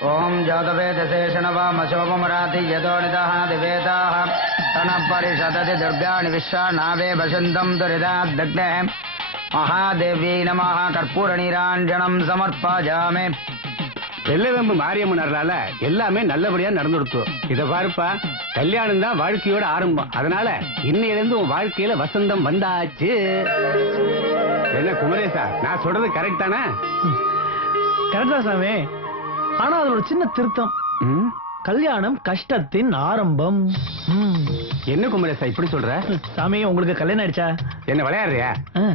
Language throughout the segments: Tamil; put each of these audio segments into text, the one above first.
ओम ज्योतवेदशेषणवामशोमराति यदोनिदः दिवेदाः तनः परिषदति दुर्गाणि विश्वानावे वसन्तं दुरिदाद्दग्ने महादेवी नमः कर्पूरनीराञ्जनं समर्पयामि வெள்ளவேம்பு மாரியம்மன் அருளால எல்லாமே நல்லபடியா நடந்துடுத்து. இத பாருப்பா, கல்யாணம் தான் வாழ்க்கையோட ஆரம்பம். அதனால இன்னையிலிருந்து உன் வாழ்க்கையில வசந்தம் வந்தாச்சு. என்ன குமரேசா, நான் சொல்றது கரெக்ட் தானே? கரெக்டா சாமி. ஆனா அது ஒரு சின்ன திருத்தம். கல்யாணம் கஷ்டத்தின் ஆரம்பம். என்ன குமரேசா இப்படி சொல்ற? சாமி, உங்களுக்கு கல்யாணம் ஆயிடுச்சா? என்ன விளையாடுறியா?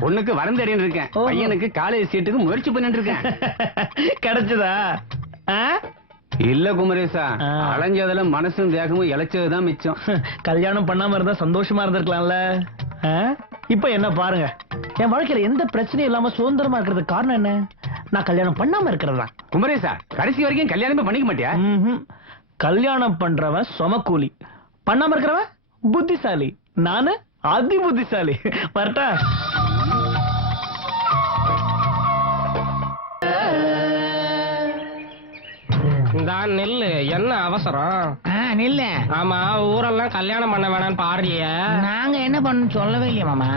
பொண்ணுக்கு வரந்தடின்னு இருக்கேன், பையனுக்கு காலேஜ் சீட்டுக்கு முயற்சி பண்ணிட்டு இருக்கேன். கிடைச்சதா? இல்ல குமரேசா, அலைஞ்சதுல மனசும் தேகமும் இழைச்சதுதான் மிச்சம். கல்யாணம் பண்ணாம இருந்தா சந்தோஷமா இருந்திருக்கலாம்ல. இப்ப என்ன பாருங்க, என் வாழ்க்கையில எந்த பிரச்சனையும் இல்லாம சுதந்திரமா இருக்கிறதுக்கு காரணம் என்ன? நான் கல்யாணம் பண்ணாம இருக்கிறதா. குமரேசா, கடைசி வரைக்கும் கல்யாணமே பண்ணிக்க மாட்டியா? கல்யாணம் பண்றவன் சொமக்கூலி, பண்ணாம இருக்கிறவன் புத்திசாலி. நானு அதி புத்திசாலி. வரட்டா? நில்லு, என்ன அவசரம்? நில்லு. ஆமா, ஊரெல்லாம் கல்யாணம் பண்ண வேணான்னு பாருறிய. நாங்க என்ன பண்ண சொல்லவே இல்லையா மாமா?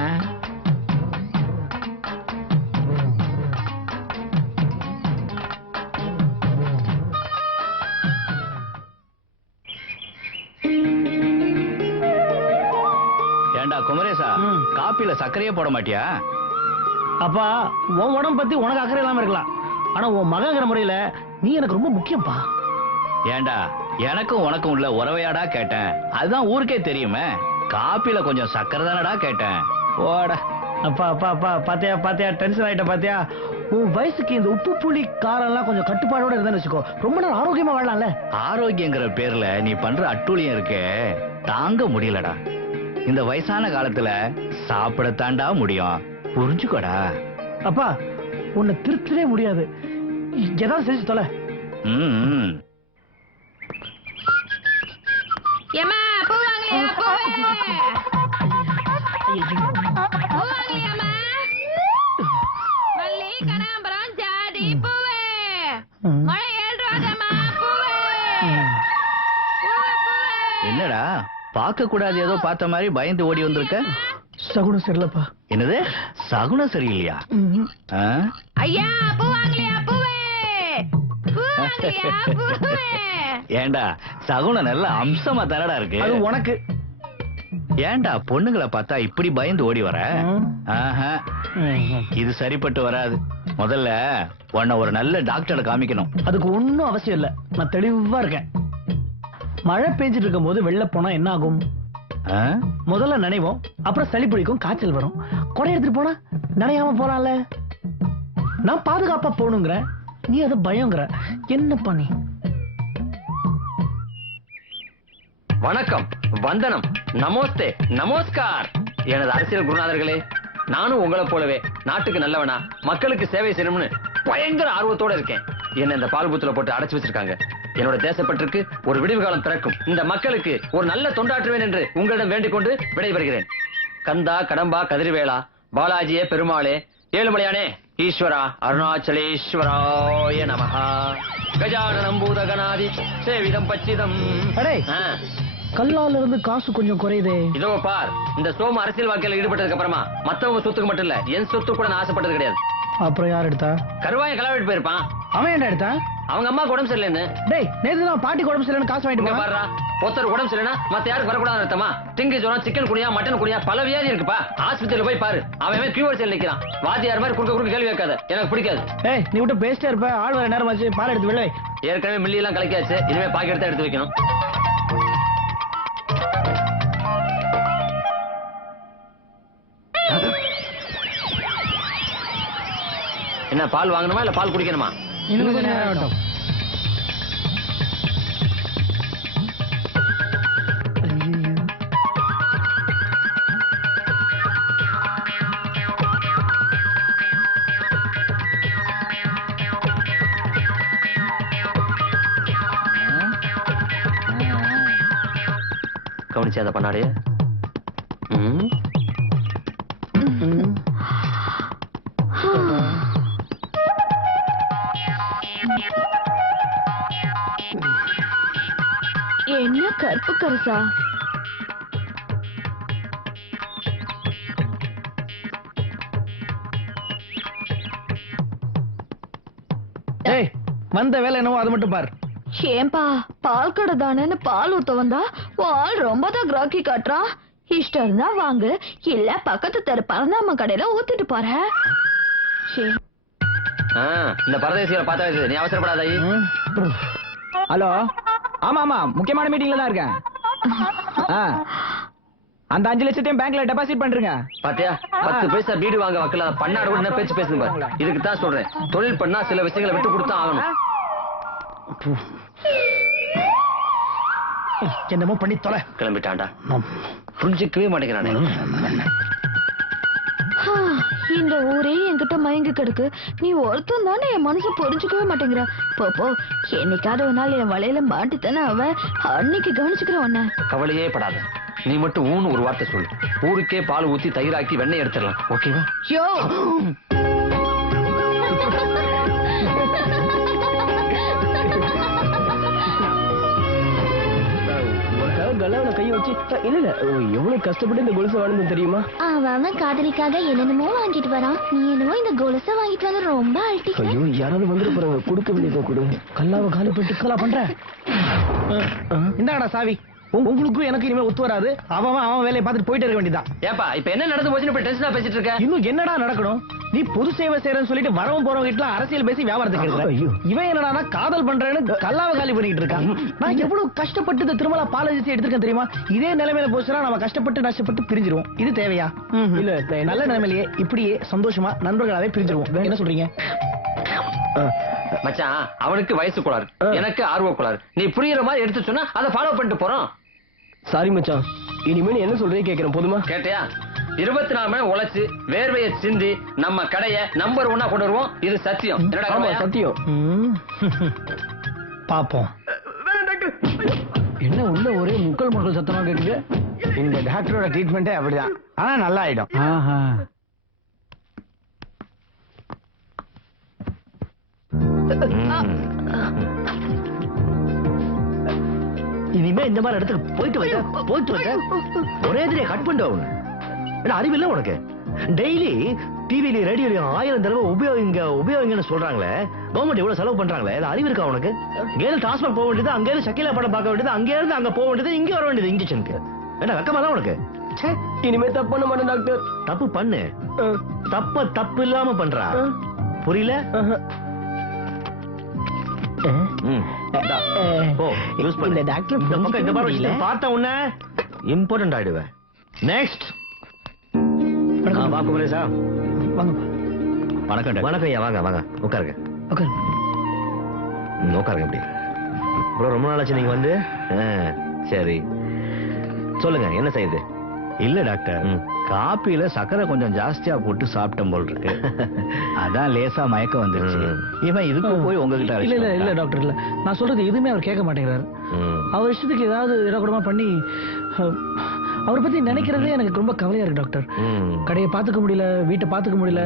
ஏண்டா குமரேசா, காப்பில சர்க்கரையே போட மாட்டியா? அப்பா, உன் உடம்பு பத்தி உனக்கு அக்கறை இல்லாம இருக்கலாம், ஆனா உன் மகங்கிற முறையில நீ எனக்கு ரொம்ப முக்கியம்பா. ஏண்டா, எனக்கும் உனக்கும் உள்ள உறவையாடா கேட்டேன். அதுதான் ஊருக்கே தெரியுமே. காப்பில கொஞ்சம் சக்கரை தானடா கேட்டேன். ஓடா. அப்பா அப்பா அப்பா, பாத்தியா பாத்தியா, டென்ஷன் ஆயிட்ட பாத்தியா? உன் வயசுக்கு இந்த உப்பு புளி காரம் எல்லாம் கொஞ்சம் கட்டுப்பாடோட இருந்தான்னு வச்சுக்கோ, ரொம்ப நேரம் ஆரோக்கியமா வாழலாம்ல. ஆரோக்கியங்கிற பேர்ல நீ பண்ற அட்டூழியம் இருக்கே, தாங்க முடியலடா. இந்த வயசான காலத்துல சாப்பிடத்தாண்டா முடியும், புரிஞ்சுக்கோடா. அப்பா, உன்னை திருத்தவே முடியாது, ஏதாவது செஞ்சு தொலை. என்னடா பார்க்க கூடாது ஏதோ பார்த்த மாதிரி பயந்து ஓடி வந்திருக்க? சகுனம் சரியில்லப்பா. என்னது, சகுனம் சரியில்லையா? ஐயா, பூ வாங்கலையா? ஏண்டா, சகுனம் நல்ல அம்சமா தரடா இருக்கு. அது உனக்கு. ஏண்டா பொண்ணுங்களை பார்த்தா இப்படி பயந்து ஓடி வர? இது சரிப்பட்டு வராது. முதல்ல உன்னை ஒரு நல்ல டாக்டரை காமிக்கணும். அதுக்கு ஒன்னும் அவசியம் இல்ல, நான் தெளிவா இருக்கேன். மழை பெஞ்சிட்டு இருக்கும் போது வெளில போனா என்ன ஆகும்? முதல்ல நனைவோம், அப்புறம் சளி பிடிக்கும், காய்ச்சல் வரும். கொடை எடுத்துட்டு போனா நனையாம போலாம்ல. நான் பாதுகாப்பா போகணுங்கிற, நீ அது பயங்கர. என்ன பண்ணி? வணக்கம், வந்தனம், நமோஸ்தே, நமஸ்கார். எனது அரசியல் குருநாதர்களே, நானும் உங்களை போலவே நாட்டுக்கு நல்லவனா மக்களுக்கு சேவை செய்யணும்னு பயங்கர ஆர்வத்தோட இருக்கேன். என்ன இந்த பால் பூத்துல போட்டு அடைச்சு வச்சிருக்காங்க. என்னோட தேசப்பற்றுக்கு ஒரு விடிவு காலம் பிறக்கும். இந்த மக்களுக்கு ஒரு நல்ல தொண்டாற்றுவேன் என்று உங்களிடம் வேண்டிக் கொண்டு விடைபெறுகிறேன். கந்தா, கடம்பா, கதிர்வேளா, பாலாஜியே, பெருமாளே, ஏழுமலையானே, ஈஸ்வரா, அருணாச்சலேஸ்வராய நமஹா. கஜானனம் பூதகணாதி சேவிதம் பச்சிதம். கல்லால இருந்து காசு கொஞ்சம் குறையுதே. இதோ பார், இந்த சோம அரசியல் வாழ்க்கையில ஈடுபட்டதுக்கு அப்புறமா மத்தவங்க சொத்துக்கு மட்டும் இல்ல, என் சொத்து கூட நான் ஆசைப்பட்டது கிடையாது. அப்புறம் யார் எடுத்தா? கருவாய கலாவிட்டு போயிருப்பான். அவன் என்ன எடுத்தா? அவங்க அம்மா உடம்பு சரியில்லைன்னு. டேய், நேத்து தான் பாட்டி உடம்பு சரியில்லைன்னு காசு வாங்கிட்டு பாருடா. ஒருத்தர் உடம்பு சரியில்லைனா மத்த யாருக்கு வரக்கூடாது அர்த்தமா? டிங்கு ஜுரம், சிக்கன் குடியா, மட்டன் குடியா, பல வியாதி இருக்குப்பா. ஆஸ்பத்திரியில போய் பாரு, அவன் கியூவர் செல் நிக்கிறான். வாத்தியார் மாதிரி குறுக்க கேள்வி வைக்காத, எனக்கு பிடிக்காது. ஏய், நீ விட்டு பேசிட்டே இருப்ப, ஆள் வர நேரம் ஆச்சு, பால் எடுத்து விலை. ஏற்கனவே மில்லி எல்லாம் கலக்கியாச்சு, இனிமே பாக்கெட் தான் எடுத்து வைக்கணும். என்ன பால் வாங்கணுமா இல்ல பால் குடிக்கணுமா? இன்னும் கொஞ்சம் நேரம் ஆகட்டும். கவனிச்சாத பண்ணாடே. என்ன கருப்பு கருசா? ஏய், வந்த வேலை என்னவோ அது மட்டும் பாரு. ஏன்பா பால் கடை தானேன்னு பால் ஊத்த வந்தா பால் ரொம்ப தான் கிராக்கி காட்டுறான். இஷ்டம் இருந்தா வாங்க, இல்ல பக்கத்து தெரு பரந்தாம கடையில ஊத்திட்டு போற. இந்த பரதேசிகளை பார்த்தா நீ அவசரப்படாத. ஹலோ, ஆமா ஆமா, முக்கியமான மீட்டிங்ல தான் இருக்கேன். அந்த 5 லட்சத்தையும் பேங்க்ல டெபாசிட் பண்றீங்க. பாத்தியா, 10 பைசா வீடு வாங்க வக்கல பண்ணாட கூட என்ன பேச்சு பேசுங்க பாரு. இதுக்கு தான் சொல்றேன், தொழில் பண்ணா சில விஷயங்களை விட்டு கொடுத்தா ஆகணும். என்னமோ பண்ணி தொலை. கிளம்பிட்டான்டா, புரிஞ்சுக்கவே மாட்டேங்கிறானே. இந்த ஊரே என்கிட்ட மயங்கி கிடக்கு. நீ ஒருத்தன் தானே என் மனசு புரிஞ்சுக்கவே மாட்டேங்கிற. போ, என்னைக்காவது ஒரு நாள் என் வலையில மாட்டித்தானே அவன். அன்னைக்கு கவனிச்சுக்கிற உன்ன. கவலையே படாத, நீ மட்டும் ஊன்னு ஒரு வார்த்தை சொல்லு. ஊருக்கே பால் ஊத்தி தயிராக்கி வெண்ணெய் எடுத்துடலாம். ஓகேவா? யோ, கலவன கைய வச்சு இல்ல எவ்வளவு கஷ்டப்பட்டு இந்த கொலுசை வாங்கணும் தெரியுமா? அவன் காதலிக்காக என்னென்னமோ வாங்கிட்டு வரான். நீ என்னமோ இந்த கொலுசை வாங்கிட்டு வந்து ரொம்ப அழட்டி. ஐயோ, யாராவது வந்துட போறாங்க. கொடுக்க வேண்டியதை கொடு. கல்லாவை காலி பண்ணிட்டு கலா பண்ற. இந்தாடா சாவி. உங்களுக்கும் எனக்கு இனிமே ஒத்து வராது. அவன் வேலையை பார்த்துட்டு போயிட்டு இருக்க வேண்டியதான். ஏப்பா இப்ப என்ன நடந்து போச்சுன்னு இப்ப டென்ஷனா பேசிட்டு இருக்க? இன்னும் என்னடா நடக்கணும்? நீ பொது சேவை செய்யறன்னு சொல்லிட்டு வரவும் போறவங்க கிட்ட அரசியல் பேசி வியாபாரத்துக்கு இருக்கிற. இவன் என்னடா காதல் பண்றேன்னு கல்லாவை காலி பண்ணிட்டு இருக்கான். நான் எவ்வளவு கஷ்டப்பட்டு இந்த திருமலா பாலஜி எடுத்திருக்கேன் தெரியுமா? இதே நிலைமையில போச்சுன்னா நம்ம கஷ்டப்பட்டு நஷ்டப்பட்டு பிரிஞ்சிருவோம். இது தேவையா? இல்ல, நல்ல நிலைமையிலேயே இப்படியே சந்தோஷமா நண்பர்களாவே பிரிஞ்சிருவோம். என்ன சொல்றீங்க? மச்சான், அவனுக்கு வயசு கோளாறு, எனக்கு ஆர்வ கோளாறு. நீ புரியுற மாதிரி எடுத்து சொன்னா அதை ஃபாலோ பண்ணிட்டு போறோம். சாரி மச்சான், இனிமே என்ன சொல்றேன் கேக்குறேன். போதுமா? கேட்டியா? 24 மணி நேரம் உழைச்சு வேர்வையை சிந்தி நம்ம கடைய நம்பர் 1 கொண்டு வருவோம். இது சத்தியம். ஆமா, சத்தியம். பாப்போம். என்ன உள்ள ஒரே முக்கள் சத்தமா கேக்குது? இந்த டாக்டரோட ட்ரீட்மெண்டே அப்படிதான். ஆனா நல்லா ஆயிடும். இனிமே இந்த மாதிரி இடத்துக்கு போயிட்டு வந்த ஒரே திரையை கட் பண்ணிட்டு அறிவில்லை உனக்கு? டெய்லி டிவில ரேடியோலயும் 1000 தடவை உபயோகிங்கன்னு சொல்றாங்களே. கவர்மெண்ட் எவ்வளவு செலவு பண்றாங்களே. அறிவு இருக்கா உனக்கு? இங்க டிரான்ஸ்பர் போக வேண்டியது, அங்க இருந்து சக்கிலா படம் பார்க்க வேண்டியது, அங்க இருந்து அங்க போக வேண்டியது, இங்க வர வேண்டியது இன்ஜெக்ஷனுக்கு. என்ன வெக்கமா தான் உனக்கு? இனிமே தப்பு பண்ண மாட்டேன் டாக்டர். தப்பு பண்ணு. தப்பு இல்லாம பண்றா. புரியல? பார்த்த உன்ன இம்பார்ட்டன்ட் ஆயிடுவேன். நெக்ஸ்ட். குமரேசா, வணக்கம். வணக்கம் ஐயா. வாங்க உட்காருங்க. உட்காருங்க. அப்படி அப்புறம் ரொம்ப நாளாச்சு நீங்க வந்து. சரி, சொல்லுங்க என்ன செய்யுது? இல்ல டாக்டர், காப்பியில சக்கரை கொஞ்சம் ஜாஸ்தியா போட்டு சாப்பிட்டோம் போல் இருக்கு. அதான் லேசா மயக்கம் வந்துருச்சு. இவன் இதுக்கு போய் உங்ககிட்ட இல்ல டாக்டர், இல்ல நான் சொல்றது எதுவுமே அவர் கேட்க மாட்டேங்கிறாரு. அவர் இஷ்டத்துக்கு ஏதாவது இடக்கூடமா பண்ணி அவரை பத்தி நினைக்கிறதே எனக்கு ரொம்ப கவலையா இருக்கு டாக்டர். கடையை பாத்துக்க முடியல, வீட்டை பாத்துக்க முடியல.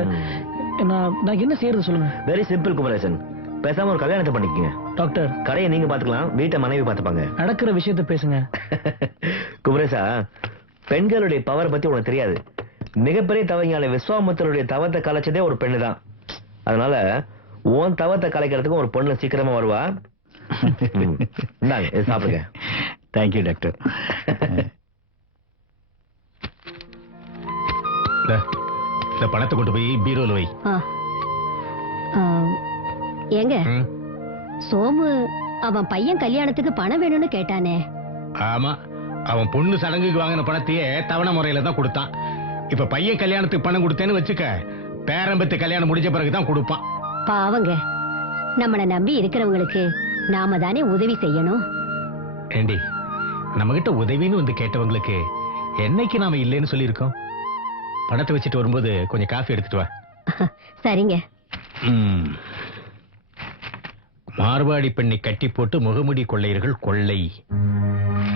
நான் என்ன செய்யறது சொல்லுங்க? வெரி சிம்பிள் குமரேசன், பேசாம ஒரு கல்யாணத்தை பண்ணிக்கங்க டாக்டர். கடையை நீங்க பாத்துக்கலாம், வீட்டை மனைவி பாத்துப்பாங்க. நடக்கிற விஷயத்த பேசுங்க. குமரேசா, பெண்களுடைய பவர் பத்தி உனக்கு தெரியாது. மிகப்பெரிய தவஞான விஸ்வாமித்திரருடைய தவத்தை கலைச்சதே ஒரு பெண்ணு தான். அதனால உன் தவத்தை கலைக்கிறதுக்கு ஒரு பொண்ணு சீக்கிரமா வருவா. சாப்பிடுங்க. Thank you doctor. இந்த பணத்தை கொண்டு போய் பீரோல வை. ஏங்க, சோமு அவன் பையன் கல்யாணத்துக்கு பணம் வேணும்னு கேட்டானே. ஆமா, அவன் பொண்ணு சடங்குக்கு வாங்கின பணத்தையே தவணை முறையில தான் கொடுத்தான். இப்ப பையன் கல்யாணத்துக்கு பணம் கொடுத்தேன்னு வச்சுக்க, பேரம்பத்து கல்யாணம் முடிஞ்ச பிறகுதான் கொடுப்பான். பாவங்க, நம்மளை நம்பி இருக்கிறவங்களுக்கு நாம தானே உதவி செய்யணும். ஏண்டி, நம்ம கிட்ட உதவின்னு வந்து கேட்டவங்களுக்கு என்னைக்கு நாம இல்லைன்னு சொல்லியிருக்கோம்? பணத்தை வச்சுட்டு வரும்போது கொஞ்சம் காஃபி எடுத்துட்டு வா. சரிங்க. மார்வாடி பெண்ணை கட்டி போட்டு முகமுடி கொள்ளையர்கள் கொள்ளை.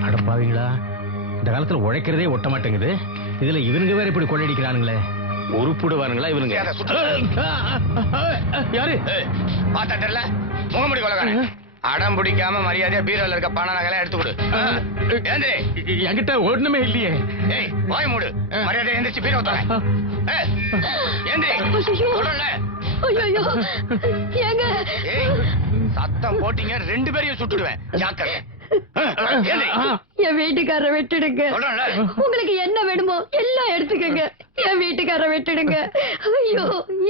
அடப்பாவீங்களா, இந்த காலத்துல உழைக்கிறதே ஒட்ட மாட்டேங்குது. இதுல இவனுங்க வேற இப்படி கொள்ளையடிக்கிறானுங்களே. உருப்புடுவானுங்களா இவனுங்க? யாரு? பாத்தா தெரியல, முகமுடி கொள்ளைக்காரன். அடம் பிடிக்காம மரியாதையா பீரோல இருக்க பண நகை எடுத்து கொடு. என்கிட்ட ஒண்ணுமே இல்லையே. ஏய் வாய் மூடு. மரியாதை எந்திரிச்சு பீரோ தர. சத்தம் போட்டீங்க 2 பேரையும் சுட்டுடுவேன். ஜாக்கிரதை. என் வீட்டுக்காரரை விட்டுடுங்க. உங்களுக்கு என்ன வேணுமோ எல்லாம் எடுத்துக்கங்க. என் வீட்டுக்காரரை விட்டுடுங்க. ஐயோ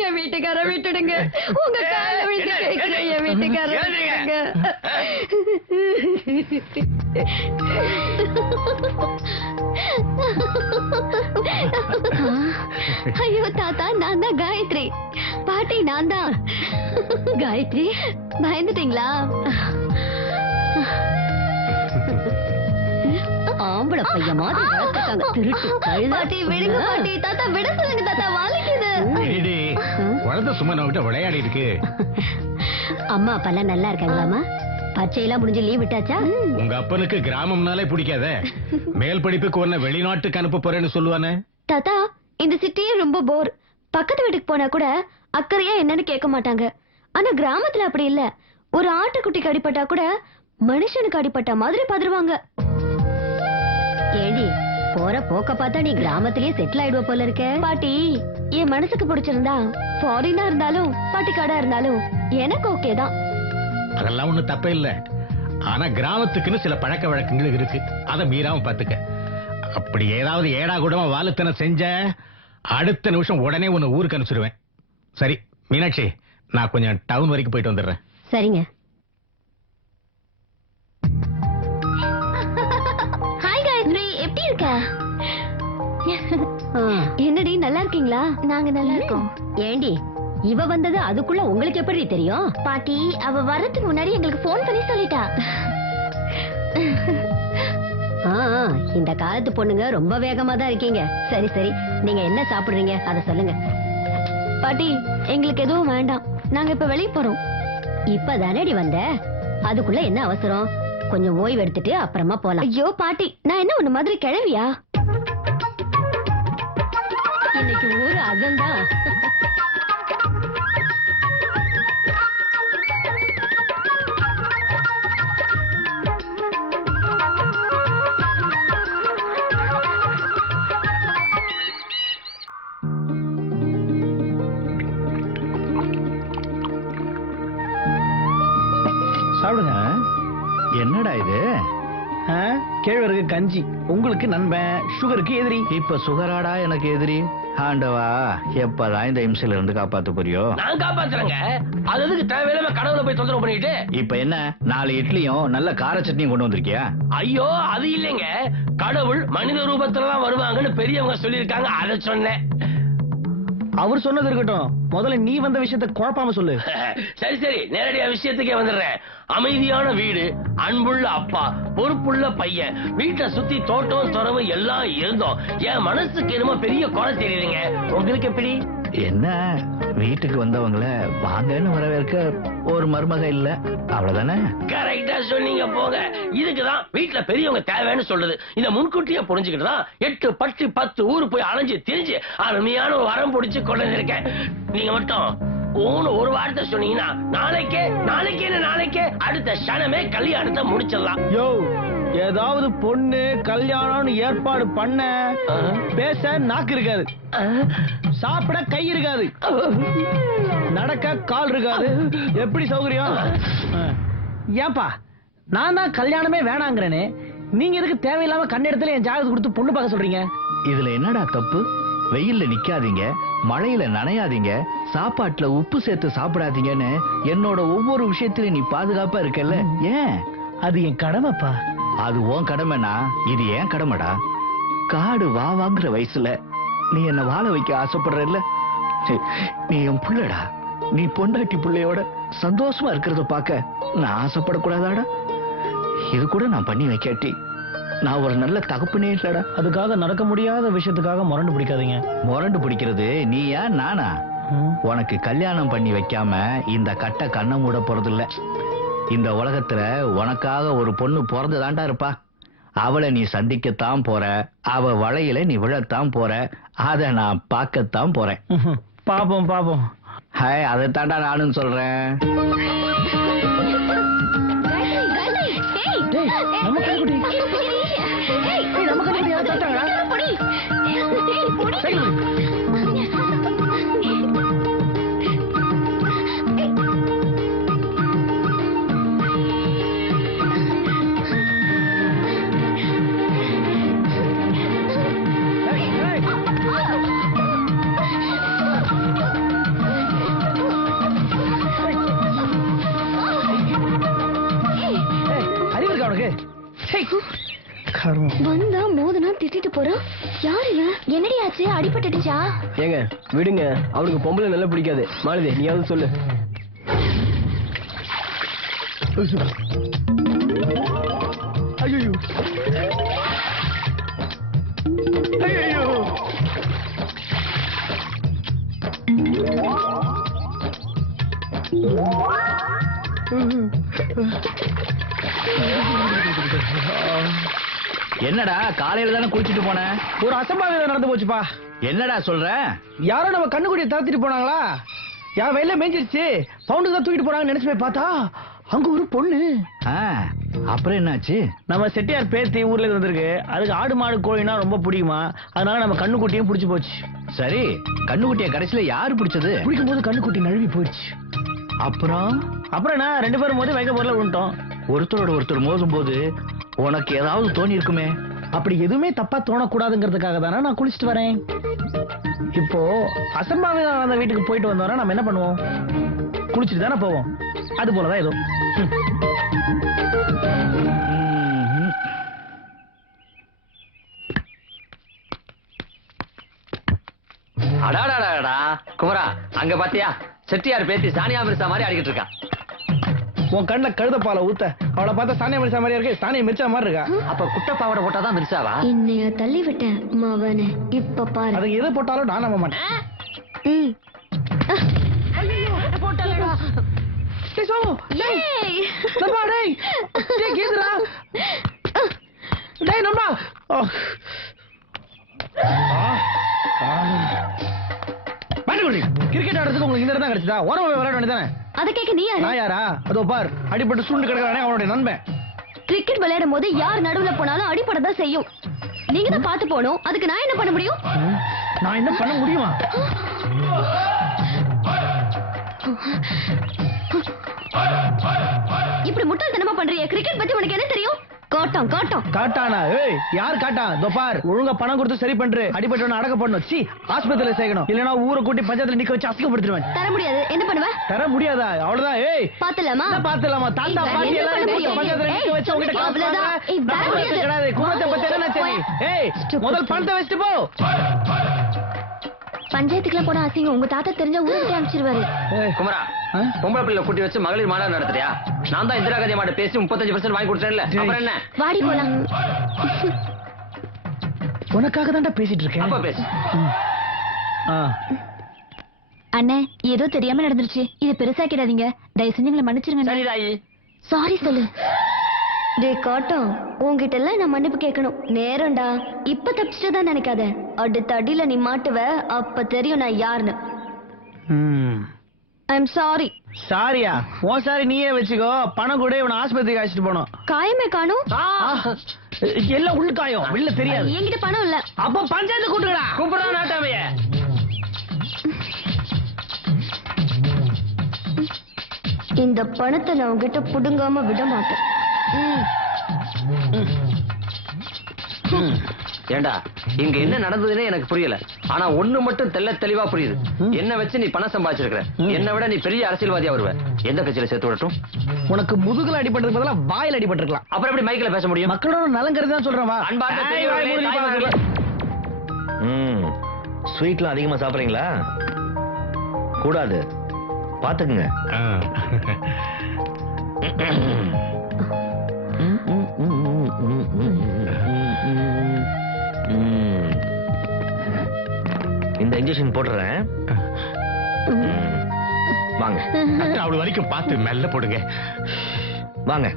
என் வீட்டுக்காரரை விட்டுடுங்க. உங்க கால விட்டு கேட்கிறேன். என் வீட்டுக்காரரை விட்டுடுங்க. ஐயோ தாத்தா, நான் தான் காயத்ரி. பாட்டி நான் தான். காயத்ரி, பயந்துட்டீங்களா? ஆம்பளை பையன் மாதிரி வளர்த்துட்டாங்க. திருட்டு கழுதை. பாட்டி விடுங்க பாட்டி. தாத்தா விட சொல்லுங்க தாத்தா, வலிக்குது. குழந்தை சும்மா நம்ம கிட்ட விளையாடி இருக்கு. அம்மா அப்பெல்லாம் நல்லா இருக்காங்களாமா? பச்சையெல்லாம் முடிஞ்சு லீவ் விட்டாச்சா? உங்க அப்பனுக்கு கிராமம்னாலே பிடிக்காத. மேல் படிப்புக்கு உன்னை வெளிநாட்டுக்கு அனுப்ப போறேன்னு சொல்லுவானே. தாத்தா, இந்த சிட்டியே ரொம்ப போர். பக்கத்து வீட்டுக்கு போனா கூட அக்கறையா என்னன்னு கேட்க மாட்டாங்க. ஆனா கிராமத்துல அப்படி இல்ல. ஒரு ஆட்டுக்குட்டிக்கு அடிபட்டா கூட மனுஷனுக்கு அடிபட்ட மாதிரி பதறுவாங்க. ஏண்டி, போற போக்க பார்த்தா நீ கிராமத்திலேயே செட்டில் ஆயிடுவ போல இருக்க. பாட்டி, என் மனசுக்கு பிடிச்சிருந்தா ஃபாரினா இருந்தாலும் பட்டிக்காடா இருந்தாலும் எனக்கு ஓகே தான். அதெல்லாம் ஒண்ணு தப்பே இல்ல. ஆனா கிராமத்துக்குன்னு சில பழக்க வழக்கங்கள் இருக்கு. அதை மீறாம பாத்துக்க. அப்படி ஏதாவது ஏடா கூடமா வாலுத்தனம் செஞ்ச அடுத்த நிமிஷம் உடனே உன்னை ஊருக்கு அனுப்பிச்சிடுவேன். சரி மீனாட்சி, நான் கொஞ்சம் டவுன் வரைக்கும் போயிட்டு வந்துடுறேன். சரிங்க. ஹாய் காயத்ரி, எப்படி இருக்க? என்னடி, நல்லா இருக்கீங்களா? நாங்க நல்லா இருக்கோம். ஏண்டி, இவ வந்தது அதுக்குள்ள உங்களுக்கு எப்படி தெரியும்? பாட்டி, அவ வர்றதுக்கு முன்னாடி எங்களுக்கு போன் பண்ணி சொல்லிட்டா. இந்த காலத்து பொண்ணுங்க ரொம்ப வேகமா தான் இருக்கீங்க. சரி சரி, நீங்க என்ன சாப்பிடுறீங்க அதை சொல்லுங்க. பாட்டி, எங்களுக்கு எதுவும் வேண்டாம். நாங்க இப்ப வெளியே போறோம். இப்பதானடி வந்த, அதுக்குள்ள என்ன அவசரம்? கொஞ்சம் ஓய்வு எடுத்துட்டு அப்புறமா போலாம். ஐயோ பாட்டி, நான் என்ன உன்ன மாதிரி கிழவியா? இன்னைக்கு ஊரு அகந்தான். சாப்பிடுங்க. என்னடா இது? கேழ்வரகு கஞ்சி. உங்களுக்கு நண்பன், சுகருக்கு எதிரி. இப்ப சுகராடா எனக்கு எதிரி? ஆண்டவா, எப்பதான் இந்த இம்சையில இருந்து காப்பாத்து போறியோ? நான் காப்பாத்துறேங்க. அது எதுக்கு தேவையில்லாம கடவுளை போய் தொந்தரவு பண்ணிட்டு? இப்ப என்ன 4 இட்லியும் நல்ல கார சட்னியும் கொண்டு வந்திருக்கியா? ஐயோ, அது இல்லைங்க. கடவுள் மனித ரூபத்துல தான் வருவாங்கன்னு பெரியவங்க சொல்லியிருக்காங்க, அதை சொன்னேன். அவர் சொன்னது இருக்கட்டும், முதல்ல நீ வந்த விஷயத்தை குழப்பாம சொல்லு. சரி சரி, நேரடியா விஷயத்துக்கே வந்துடுறேன். அமைதியான வீடு, அன்புள்ள அப்பா, பொறுப்புள்ள பையன், வீட்டை சுத்தி தோட்டம் துறவு எல்லாம் இருந்தோம். என் மனசுக்கு என்னமோ பெரிய குறை தெரியுதுங்க. உங்களுக்கு எப்படி? என்ன, வீட்டுக்கு வந்தவங்கள வாங்கன்னு வரவேற்க ஒரு மருமக இல்ல, அவ்வளவுதானே? கரெக்டா சொன்னீங்க போங்க. இதுக்குதான் வீட்டுல பெரியவங்க தேவைன்னு சொல்லுது. இத முன்கூட்டியே புரிஞ்சுக்கிட்டுதான் 8 பட்டி 10 ஊரு போய் அலைஞ்சு திரிஞ்சு அருமையான ஒரு வரம் பிடிச்சு கொண்டு வந்திருக்கேன். நீங்க மட்டும் ஒரு வார்த்தை சொன்னீங்கன்னா நாளைக்கே அடுத்த க்ஷணமே கல்யாணத்தை முடிச்சிடலாம். யோ, ஏதாவது பொண்ணு கல்யாணம்னு ஏற்பாடு பண்ண பேச நாக்கு இருக்காது, சாப்பிட கை இருக்காது, நடக்க கால் இருக்காது. எப்படி சௌகரியம்? ஏன்பா, நான் தான் கல்யாணமே வேணாங்கிறேனே, நீங்க எதுக்கு தேவையில்லாம கண்ணெடுத்துல என் ஜாதகத்தை கொடுத்து பொண்ணு பார்க்க சொல்றீங்க? இதுல என்னடா தப்பு? வெயில்ல நிக்காதீங்க, மழையில நனையாதீங்க, சாப்பாட்டுல உப்பு சேர்த்து சாப்பிடாதீங்கன்னு என்னோட ஒவ்வொரு விஷயத்திலும் நீ பாதுகாப்பா இருக்கல்ல. ஏன்? அது என் கடமைப்பா. அது உன் கடமைனா இது ஏன் கடமைடா. காடு வாங்கிற வயசுல நீ என்ன வாழ வைக்க ஆசைப்படுறல்ல. நீ என் புள்ளடா. நீ பொண்டாட்டி பிள்ளையோட சந்தோஷமா இருக்கிறத பாக்க நான் ஆசைப்படக்கூடாதாடா? இது கூட நான் பண்ணி வைக்காட்டி நான் ஒரு நல்ல தகப்பனே இல்லடா. அதுக்காக நடக்க முடியாத விஷயத்துக்காக முரண்டு பிடிக்காதீங்க. முரண்டு பிடிக்கிறது நீயா நானா? உனக்கு கல்யாணம் பண்ணி வைக்காம இந்த கட்ட கண்ணை மூட போறதில்ல. இந்த உலகத்துல உனக்காக ஒரு பொண்ணு பிறந்துதான்டா இருப்பா. அவளை நீ சந்திக்கத்தான் போற, அவ வளையில நீ விழத்தான் போற, அத நான் பார்க்கத்தான் போறேன். பாப்போம் பாப்போம். ஹாய், அதைத்தாண்டா நானும் சொல்றேன். வந்தா மோதனா திட்டிட்டு போறான். யார் இவன்? என்னடி ஆச்சு? அடிபட்டுடுச்சா? ஏங்க விடுங்க, அவனுக்கு பொம்பளை நல்லா பிடிக்காது. மாலதி நீயாவது சொல்லு. ஐயோ ஐயோ என்னடா காலையில தானே குளிச்சுட்டு போன? ஒரு அசம்பாவிதம் நடந்து போச்சுப்பா. என்னடா சொல்ற? யாரோ நம்ம கண்ணுக்குடியை தளர்த்திட்டு போனாங்களா? யார் வயல்ல மேய்ஞ்சிருச்சு, பவுண்டுக்கு தான் தூக்கிட்டு போறாங்கன்னு நினைச்சு போய் பார்த்தா அங்க ஒரு பொண்ணு. அப்புறம் என்னாச்சு? நம்ம செட்டியார் பேத்தி ஊர்ல இருந்து வந்திருக்கு. அதுக்கு ஆடு மாடு கோழினா ரொம்ப பிடிக்குமா, அதனால நம்ம கண்ணுக்குட்டியும் பிடிச்சு போச்சு. சரி, கண்ணுக்குட்டிய கடைசியில யாரு பிடிச்சது? பிடிக்கும் போது கண்ணுக்குட்டி நழுவி போயிடுச்சு. அப்புறம் என்ன, 2 பேரும் மோதி வைக்க பொருளை விட்டோம். ஒருத்தரோட ஒருத்தர் மோதும் போது உனக்கு ஏதாவது தோணி இருக்குமே? அப்படி எதுவுமே தப்பா தோணக்கூடாதுங்கிறதுக்காக தானே நான் குளிச்சுட்டு வரேன். இப்போ அசம்பாவிதம் அந்த வீட்டுக்கு போயிட்டு வந்தோம்னா நம்ம என்ன பண்ணுவோம்? குளிச்சுட்டு தானே போவோம். அது போலதான் ஏதோ. அடாடாடா குமரா, அங்க பாத்தியா செட்டியார் பேத்தி சானியா மிர்சா மாதிரி ஆடிக்கிட்டு இருக்கா. உன் கண்ணுல கழுத பாலை ஊத்த அவளை பார்த்தா சானியா மிர்சா மாதிரியா இருக்கு. சானியா மிர்சா மாதிரி இருக்கா? அப்ப குட்டப்பாவோட போட்டாதான் மிர்சாவா? என்னைய தள்ளி விட்டேன் மவனே. இப்ப பாரு, அதுக்கு எது போட்டாலும் நான் நம்ப மாட்டேன். கிரிக்கெட் ஆடுறதுக்கு உங்களுக்கு இந்த இடம் தான் கிடைச்சதா? ஓரமா விளையாட வேண்டியதானே? அத கேக்க நீ யாரு? நான் யாரா? அதோ பார், அடிபட்டு சுண்டு கிடக்குறானே அவனுடைய நண்பன். கிரிக்கெட் விளையாடும் போது யார் நடுவுல போனாலும் அடிபடதான் செய்யும். நீங்க தான் பாத்து போகணும். அதுக்கு நான் என்ன பண்ண முடியும்? நான் என்ன பண்ண முடியுமா? இப்படி முட்டாள்தனமா பண்றீங்க. கிரிக்கெட் பத்தி உனக்கு என்ன தெரியும்? காட்டம் காட்டம் காட்டானா? ஏய், யார் காட்டான்? இதோ பார், ஒழுங்கா பணம் கொடுத்து சரி பண்று. அடிபட்டவன அடக்க பண்ணணும். சி, ஆஸ்பத்திரியில சேர்க்கணும். இல்லனா ஊரை கூட்டி பஞ்சாயத்துல நிக்க வச்சு அசிங்கப்படுத்திடுவேன். தர முடியாது. என்ன பண்ணுவ? தர முடியாதா? அவ்வளவுதான். ஏய், பாத்தலாமா? பாத்தலாமா? தாத்தா பாட்டி எல்லாம் பஞ்சாயத்துல நிக்க வச்சு உங்ககிட்ட காசு கிடையாது. குமரத்தை பத்தி என்ன சரி? ஏய், முதல் பணத்தை வச்சுட்டு போ. பஞ்சாயத்துக்குலாம் போனா அசிங்கம். உங்க தாத்தா தெரிஞ்சா ஊருக்கு அனுப்பிச்சிருவாரு. குமரா, பொம்பளை பிள்ளை கூட்டி வச்சு மகளிர் மாநாடு நடத்துறியா? நான் தான் இந்திரா காந்தி மாட்ட பேசி 35% வாங்கி கொடுத்தேன்ல, அப்புறம் என்ன? வாடி போலாம். உனக்காக தான்டா பேசிட்டு இருக்கேன். அப்ப பேசு. அண்ணே, ஏதோ தெரியாம நடந்துருச்சு. இது பெருசாக்கிடாதீங்க. தயவு செஞ்சு எங்களை மன்னிச்சிருங்க. சரி தாயி, சாரி சொல்லு. டே காட்டம், உன்கிட்ட எல்லாம் நான் மன்னிப்பு கேட்கணும். நேரம்டா. இப்ப தப்பிச்சுதான் நினைக்காத. அடுத்த அடியில நீ மாட்டுவ. அப்ப தெரியும் நான் யாருன்னு. I'm sorry. சாரியா? உன் சாரி நீயே வச்சுக்கோ. பணம் கூட இவனை ஆஸ்பத்திரிக்கு அழைச்சிட்டு போனோம். காயமே காணும். எல்லாம் உள்ள காயம், வெளில தெரியாது. என்கிட்ட பணம் இல்ல. அப்ப பஞ்சாயத்து கூட்டுடா. கூப்பிடா நாட்டாமைய. இந்த பணத்தை நான் உங்ககிட்ட புடுங்காம விட மாட்டேன். ஏண்டா, இங்க என்ன நடந்ததுன்னே எனக்கு புரியல. ஆனா ஒண்ணு மட்டும் தெளிவா புரியுது. என்ன வச்சு நீ பணம் சம்பாதிச்சிருக்கிற. என்ன விட நீ பெரிய அரசியல்வாதியா வருவ. எந்த கட்சியில சேர்த்து விடட்டும்? உனக்கு முதுகுல அடிபட்டதுக்கு பதிலா வாயில அடிபட்டிருக்கலாம். அப்புறம் எப்படி மைக்ல பேச முடியும்? மக்களோட நலங்கிறது தான் சொல்றேன். ஸ்வீட்லாம் அதிகமா சாப்பிடுறீங்களா? கூடாது, பாத்துக்குங்க. இந்த இன்ஜெக்ஷன் போடுறேன். வாங்க. அவ்வளவு வரைக்கும் பார்த்து மெல்ல போடுங்க. வாங்க,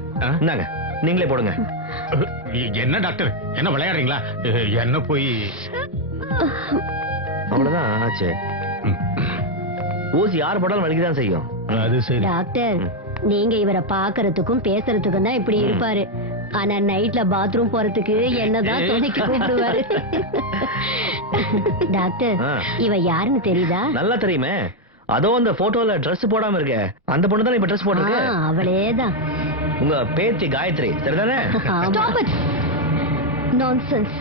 இந்தாங்க, நீங்களே போடுங்க. என்ன டாக்டர், என்ன விளையாடுறீங்களா? என்ன போய் அவ்வளவுதான் ஆச்சு. ஊசி யார் போட்டாலும் வலிக்குதான் செய்யும். அது சரி. டாக்டர், நீங்க இவரை பாக்குறதுக்கும் பேசுறதுக்கும் தான் இப்படி இருப்பாரு. ஆனா நைட்ல பாத்ரூம் போறதுக்கு என்னதான் துணைக்கு கூப்பிடுவாரு. டாக்டர், இவ யாருன்னு தெரியுதா? நல்லா தெரியுமே. அதோ அந்த போட்டோல Dress போடாம இருக்க அந்த பொண்ணு தான் இப்ப Dress போட்டிருக்கு. அவளேதான். உங்க பேத்தி காயத்ரி சரிதானே? Stop it. Nonsense.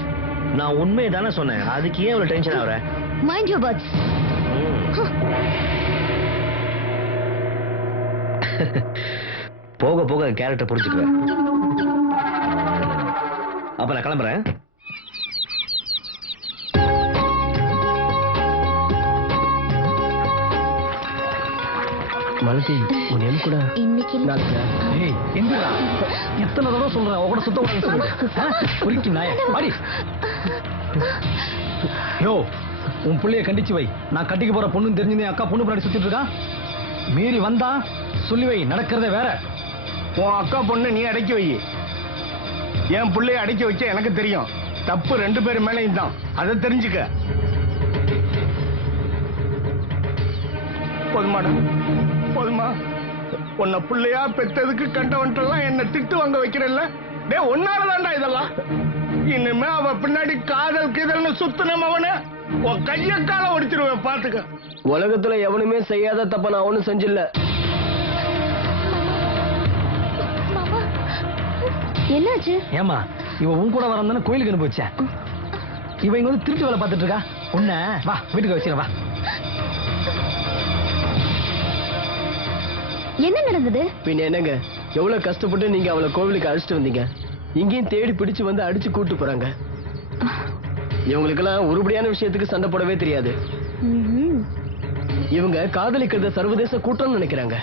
நான் உண்மையை தானே சொன்னேன். அதுக்கு ஏன் இவ்வளவு டென்ஷன் ஆகுற? Mind your words. போக போக கேரக்டர் புரிஞ்சுக்குவேன். அப்ப நான் கிளம்புறேன். மலதி உன் கூட இன்னைக்கு எத்தனை தடவை சொல்றேன் உன் கூட சுத்த குறிக்கு நாய பாடி. யோ உன் புள்ளைய கண்டிச்சு வை. நான் கட்டிக்க போற பொண்ணு தெரிஞ்சு அக்கா பொண்ணு பின்னாடி சுத்திட்டு இருக்கான். மீறி வந்தா சொல்லி வை, நடக்கிறதே வேற. உன் அக்கா பொண்ணு நீ அடக்கி வை. என் பிள்ளைய அடக்கி வச்ச எனக்கு தெரியும். தப்பு 2 பேர் மேலையும் தான், அதை தெரிஞ்சுக்க. போதுமாடா, போதுமா? உன்னை பிள்ளையா பெத்ததுக்கு கண்டவன்ட்டெல்லாம் என்ன திட்டு வாங்க வைக்கிறல்ல? டே ஒன்னாலதான்டா இதெல்லாம். இனிமே அவ பின்னாடி காதல் கீதல்னு சுத்தனம் அவனை உன் கைய கால ஒடிச்சிருவேன், பாத்துக்க. உலகத்துல எவனுமே செய்யாத தப்ப நான் ஒண்ணும் செஞ்சில்ல. என்னாச்சு? ஏமா இவ உன் கூட வரந்தானே கோயிலுக்கு அனுப்பிச்சேன். இவ இங்க வந்து திருட்டு வேலை பார்த்துட்டு இருக்கா. உன்ன வா வீட்டுக்கு வச்சிட வா. என்ன நடந்தது? பின்ன என்னங்க, எவ்வளவு கஷ்டப்பட்டு நீங்க அவளை கோவிலுக்கு அழைச்சிட்டு வந்தீங்க. இங்கேயும் தேடி பிடிச்சு வந்து அடிச்சு கூட்டு போறாங்க. இவங்களுக்கெல்லாம் உருப்படியான விஷயத்துக்கு சண்டை போடவே தெரியாது. இவங்க காதலிக்கிறத சர்வதேச கூட்டம்னு நினைக்கிறாங்க.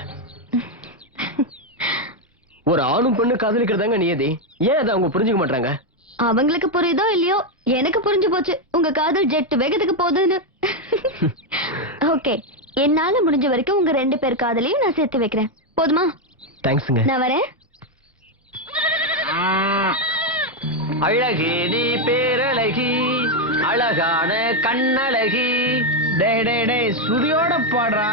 ஒரு ஆணும் பெண்ணு காதலிக்கிறதாங்க நியதி. ஏன் அதை அவங்க புரிஞ்சுக்க மாட்டாங்க? அவங்களுக்கு புரியுதோ இல்லையோ, எனக்கு புரிஞ்சு போச்சு உங்க காதல் ஜெட் வேகத்துக்கு போகுதுன்னு. ஓகே, என்னால முடிஞ்ச வரைக்கும் உங்க 2 பேர் காதலையும் நான் சேர்த்து வைக்கிறேன். போதுமா? தேங்க்ஸ்ங்க. நான் வரேன். அழகி நீ பேரழகி, அழகான கண்ணழகி. சுதியோட பாடுறா.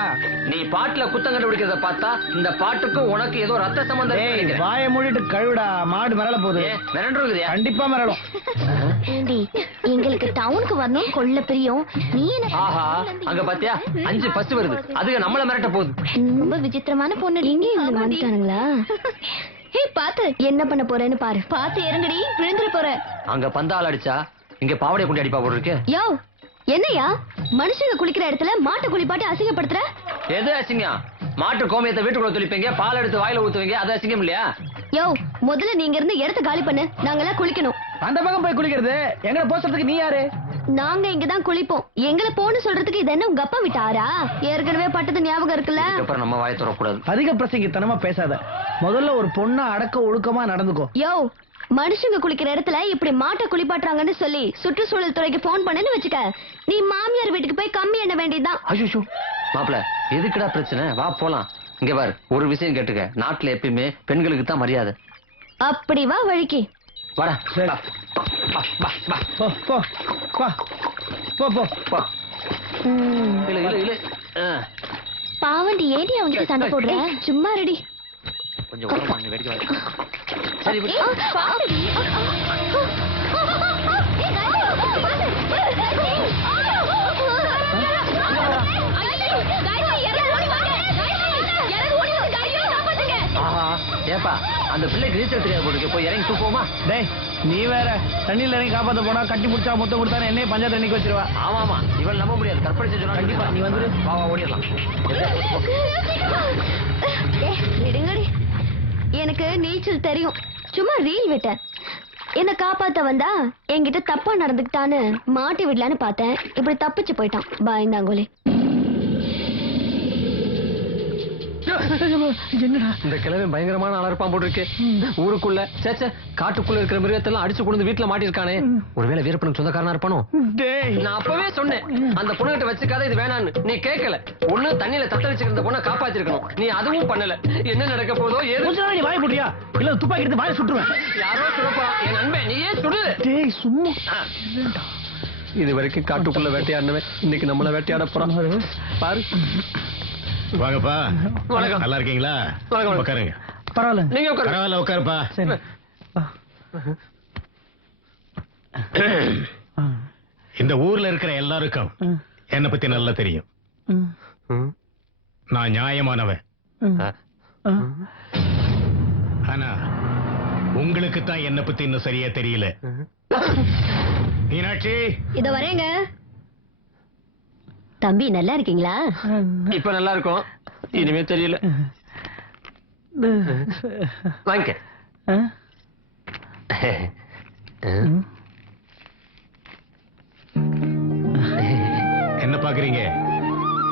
நீ பாட்டுல குத்தம் கண்டுபிடிக்கிறத பார்த்தா இந்த பாட்டுக்கும் உனக்கு ஏதோ ரத்த சம்பந்தம். வாயை மூடிட்டு கழுவிடா, மாடு மிரள போகுது. மிரண்டு கண்டிப்பா மிரளும். எங்களுக்கு டவுனுக்கு வரணும் கொள்ள பிரியம். நீ ஆஹா, அங்க பாத்தியா 5 பஸ் வருது. அதுக்கு நம்மள மிரட்ட போகுது. ரொம்ப விசித்திரமான பொண்ணு. இங்க இவங்க வந்துட்டானுங்களா? ஹே பாத்து என்ன பண்ண போறேன்னு பாரு. பாத்து இறங்கடி, விழுந்துற போற. அங்க பந்தால் அடிச்சா இங்க பாவடைய கொண்டு அடிப்பா போல இருக்கு. யோ என்னையா மனுஷங்க குளிக்கிற இடத்துல மாட்டு குளிப்பாட்டி அசிங்கப்படுத்துற? எது அசிங்கம்? மாட்டு கோமியத்தை வீட்டுக்குள்ள துளிப்பீங்க, பால் எடுத்து வாயில ஊத்துவீங்க, அது அசிங்கம் இல்லையா? யோ முதல்ல நீங்க இருந்து இடத்த காலி பண்ணு. நாங்கெல்லாம் குளிக்கணும். அந்த பக்கம் போய் குளிக்கிறது எங்களை போறதுக்கு நீ யாரு? நாங்க இங்கதான் குளிப்போம். எங்களை போன்னு சொல்றதுக்கு இது என்ன உங்க அப்பா விட்டாரா? ஏற்கனவே பட்டது ஞாபகம் இருக்குல்ல. அப்புறம் நம்ம வாயை தொடக்கூடாது. அதிக பிரசங்கித்தனமா பேசாத. முதல்ல ஒரு பொண்ணா அடக்க ஒழுக்கமா நடந்துக்கோ. யோ மனுஷங்க குளிக்கிற இடத்துல இப்படி மாட்டை குளிப்பாட்டுறாங்கன்னு சொல்லி சுற்றுச்சூழல் துறைக்கு போன் பண்ணு வச்சுக்க. நீ மாமியார் வீட்டுக்கு போய் கம்மி எண்ண வேண்டியதுதான். ஐயோ மாப்பிள, எதுக்குடா பிரச்சனை? வா போலாம். இங்க பாரு, ஒரு விஷயம் கேட்டுக்க. நாட்டுல எப்பயுமே பெண்களுக்கு தான் மரியாதை. அப்படி வா வழிக்கு. வாடா. பாவண்டி ஏடி அவனுக்கு சண்டை போடுற? சும்மா ரெடி. கொஞ்சம் ஓரமா நின்னு வேடிக்கை பாரு. சரி விடு. ஏப்பா, அந்த பிள்ளைக்கு நீச்சல் தெரியாது போட்டுக்க. போய் இறங்கி தூக்குவோமா? டேய் நீ வேற தண்ணியில இறங்கி காப்பாத்த போனா கட்டி பிடிச்சா மொத்தம் கொடுத்தா என்னைய பஞ்சாயத்து அன்னைக்கு வச்சிருவா. ஆமா இவள் நம்ப முடியாது. கற்பனை செஞ்சு கண்டிப்பா நீ வந்துரு. வா ஓடிடலாம். விடுங்கடி, எனக்கு நீச்சல் தெரியும். சும்மா ரீல் விட்டேன். என்ன காப்பாத்த வந்தா என்கிட்ட தப்பா நடந்துக்கிட்டான்னு மாட்டி விடலான்னு பார்த்தேன். இப்படி தப்பிச்சு போயிட்டான் பயந்தாங்கோலே. இந்த கிழமை பயங்கரமான ஆளா இருப்பான் போட்டு இருக்கு. ஊருக்குள்ள சேச்ச காட்டுக்குள்ள இருக்கிற மிருகத்தெல்லாம் அடிச்சு கொண்டு வீட்டுல மாட்டிருக்கானே. ஒருவேளை வீரப்பனுக்கு சொந்தக்காரனா இருப்பானோ? நான் அப்பவே சொன்னேன் அந்த பொண்ணுகிட்ட வச்சுக்காத, இது வேணான்னு. நீ கேட்கல. ஒண்ணு தண்ணியில தத்த வச்சுக்கிற பொண்ணை காப்பாத்திருக்கணும். நீ அதுவும் பண்ணல. என்ன நடக்க போதோ ஏதோ. நீ வாய் போட்டியா இல்ல துப்பாக்கி எடுத்து வாயை சுட்டுருவேன். யாரோ சுடப்பா என் நண்பன், நீயே சுடு. டேய் சும்மா. இது வரைக்கும் காட்டுக்குள்ள வேட்டையாடினவன் இன்னைக்கு நம்மள வேட்டையாட போறான் பாரு. வாங்கப்பா. வணக்கம். நல்லா இருக்கீங்களா? உட்காருங்க. பரவாயில்ல நீங்க உட்காருங்க. பரவாயில்ல உட்காருப்பா. சரி. இந்த ஊர்ல இருக்கிற எல்லாருக்கும் என்னை பத்தி நல்லா தெரியும். நான் நியாயமானவன். ஆனா உங்களுக்கு தான் என்னை பத்தி இன்னும் சரியா தெரியல. மீனாட்சி இத வரேங்க. தம்பி நல்லா இருக்கீங்களா? இப்ப நல்லா இருக்கும். இனிமே தெரியல. வாங்க. என்ன பாக்குறீங்க?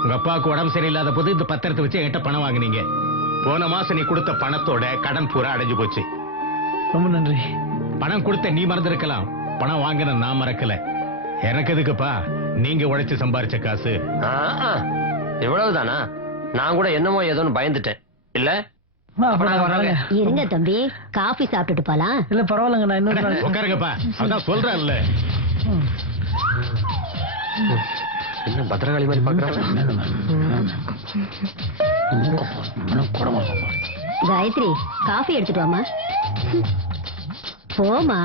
உங்க அப்பாவுக்கு உடம்பு சரியில்லாத போது இந்த பத்திரத்தை வச்சு என்கிட்ட பணம் வாங்குனீங்க. போன மாசம் நீ கொடுத்த பணத்தோட கடன் பூரா அடைஞ்சு போச்சு. ரொம்ப நன்றி. பணம் கொடுத்த நீ மறந்திருக்கலாம், பணம் வாங்கின நான் மறக்கல. எனக்கு எதுக்குப்பா நீங்க உழைச்சு சம்பாரிச்ச காசு? இவ்வளவுதானா? நான் கூட என்னமோ ஏதோன்னு பயந்துட்டேன். இல்ல இருங்க தம்பி, காஃபி சாப்பிட்டுட்டு போலாம். இல்ல பரவாயில்லங்க, நான் இன்னொரு உட்காருங்கப்பா. அதான் சொல்றேன்ல. என்ன பத்திரகாளி மாதிரி பாக்குறாங்க. காயத்ரி, காஃபி எடுத்துட்டு வாமா. போமா.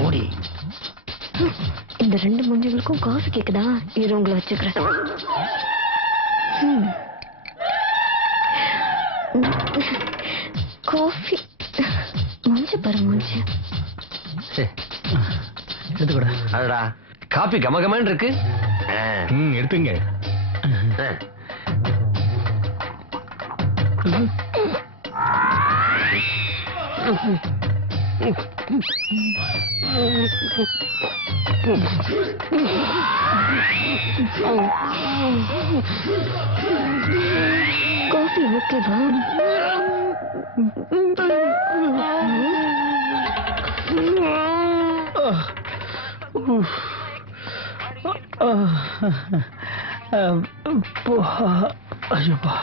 போடி. இந்த 2 மூஞ்சிகளுக்கும் காசு கேக்குதா? இரு உங்களை வச்சுக்கிறேன். காஃபி மூஞ்சி பாரு, மூஞ்சி எடுத்துக்கூட. அடடா, காபி கமகமன்னு இருக்கு. எடுத்துங்க. காஃபி ஓகேவா? ஐயோப்பா.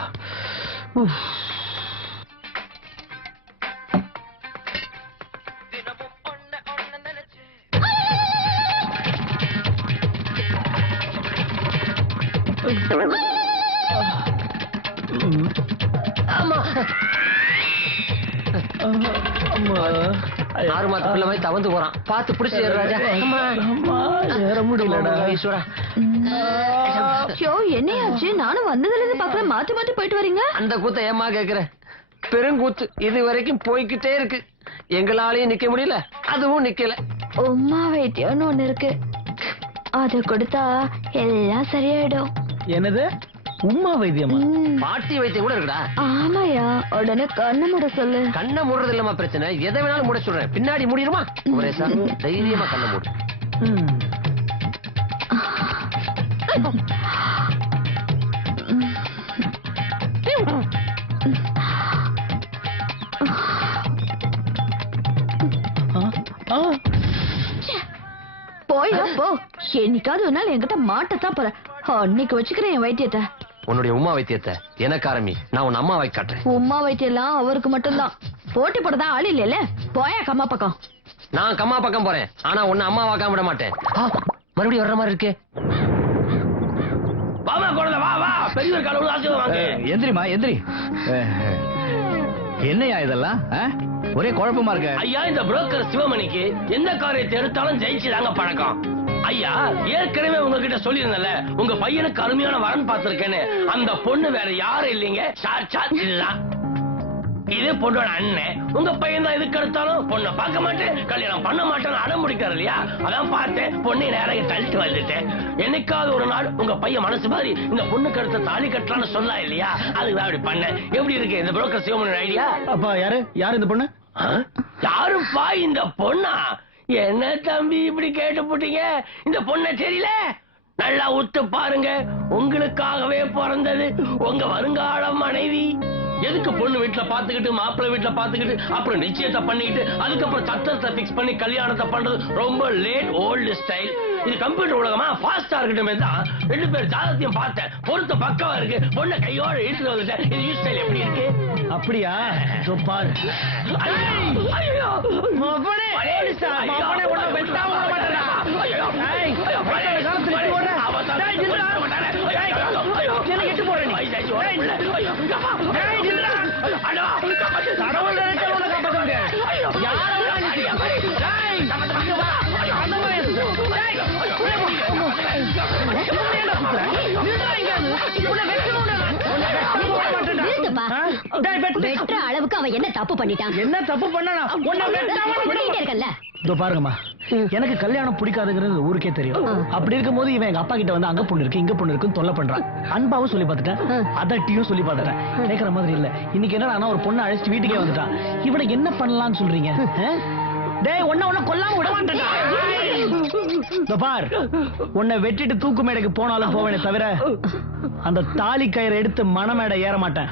ஆறு மாத்த பிள்ளை மாதிரி தவந்து போறான். பார்த்து பிடிச்சு ராஜா. ஏற முடியலடா. ஈஸ்வரா, என்னையாச்சு? நானும் வந்ததுல இருந்து பாக்குறேன், மாத்தி மாத்தி போயிட்டு வரீங்க. அந்த கூத்த ஏமா கேக்குற? பெருங்கூத்து இது வரைக்கும் போய்கிட்டே இருக்கு. எங்களாலையும் நிக்க முடியல, அதுவும் நிக்கல. உமா வைத்தியம்னு ஒண்ணு இருக்கு, அத கொடுத்தா எல்லாம் சரியாயிடும். என்னது? உமா வைத்தியமா? பாட்டி வைத்தியம் கூட இருக்குடா. ஆமாயா, உடனே கண்ணை மூட சொல்லு. கண்ணை மூடுறது இல்லமா பிரச்சனை, எதை வேணாலும் மூட சொல்றேன். பின்னாடி மூடிடுமா? ஒரே சார் தைரியமா கண்ணை மூடு. போயா போ. என்னைக்காவது ஒரு நாள் என்கிட்ட மாட்டத்தான் போற. அன்னைக்கு வச்சுக்கிறேன் என் வைத்தியத்தை. உன்னுடைய உமா வைத்தியத்தை எனக்கு ஆரம்பி, நான் உன் அம்மா வைக்க காட்டுறேன். உமா வைத்தியெல்லாம் அவருக்கு மட்டும்தான். போட்டி போடதான் ஆள் இல்ல. போயா கம்மா பக்கம். நான் கம்மா பக்கம் போறேன், ஆனா உன்னை அம்மா வாக்காம விட மாட்டேன். மறுபடியும் வர்ற மாதிரி இருக்கே. வாமா குழந்தை, வா வா. பெரிய கால ஆசீர்வாதம். எந்திரிமா எந்திரி. என்னையா இதெல்லாம்? ஒரே குழப்பமா இருக்க. ஐயா, இந்த புரோக்கர் சிவமணிக்கு எந்த காரியத்தை எடுத்தாலும் ஜெயிச்சுதாங்க பழக்கம். ஐயா, ஏற்கனவே உங்ககிட்ட சொல்லியிருந்தல, உங்க பையனுக்கு அருமையான வரன் பார்த்திருக்கேன்னு. அந்த பொண்ணு வேற யாரும் இல்லைங்க, சாட்சாத் இதுதான். இது பொண்ணோட அண்ணன். உங்க பையன் தான் எதுக்கு எடுத்தாலும் பொண்ணை பார்க்க மாட்டேன், கல்யாணம் பண்ண மாட்டேன்னு அடம் முடிக்கிறாரு இல்லையா? அதான் பார்த்தேன், பொண்ணை நேரம் தள்ளிட்டு வந்துட்டேன். என்னைக்காவது ஒரு நாள் உங்க பையன் மனசு மாதிரி இந்த பொண்ணுக்கு அடுத்த தாலி கட்டலான்னு சொல்லலாம் இல்லையா? அதுதான் அப்படி பண்ணேன். எப்படி இருக்கு இந்த புரோக்கர் சிவமணி ஐடியா? அப்பா யாரு இந்த பொண்ணு? யாருப்பா இந்த பொண்ணா? என்ன தம்பி இப்படி கேட்டு போட்டீங்க? இந்த பொண்ண தெரியல? நல்லா உத்து பாருங்க, உங்களுக்காகவே பிறந்தது உங்க வருங்கால மனைவி. எதுக்கு பொண்ணு வீட்டுல பாத்துக்கிட்டு மாப்பிள்ளை வீட்டுல பாத்துக்கிட்டு அப்புறம் நிச்சயத்தை பண்ணிக்கிட்டு அதுக்கப்புறம் சத்திரத்தை பிக்ஸ் பண்ணி கல்யாணத்தை பண்றது ரொம்ப லேட் ஓல்டு ஸ்டைல். இது கம்ப்யூட்டர் உலகமா ஃபாஸ்டா இருக்கட்டுமே தான் 2 பேர் ஜாதகத்தையும் பார்த்தேன், பொருத்த பக்கவா இருக்கு, பொண்ணை கையோட இழுத்து வந்துட்டேன். இது யூ ஸ்டைல் எப்படி இருக்கு? அப்படியா? பாரு. ஐயோ வெற்ற அளவுக்கு அவன் என்ன தப்பு பண்ணிட்டான்? என்ன தப்பு பண்ணா? பாருங்கம்மா, எனக்கு கல்யாணம் பிடிக்காதுங்கிறது ஊருக்கே தெரியும். அப்படி இருக்கும் போது இவன் எங்க அப்பா கிட்ட வந்து அங்க பொண்ணு இருக்கு இங்க பொண்ணு இருக்குன்னு தொல்லை பண்றான். அன்பாவும் சொல்லி பார்த்துட்டேன், அதட்டியும் சொல்லி பார்த்துட்டேன். கேட்கற மாதிரி இல்ல. இன்னைக்கு என்னடா ஒரு பொண்ணை அழைச்சிட்டு வீட்டுக்கே வந்துட்டான். இவனை என்ன பண்ணலாம்னு சொல்றீங்க? டேய் உன்னை கொல்லாம விட மாட்டேன்டா. இதோ பார், உன்னை வெட்டிட்டு தூக்கு மேடைக்கு போனாலும் போவேனே தவிர அந்த தாலி கயிறை எடுத்து மணமேடை ஏற மாட்டேன்.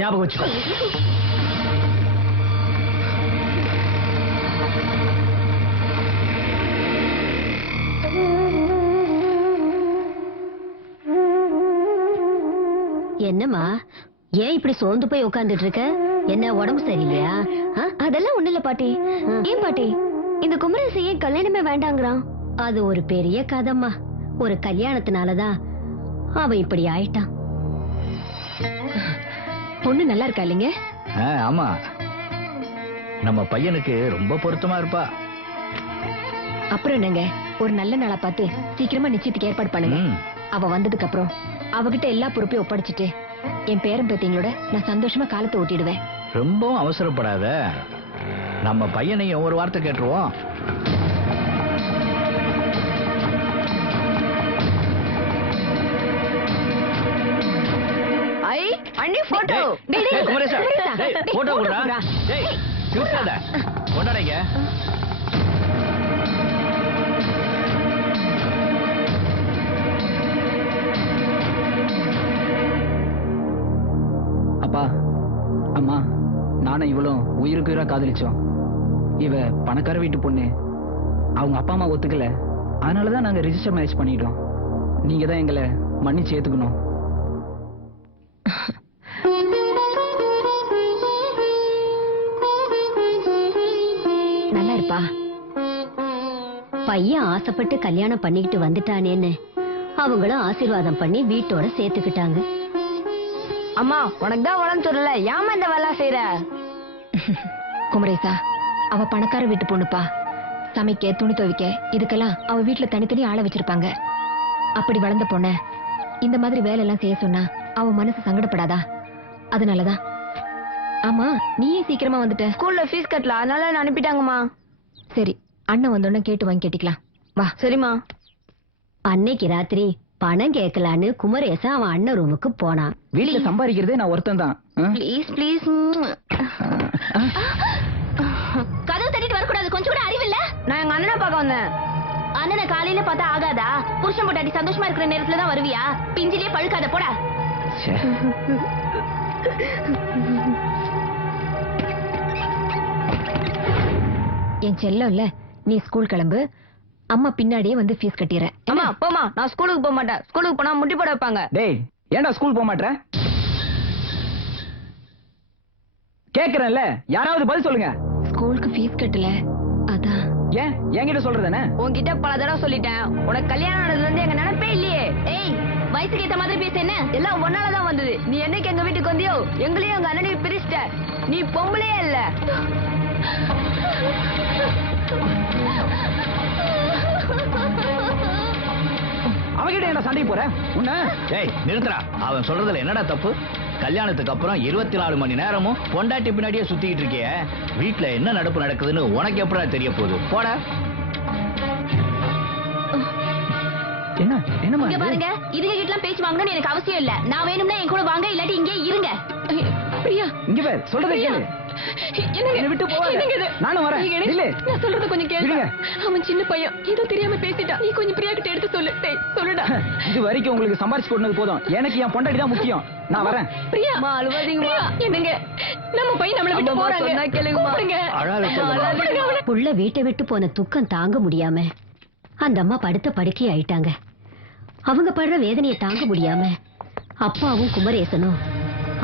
ஞாபகம் வச்சுக்கோ. என்னம்மா, ஏன் இப்படி சோர்ந்து போய் உட்கார்ந்துட்டு இருக்க? என்ன உடம்பு சரியில்லையா? அதெல்லாம் ஒண்ணு இல்ல பாட்டி. ஏன் பாட்டி இந்த குமரேசன் ஏன் கல்யாணமே வேண்டாங்கிறான்? அது ஒரு பெரிய கதைம்மா. ஒரு கல்யாணத்தினாலதான் அவன் இப்படி ஆயிட்டான். பொண்ணு நல்லா இருக்கா இல்லைங்க? ஆமா, நம்ம பையனுக்கு ரொம்ப பொருத்தமா இருப்பா. அப்புறம் என்னங்க, ஒரு நல்ல நாளா பார்த்து சீக்கிரமா நிச்சயத்துக்கு ஏற்பாடு பண்ணுங்க. அவ வந்ததுக்கு அப்புறம் அவகிட்ட எல்லா பொறுப்பையும் ஒப்படைச்சிட்டு என் பேரன் பேத்திங்களோட நான் சந்தோஷமா காலத்தை ஓட்டிடுவேன். ரொம்பவும் அவசரப்படாத. நம்ம பையனையும் ஒரு வார்த்தை கேட்டுருவோம். போட்டோ கொண்டாடைங்க. அப்பா அம்மா, நானும் இவளும் உயிருக்கு உயிரா காதலிச்சோம். இவ பணக்கார வீட்டு பொண்ணு. அவங்க அப்பா அம்மா ஒத்துக்கல. அதனாலதான் நாங்க ரிஜிஸ்டர் மேரேஜ் பண்ணிட்டோம். நீங்க தான் எங்களை மன்னிச்சு ஏத்துக்கணும். நல்லா இருப்பா. பையன் ஆசைப்பட்டு கல்யாணம் பண்ணிக்கிட்டு வந்துட்டானேன்னு அவங்களும் ஆசீர்வாதம் பண்ணி வீட்டோட சேர்த்துக்கிட்டாங்க. அம்மா, உனக்கு தான் உடம்பு சொல்லல, ஏமா இந்த வேலை செய்யற? குமரேசா, அவ பணக்கார வீட்டு பொண்ணுப்பா. சமைக்க, துணி துவைக்க இதுக்கெல்லாம் அவ வீட்டுல தனித்தனி ஆள வச்சிருப்பாங்க. அப்படி வளர்ந்த பொண்ண இந்த மாதிரி வேலை எல்லாம் செய்ய சொன்னா அவ மனசு சங்கடப்படாதா? அதனாலதான். ஆமா, நீயே சீக்கிரமா வந்துட்ட. ஸ்கூல்ல ஃபீஸ் கட்டல, அதனால என்ன அனுப்பிட்டாங்கம்மா. சரி, அண்ணன் வந்தோடனே கேட்டு வாங்கி கேட்டிக்கலாம். வா. சரிம்மா. அன்னைக்கு ராத்திரி பணம் கேட்கலான்னு குமரேசா அவன் அண்ணன் ரூமுக்கு போனான். வீட்டுல சம்பாதிக்கிறதே நான் ஒருத்தன் தான். Please please. கதவு தட்டிட்டு வரக்கூடாது, கொஞ்சம் கூட அறிவில்ல? நான் எங்க அண்ணனை பார்க்க வந்தேன். அண்ணனை காலையில பார்த்தா ஆகாதா? புருஷன் பொண்டாட்டி சந்தோஷமா இருக்கிற நேரத்துல தான் வருவியா? பிஞ்சிலே பழுக்காத, போடா. என் செல்லம் இல்ல, நீ ஸ்கூல் கிளம்பு. அம்மா பின்னாடியே வந்து ஃபீஸ் கட்டிடுறேன். அம்மா போமா, நான் ஸ்கூலுக்கு போக மாட்டேன். ஸ்கூலுக்கு போனா முட்டி போட வைப்பாங்க. டேய், ஏன்டா ஸ்கூல் போக மாட்டேற? கேக்குறேன்ல, யாராவது பதில் சொல்லுங்க. ஸ்கூலுக்கு ஃபீஸ் கட்டல, அதான். ஏன் என்கிட்ட சொல்றதானே? உன்கிட்ட பல தடவை சொல்லிட்டேன். உனக்கு கல்யாணம் ஆனதுல இருந்து எங்க நினைப்பே இல்லையே. ஏய், வயசுக்கு ஏத்த மாதிரி பேச என்ன? எல்லாம் ஒன்னாலதான் வந்தது. நீ என்னைக்கு எங்க வீட்டுக்கு வந்தியோ எங்களையும் எங்க அண்ணனையும் பிரிச்சிட்ட. நீ பொம்பளையே இல்ல. அவகிட்ட என்ன சண்டைக்கு போற? உன்ன ஏய் நிறுத்துறா. அவன் சொல்றதுல என்னடா தப்பு? கல்யாணத்துக்கு அப்புறம் 24 மணி நேரமும் பொண்டாட்டி பின்னாடியே சுத்திக்கிட்டு இருக்கிய. வீட்டுல என்ன நடப்பு நடக்குதுன்னு உனக்கு எப்படா தெரிய போகுது? போட. என்ன என்னமா இங்க பாருங்க, இதுங்க கிட்டலாம் பேச்சு வாங்கணும்னு எனக்கு அவசியம் இல்ல. நான் வேணும்னா என் கூட வாங்க, இல்லாட்டி இங்கே இருங்க. பிரியா, இங்க பாரு, சொல்றதை கேளு. என்ன விட்டு போவாத. நானும் வரேன். இல்ல, நான் சொல்றது கொஞ்சம் கேளு. அவன் சின்ன பையன், ஏதோ தெரியாம பேசிட்டான். நீ கொஞ்சம் பிரியா கிட்ட எடுத்து சொல்லு. டேய் சொல்லுடா. இது வரைக்கும் உங்களுக்கு சம்பாரிச்சு போடுனது போதும். எனக்கு என் பொண்டாட்டி தான் முக்கியம். நான் வரேன். பிரியா, மா அழுவாதீங்கமா. என்னங்க, நம்ம பையன் நம்மள விட்டு போறாங்க. சொன்னா கேளுங்க. புள்ள வீட்டை விட்டு போன துக்கம் தாங்க முடியாம அந்த அம்மா படுத்த படுக்கை ஆயிட்டாங்க. அவங்க படுற வேதனையை தாங்க முடியாம அப்பாவும் குமரேசனும்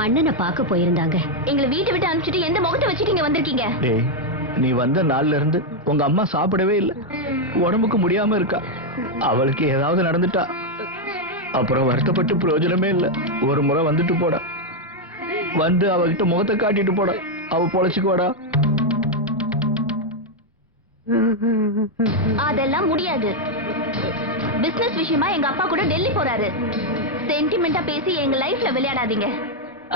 அண்ணனை பார்க்க போயிருந்தாங்க. எங்களை வீட்டை விட்டு அனுப்பிச்சிட்டு எந்த முகத்தை வச்சுட்டு இங்க வந்திருக்கீங்க? டேய், நீ வந்த நாள்ல இருந்து உங்க அம்மா சாப்பிடவே இல்ல, உடம்புக்கு முடியாம இருக்கா. அவளுக்கு ஏதாவது நடந்துட்டா அப்புறம் வருத்தப்பட்டு பிரயோஜனமே இல்ல. ஒரு முறை வந்துட்டு போடா, வந்து அவகிட்ட முகத்தை காட்டிட்டு போடா, அவ பொழைச்சுக்குவாடா. அதெல்லாம் முடியாது. பிசினஸ் விஷயமா எங்க அப்பா கூட டெல்லி போறாரு. சென்டிமெண்டா பேசி எங்க லைஃப்ல விளையாடாதீங்க.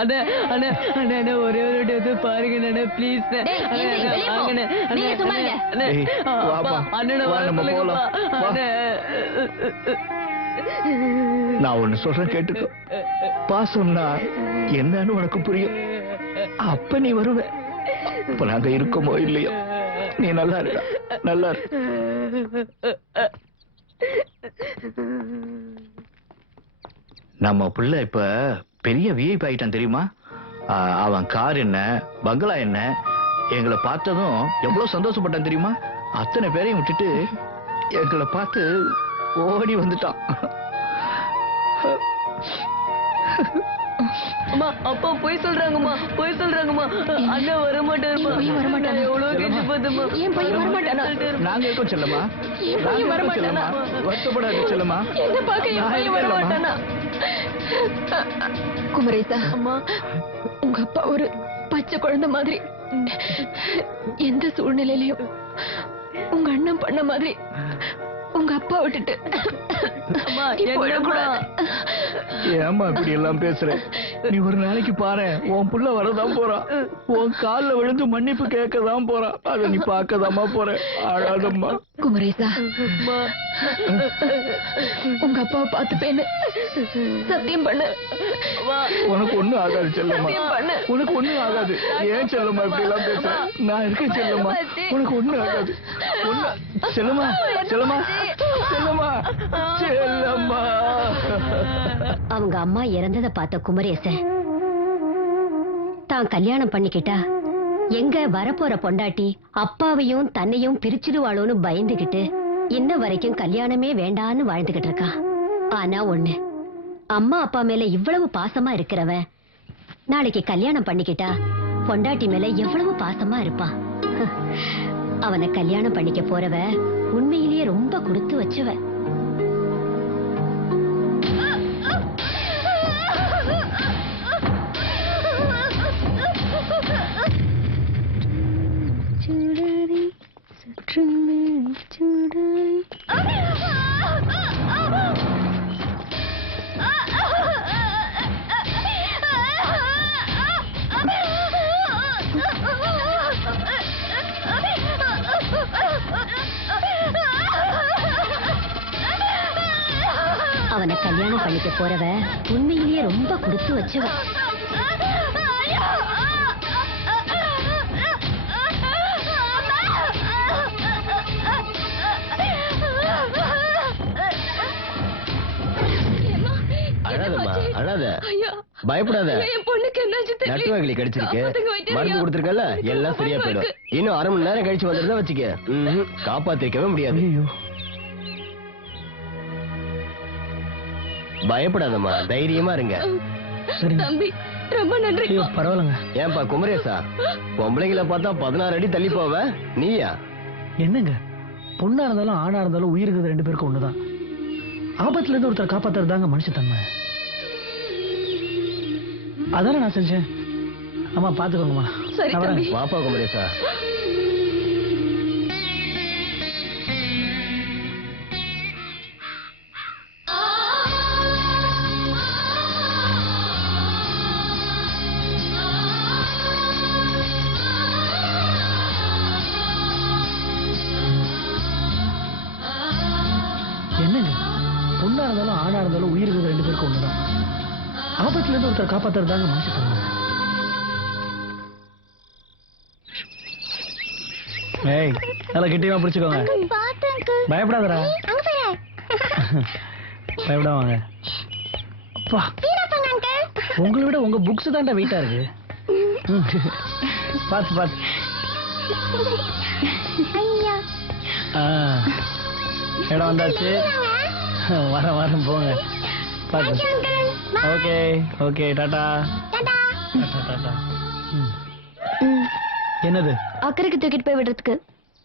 அண்ணே அண்ணே அண்ணே, ஒரே ஒரு இது பாருங்க அண்ணே, ப்ளீஸ். நீங்க சும்மா இருங்க. நான் ஒண்ணு சொல்றேன் கேட்டுக்கோ. பாசம்னா என்னன்னு உனக்கு புரியும். அப்ப நீ வருவ. இப்ப நாங்க இருக்கோமோ இல்லையோ நீ நல்லா இருக்கா, நல்லா இரு. நம்ம புள்ள இப்ப பெரிய விஐபி ஆயிட்டான் தெரியுமா? அவன் கார் என்ன, பங்களா என்ன, எங்களை பார்த்ததும் எவ்வளவு சந்தோஷப்பட்டான் தெரியுமா? அத்தனை பேரையும் விட்டுட்டு எங்களை பார்த்து ஓடி வந்துட்டான். அம்மா அப்பா போய் சொல்றாங்கம்மா, போய் சொல்றாங்கம்மா. அண்ணா வரமாட்டாருமா. எவ்வளவு கெட்டு போதுமா. என் பையன் வரமாட்டானா? நாங்க இருக்கோம் செல்லம்மா, என் பையன் வரமாட்டானா? வருத்தப்படாது செல்லம்மா. என்ன பார்க்க என் பையன் வரமாட்டானா? குமரேசா, அம்மா உங்க அப்பா ஒரு பச்சை குழந்தை மாதிரி. எந்த சூழ்நிலையிலையும் உங்க அண்ணன் பண்ண மாதிரி உங்க அப்பா விட்டுட்டு ஏமா இப்படி எல்லாம் பேசுற? நீ ஒரு நாளைக்கு பாரு, உன் புள்ள வரதான் போறான், உன் கால்ல விழுந்து மன்னிப்பு கேட்கதான் போறான். அத நீ பார்க்கதாமா போற. அழாதம்மா. குமரேசா, உங்க அப்பாவை பார்த்துப்பேன்னு சத்தியம் பண்ணு. உனக்கு ஒண்ணும் ஆகாது செல்லம்மா, உனக்கு ஒண்ணும் ஆகாது. ஏன் செல்லம்மா இப்படி எல்லாம் பேசுற? நான் இருக்கேன் செல்லம்மா, உனக்கு ஒண்ணும் ஆகாது. செல்லம்மா, செல்லம்மா, செல்லம்மா, செல்லம்மா. அவங்க அம்மா இறந்ததை பார்த்த குமரேசன் தான் கல்யாணம் பண்ணிக்கிட்டா எங்க வரப்போற பொண்டாட்டி அப்பாவையும் தன்னையும் பிரிச்சிடுவாளோன்னு பயந்துகிட்டு இன்ன வரைக்கும் கல்யாணமே வேண்டான்னு வாழ்ந்துகிட்டு இருக்கா. ஆனா ஒண்ணு, அம்மா அப்பா மேல இவ்வளவு பாசமா இருக்கிறவன் நாளைக்கு கல்யாணம் பண்ணிக்கிட்டா பொண்டாட்டி மேல எவ்வளவு பாசமா இருப்பான். அவனை கல்யாணம் பண்ணிக்க போறவ உண்மையிலேயே ரொம்ப கொடுத்து வச்சவ. அவனை கல்யாணம் பண்ணிக்க போறவ உண்மையிலேயே ரொம்ப கொடுத்து வச்சவ. அழாதம்மா, அழாத, பயப்படாத. நட்டு வகலி கடிச்சிருக்கு, மருந்து கொடுத்திருக்கல, எல்லாம் சரியா போயிடும். இன்னும் அரை மணி நேரம் கழிச்சு வந்துருந்தா வச்சுக்க, காப்பாத்திருக்கவே முடியாது. பயப்படாதம்மா, தைரியமா இருங்க. தம்பி ரொம்ப நன்றி. பரவாயில்லங்க. ஏன்பா குமரேசா, பொம்பளைங்களை பார்த்தா 16 அடி தள்ளி போவ, நீயா? என்னங்க, பொண்ணா இருந்தாலும் ஆணா இருந்தாலும் உயிருக்கு 2 பேருக்கும் ஒண்ணுதான். ஆபத்துல இருந்து ஒருத்தர் காப்பாத்துறதாங்க மனுஷத்தன்மை. அதானே நான் செஞ்சேன். அம்மா பாத்துக்கோங்கம்மா. சரி தம்பி. வாப்பா குமரேசா. என்னங்க, பொண்ணா இருந்தாலும் ஆணா இருந்தாலும் உயிருக்கு 2 பேருக்கும் ஒண்ணுதான். ஆபத்துல இருந்து ஒருத்தர் காப்பாத்துறதாங்க மனுஷத்தன்மை. ஏய், நல்லா கெட்டியமா பிடிச்சுக்கோங்க. பயப்படாதடா. பயப்படாவாங்க. அப்பா, உங்களை விட உங்க புக்ஸ் தான்டா வெயிட்டா இருக்கு. பாத்து பாத்து. இடம் வந்தாச்சு. வரேன் போங்க. பாத்து. Okay okay, Tata. என்னது? அக்கறைக்கு தூக்கிட்டு போய் விடுறதுக்கு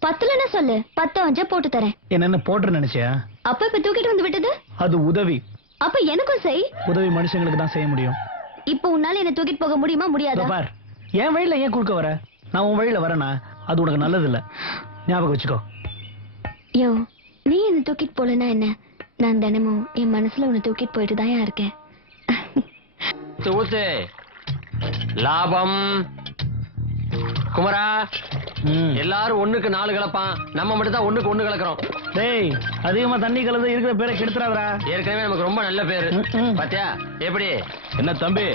10 சொல்லு, 10 வஞ்சா போட்டு தரேன். என்ன போட்டு நினைச்சியா? அப்ப இப்ப தூக்கிட்டு வந்து விட்டது அது உதவி. அப்ப எனக்கும் செய். உதவி மனுஷங்களுக்கு தான் செய்ய முடியும். இப்ப உன்னால என்ன தூக்கிட்டு போக முடியுமா முடியாதா? பார், என் வழியில ஏன் குறுக்க வர? நான் உன் வழியில வரேனா அது உனக்கு நல்லது இல்ல, ஞாபகம் வச்சுக்கோ. யோ, நீ என்ன தூக்கிட்டு போலனா என்ன? நான் தினமும் என் மனசுல உன்னை தூக்கிட்டு போயிட்டு தான் இருக்கேன். ஊத்து லாபம். குமரா, எல்லாரும் 1க்கு 4 கலப்பான், நம்ம மட்டும் தான் 1க்கு 1 கலக்குறோம். டேய், அதிகமா தண்ணி கலந்து இருக்கிற பேரை கெடுத்துறாதடா. ஏற்கனவே நமக்கு ரொம்ப நல்ல பேரு. பாத்தியா எப்படி? என்ன தம்பி,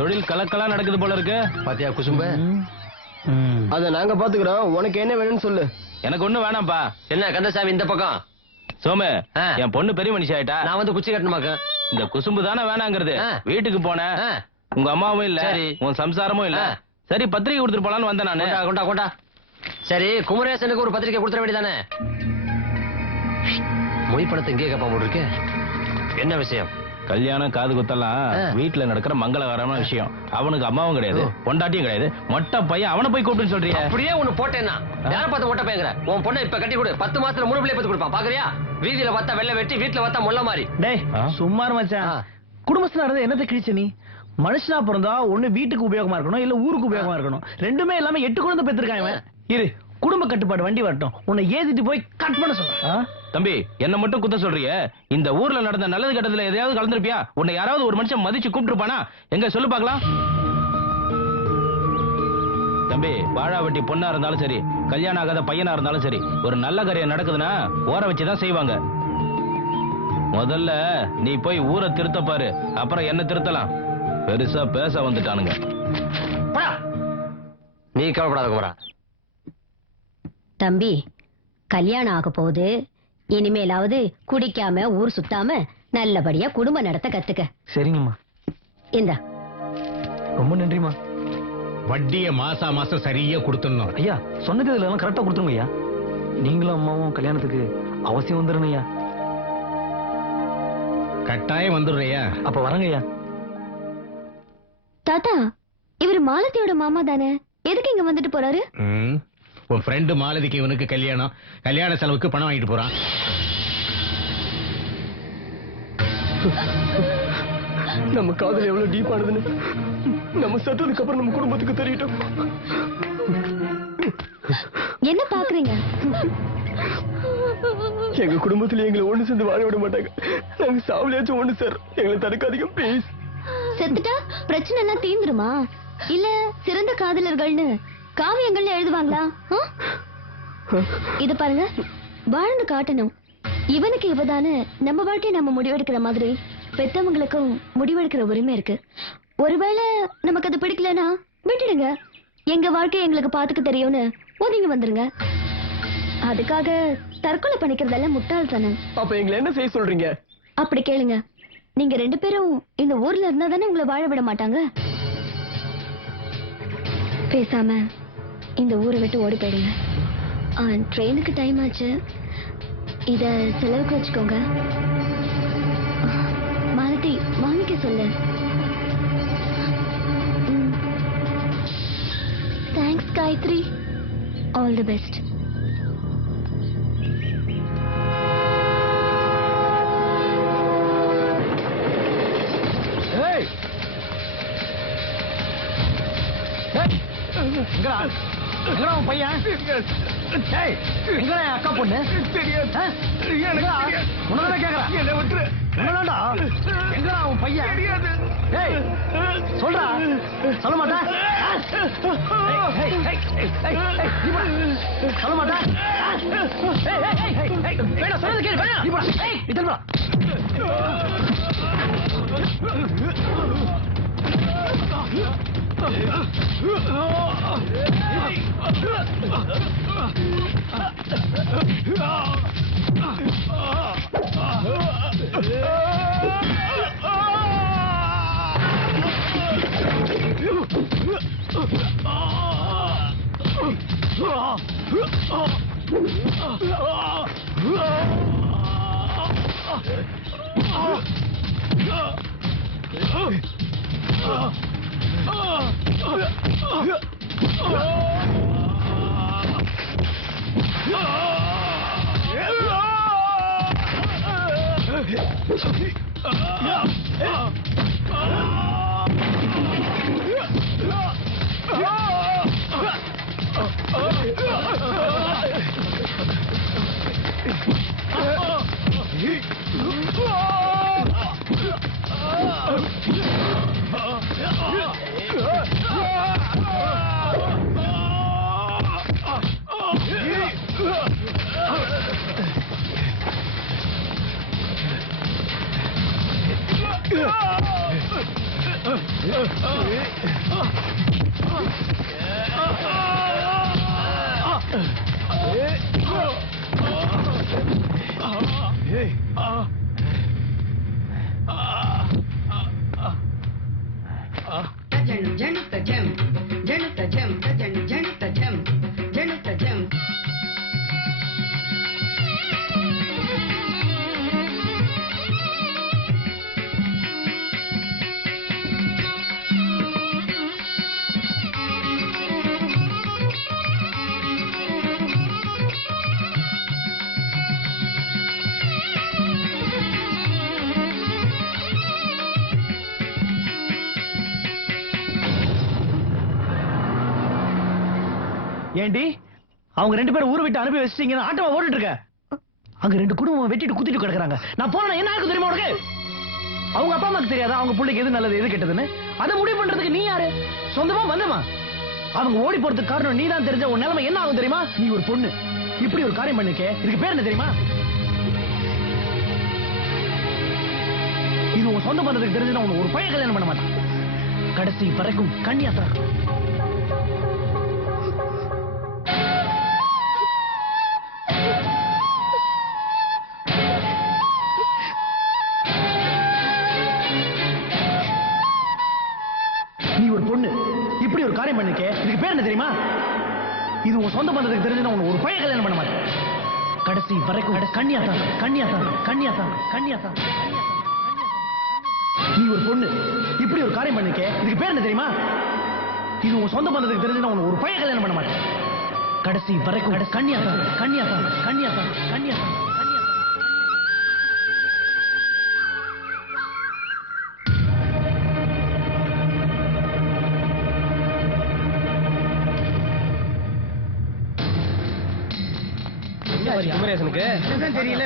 தொழில் கலக்கலா நடக்குது போல இருக்கு. பாத்தியா குசும்ப? அத நாங்க பாத்துக்கிறோம். உனக்கு என்ன வேணும்னு சொல்லு. எனக்கு ஒண்ணும் வேணாம்ப்பா. என்ன கந்தசாமி இந்த பக்கம்? சோமு, என் பொண்ணு பெரிய மனுஷி ஆயிட்டா. நான் வந்து குச்சி கட்டணுமாக்க? இந்த குசும்பு தானே வேணாங்கிறது. வீட்டுக்கு போனேன், உங்க அம்மாவும் இல்ல, உன் சம்சாரமும் இல்ல. சரி பத்திரிக்கை கொடுத்துட்டு போலான்னு வந்தேன் நானு. கொண்டா கொண்டா. சரி குமரேசனுக்கு ஒரு பத்திரிக்கை கொடுத்துட வேண்டியதானே? மொய் பணத்தை இங்கே கேப்பா போட்டுருக்கு. என்ன விஷயம்? கல்யாணம் காது குத்தலாம் வீட்டுல நடக்கிற மங்களகரமான விஷயம். அவனுக்கு அம்மாவும் கிடையாது, பொண்டாட்டியும் கிடையாது, மொட்டை பையன். அவனை போய் கூப்பிட்டுன்னு சொல்றியா? அப்படியே ஒண்ணு போட்டேன்னா யார பார்த்து மொட்டை பையங்கிற? உன் பொண்ணை இப்ப கட்டி கொடு. 10 மாசத்துல 3 பிள்ளை பத்து கொடுப்பான். பாக்குறியா? வீதியில பார்த்தா வெள்ளை வெட்டி, வீட்டுல பார்த்தா முள்ள மாதிரி. டேய் சும்மா மச்சான், குடும்பத்துல நடந்த என்னத்தை கிழிச்ச நீ? மனுஷனா பிறந்தா ஒண்ணு வீட்டுக்கு உபயோகமா இருக்கணும், இல்ல ஊருக்கு உபயோகமா இருக்கணும். ரெண்டுமே இல்லாம 8 குழந்தை பெற்றிருக்காங்க. இரு குடும்ப கட்டுப்பாடு வண்டி வரட்டும், உன்னை ஏத்திட்டு போய் கட் பண்ண சொல்றேன். தம்பி என்ன மட்டும் குத்த சொல்றிய? இந்த ஊர்ல நடந்த நல்லது கெட்டதுல எதையாவது கலந்துருப்பியா? உன்னை யாராவது ஒரு மனுஷன் மதிச்சு கூப்பிட்டுருப்பானா? எங்க சொல்லு பாக்கலாம். தம்பி வாழாவட்டி பொண்ணா இருந்தாலும் சரி, கல்யாணம் ஆகாத பையனா இருந்தாலும் சரி, ஒரு நல்ல காரியம் நடக்குதுன்னா ஓர வச்சுதான் செய்வாங்க. முதல்ல நீ போய் ஊரை திருத்த பாரு, அப்புறம் என்ன திருத்தலாம். பெருசா பேச வந்துட்டானுங்க. நீ கவலைப்படாத குமரா. தம்பி கல்யாணம் ஆக போகுது, இனிமேலாவது குடிக்காம ஊர் சுத்தாம நல்லபடியா குடும்பம் நடத்த கத்துக்க. சரிங்கம்மா. இந்தா. ரொம்ப நன்றிமா. வட்டியை மாசம் சரியா கொடுத்துடணும். ஐயா சொன்னது எல்லாம் கரெக்டா கொடுத்துருங்க ஐயா. நீங்களும் அம்மாவும் கல்யாணத்துக்கு அவசியம் வந்துடணும் ஐயா. கட்டாயம் வந்துடுறியா? அப்ப வரங்க ஐயா. தாத்தா இவர் மாலத்தியோட மாமா தானே, எதுக்கு இங்க வந்துட்டு போறாரு? உன் ஃப்ரெண்டு மாலதிக்கு இவனுக்கு கல்யாணம், கல்யாண செலவுக்கு பணம் வாங்கிட்டு போறான். நம்ம காதல் எவ்வளவு டீப்பானதுன்னு நம்ம செத்ததுக்கு அப்புறம் நம்ம குடும்பத்துக்கு தெரியட்டும். என்ன பாக்குறீங்க? எங்க குடும்பத்துல எங்களை ஒண்ணு சேர்ந்து வாழ விட மாட்டாங்க. நாங்க சாவலியாச்சும் ஒண்ணு சார், எங்களை தடுக்காதீங்க ப்ளீஸ். செத்துட்டா பிரச்சனை எல்லாம் தீந்துருமா? இல்ல சிறந்த காதலர்கள்னு காவியங்கள்ல எழுதுவாங்களா? இது பாருங்க, வாழ்ந்து காட்டணும். இவனுக்கு இவதானு நம்ம வாழ்க்கையை நம்ம முடிவெடுக்கிற மாதிரி பெத்தவங்களுக்கும் முடிவெடுக்கிற உரிமை இருக்கு. ஒருவேளை நமக்கு அது பிடிக்கலன்னா விட்டுடுங்க. எங்க வாழ்க்கை எங்களுக்கு பாத்துக்க தெரியும்னு ஒதுங்கி வந்துருங்க. அதுக்காக தற்கொலை பண்ணிக்கிறதெல்லாம் முட்டாள்தானே. அப்ப எங்களை என்ன செய்ய சொல்றீங்க? அப்படி கேளுங்க. நீங்க 2 பேரும் இந்த ஊர்ல இருந்தா தானே உங்களை வாழ விட மாட்டாங்க. பேசாம இந்த ஊரை விட்டு ஓடி போயிடுங்க. ட்ரெயினுக்கு டைம் ஆச்சு, இத செலவுக்கு வச்சுக்கோங்க. மாலதி வாங்கிக்க சொல்லு. Thanks Gayathri. All the best. பையன் அக்கா பொண்ணு உனதான் கேக்குறேன். எங்கடா உன் பையன்? சொல்றா, சொல்ல மாட்டேன். சொல்ல மாட்டேன். சொல்றது கேளு. ஏண்டி அவங்க 2 பேரும் ஊரை விட்டு அனுப்பி வச்சிட்டீங்கன்னு ஆட்டமா ஓடிட்டு இருக்க. அங்க 2 குடும்பம் வெட்டிட்டு குத்திட்டு கிடக்குறாங்க. நான் போனா என்ன ஆகும் தெரியுமா உனக்கு? அவங்க அப்பா அம்மாக்கு தெரியாதா அவங்க பிள்ளைக்கு எது நல்லது எது கெட்டதுன்னு? அதை முடிவு பண்றதுக்கு நீ யாரு? சொந்தமா வந்தமா? அவங்க ஓடி போறதுக்கு காரணம் நீ தான். தெரிஞ்ச உன் நிலைமை என்ன ஆகும் தெரியுமா? நீ ஒரு பொண்ணு இப்படி ஒரு காரியம் பண்ணிருக்கே, இதுக்கு பேர் என்ன தெரியுமா? இது உன் சொந்த பந்தத்துக்கு தெரிஞ்சுன்னா உனக்கு ஒரு பையன் கல்யாணம் பண்ண மாட்டான். கடைசி வரைக்கும் கண்ணியாத்தான். நீ ஒரு பொண்ணு இப்படி ஒரு காரியம் பண்ணிருக்கே, இதுக்கு பேர் என்ன தெரியுமா? இது உன் சொந்த பந்தத்துக்கு தெரிஞ்சுன்னா உனக்கு ஒரு பையன் கல்யாணம் பண்ண மாட்டான். கடைசி வரைக்கும் கண்ணியாத்தான் கண்ணியாத்தான் கண்ணியாத்தான் கண்ணியாத்தான். நீ ஒரு பொண்ணு இப்படி ஒரு காரியம் பண்ணிருக்கே, இதுக்கு பேர் என்ன தெரியுமா? இது உன் சொந்த பந்தத்துக்கு தெரிஞ்சுன்னா உனக்கு ஒரு பையன் கல்யாணம் பண்ண மாட்டான். கடைசி வரைக்கும் கண்ணியாத்தான் கண்ணியாத்தான் கண்ணியாத்தான் கண்ணியாத்தான். குமரேசனுக்கு தெரியல.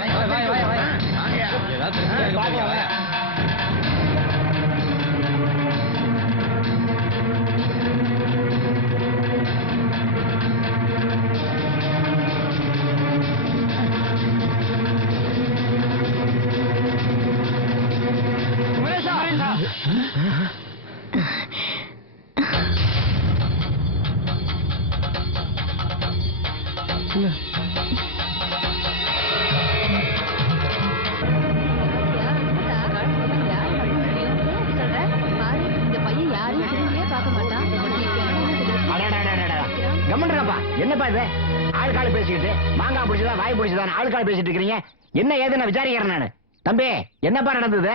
என்னப்பா இது ஆளுக்காளு பேசிக்கிட்டு மாங்காய் பிடிச்சதா வாய் பிடிச்சதான் ஆளுக்காளு பேசிட்டு இருக்கீங்க? என்ன ஏது நான் விசாரிக்கிறேன் நானு. தம்பி என்னப்பா நடந்தது?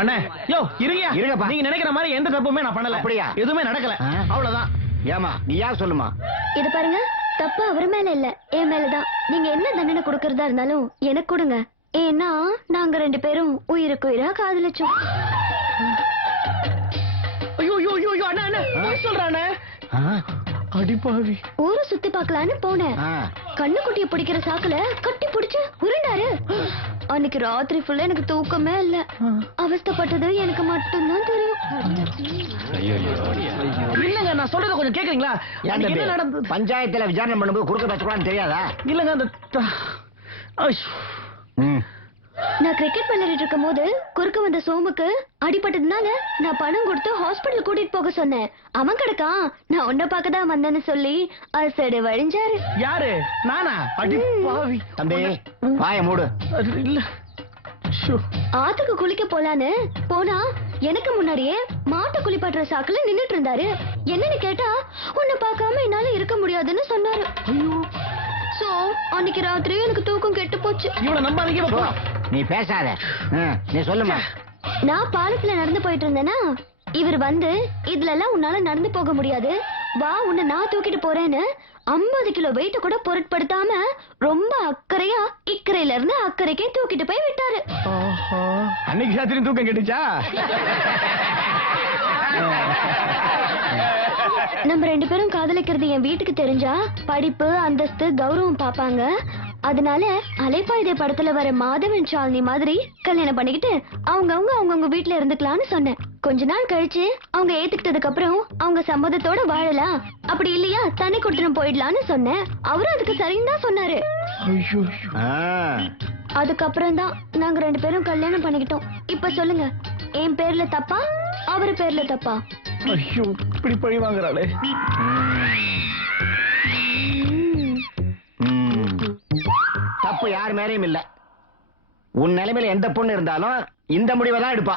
அண்ணே யோ இருங்கப்பா. நீங்க நினைக்கிற மாதிரி எந்த தப்புமே நான் பண்ணல. அப்படியா? எதுவுமே நடக்கல, அவ்வளவுதான். ஏமா நீ யார் சொல்லுமா? இது பாருங்க, தப்பு அவர் மேல இல்ல, என் மேலதான். நீங்க என்ன தண்டனை கொடுக்கறதா இருந்தாலும் எனக்கு கொடுங்க. ஏன்னா நாங்க 2 பேரும் உயிருக்கு உயிரா காதலிச்சோம். ஐயோ ஐயோ ஐயோ அண்ணா அண்ணா போய் சொல்றானே. அடிப்பாவி. ஊரை சுத்தி பார்க்கலான்னு போனேன். கண்ணுக்குட்டிய பிடிக்கிற சாக்குல கட்டி பிடிச்சு உருண்டாரு. அன்னைக்கு ராத்திரி ஃபுல்லா எனக்கு தூக்கமே இல்ல. அவஸ்தைப்பட்டது எனக்கு மட்டும்தான் தெரியும். இல்லங்க நான் சொல்றத கொஞ்சம் கேக்குறீங்களா? என்ன நடந்தது? பஞ்சாயத்துல விசாரணை பண்ணும்போது குறுக்க பேசக்கூடாதுன்னு தெரியாதா? இல்லங்க அந்த நான் கிரிக்கெட் விளையாடிட்டு இருக்கும் போது குறுக்க வந்த சோமுக்கு அடிபட்டதுனால நான் பணம் கொடுத்து ஹாஸ்பிடல் கூட்டிட்டு போக சொன்னேன். அவன் கிடக்கான். நான் உன்னை பார்க்கதான் வந்தேன்னு சொல்லி அசடு வழிஞ்சாரு. யாரு? நானா? அடிப்பாவி. தம்பி வாய மூடு. இல்ல ஆத்துக்கு குளிக்க போலான்னு போனா எனக்கு முன்னாடியே மாட்டை குளிப்பாட்டுற சாக்குல நின்னுட்டு இருந்தாரு. என்னன்னு கேட்டா உன்னை பார்க்காம என்னால இருக்க முடியாதுன்னு சொன்னாரு. சோ அன்னைக்கு ராத்திரி எனக்கு தூக்கம் கெட்டு போச்சு. இவள நம்பாதீங்க. நீ பேசாத, நீ சொல்லுமா. நான் பாலத்துல நடந்து போயிட்டு இருந்தேனா இவர் வந்து இதுல எல்லாம் உன்னால நடந்து போக முடியாது, வா உன்னை நான் தூக்கிட்டு போறேன்னு 50 கிலோ வெயிட்ட கூட பொருட்படுத்தாம ரொம்ப அக்கறையா இக்கரையில இருந்து அக்கறைக்கே தூக்கிட்டு போய் விட்டாரு. அன்னைக்கு ராத்திரி தூக்கம் கெட்டுச்சா? நம்ம 2 பேரும் காதலிக்கிறது என் வீட்டுக்கு தெரிஞ்சா படிப்பு அந்தஸ்து கௌரவம் பாப்பாங்க. அதனால அலைப்பாயுதே படத்துல வர மாதவன் சாலினி மாதிரி கல்யாணம் பண்ணிக்கிட்டு அவங்கவுங்க வீட்டுல இருந்துக்கலாம்னு சொன்னேன். கொஞ்ச நாள் கழிச்சு அவங்க ஏத்துக்கிட்டதுக்கு அப்புறம் அவங்க சம்மதத்தோட வாழலாம், அப்படி இல்லையா தனி குடுத்தனம் போயிடலாம்னு சொன்னேன். அவரும் அதுக்கு சரின்னு தான் சொன்னாரு. அதுக்கப்புறம் தான் நாங்க 2 பேரும் கல்யாணம் பண்ணிக்கிட்டோம். இப்ப சொல்லுங்க, என் பேர்ல தப்பா அவரு பேர்ல தப்பா? ஐயோ இப்படி பழி வாங்குறாளே. தப்பு யார் மேலேயும் இல்ல. உன் நிலைமையில எந்த பொண்ணு இருந்தாலும் இந்த முடிவை தான் எடுப்பா.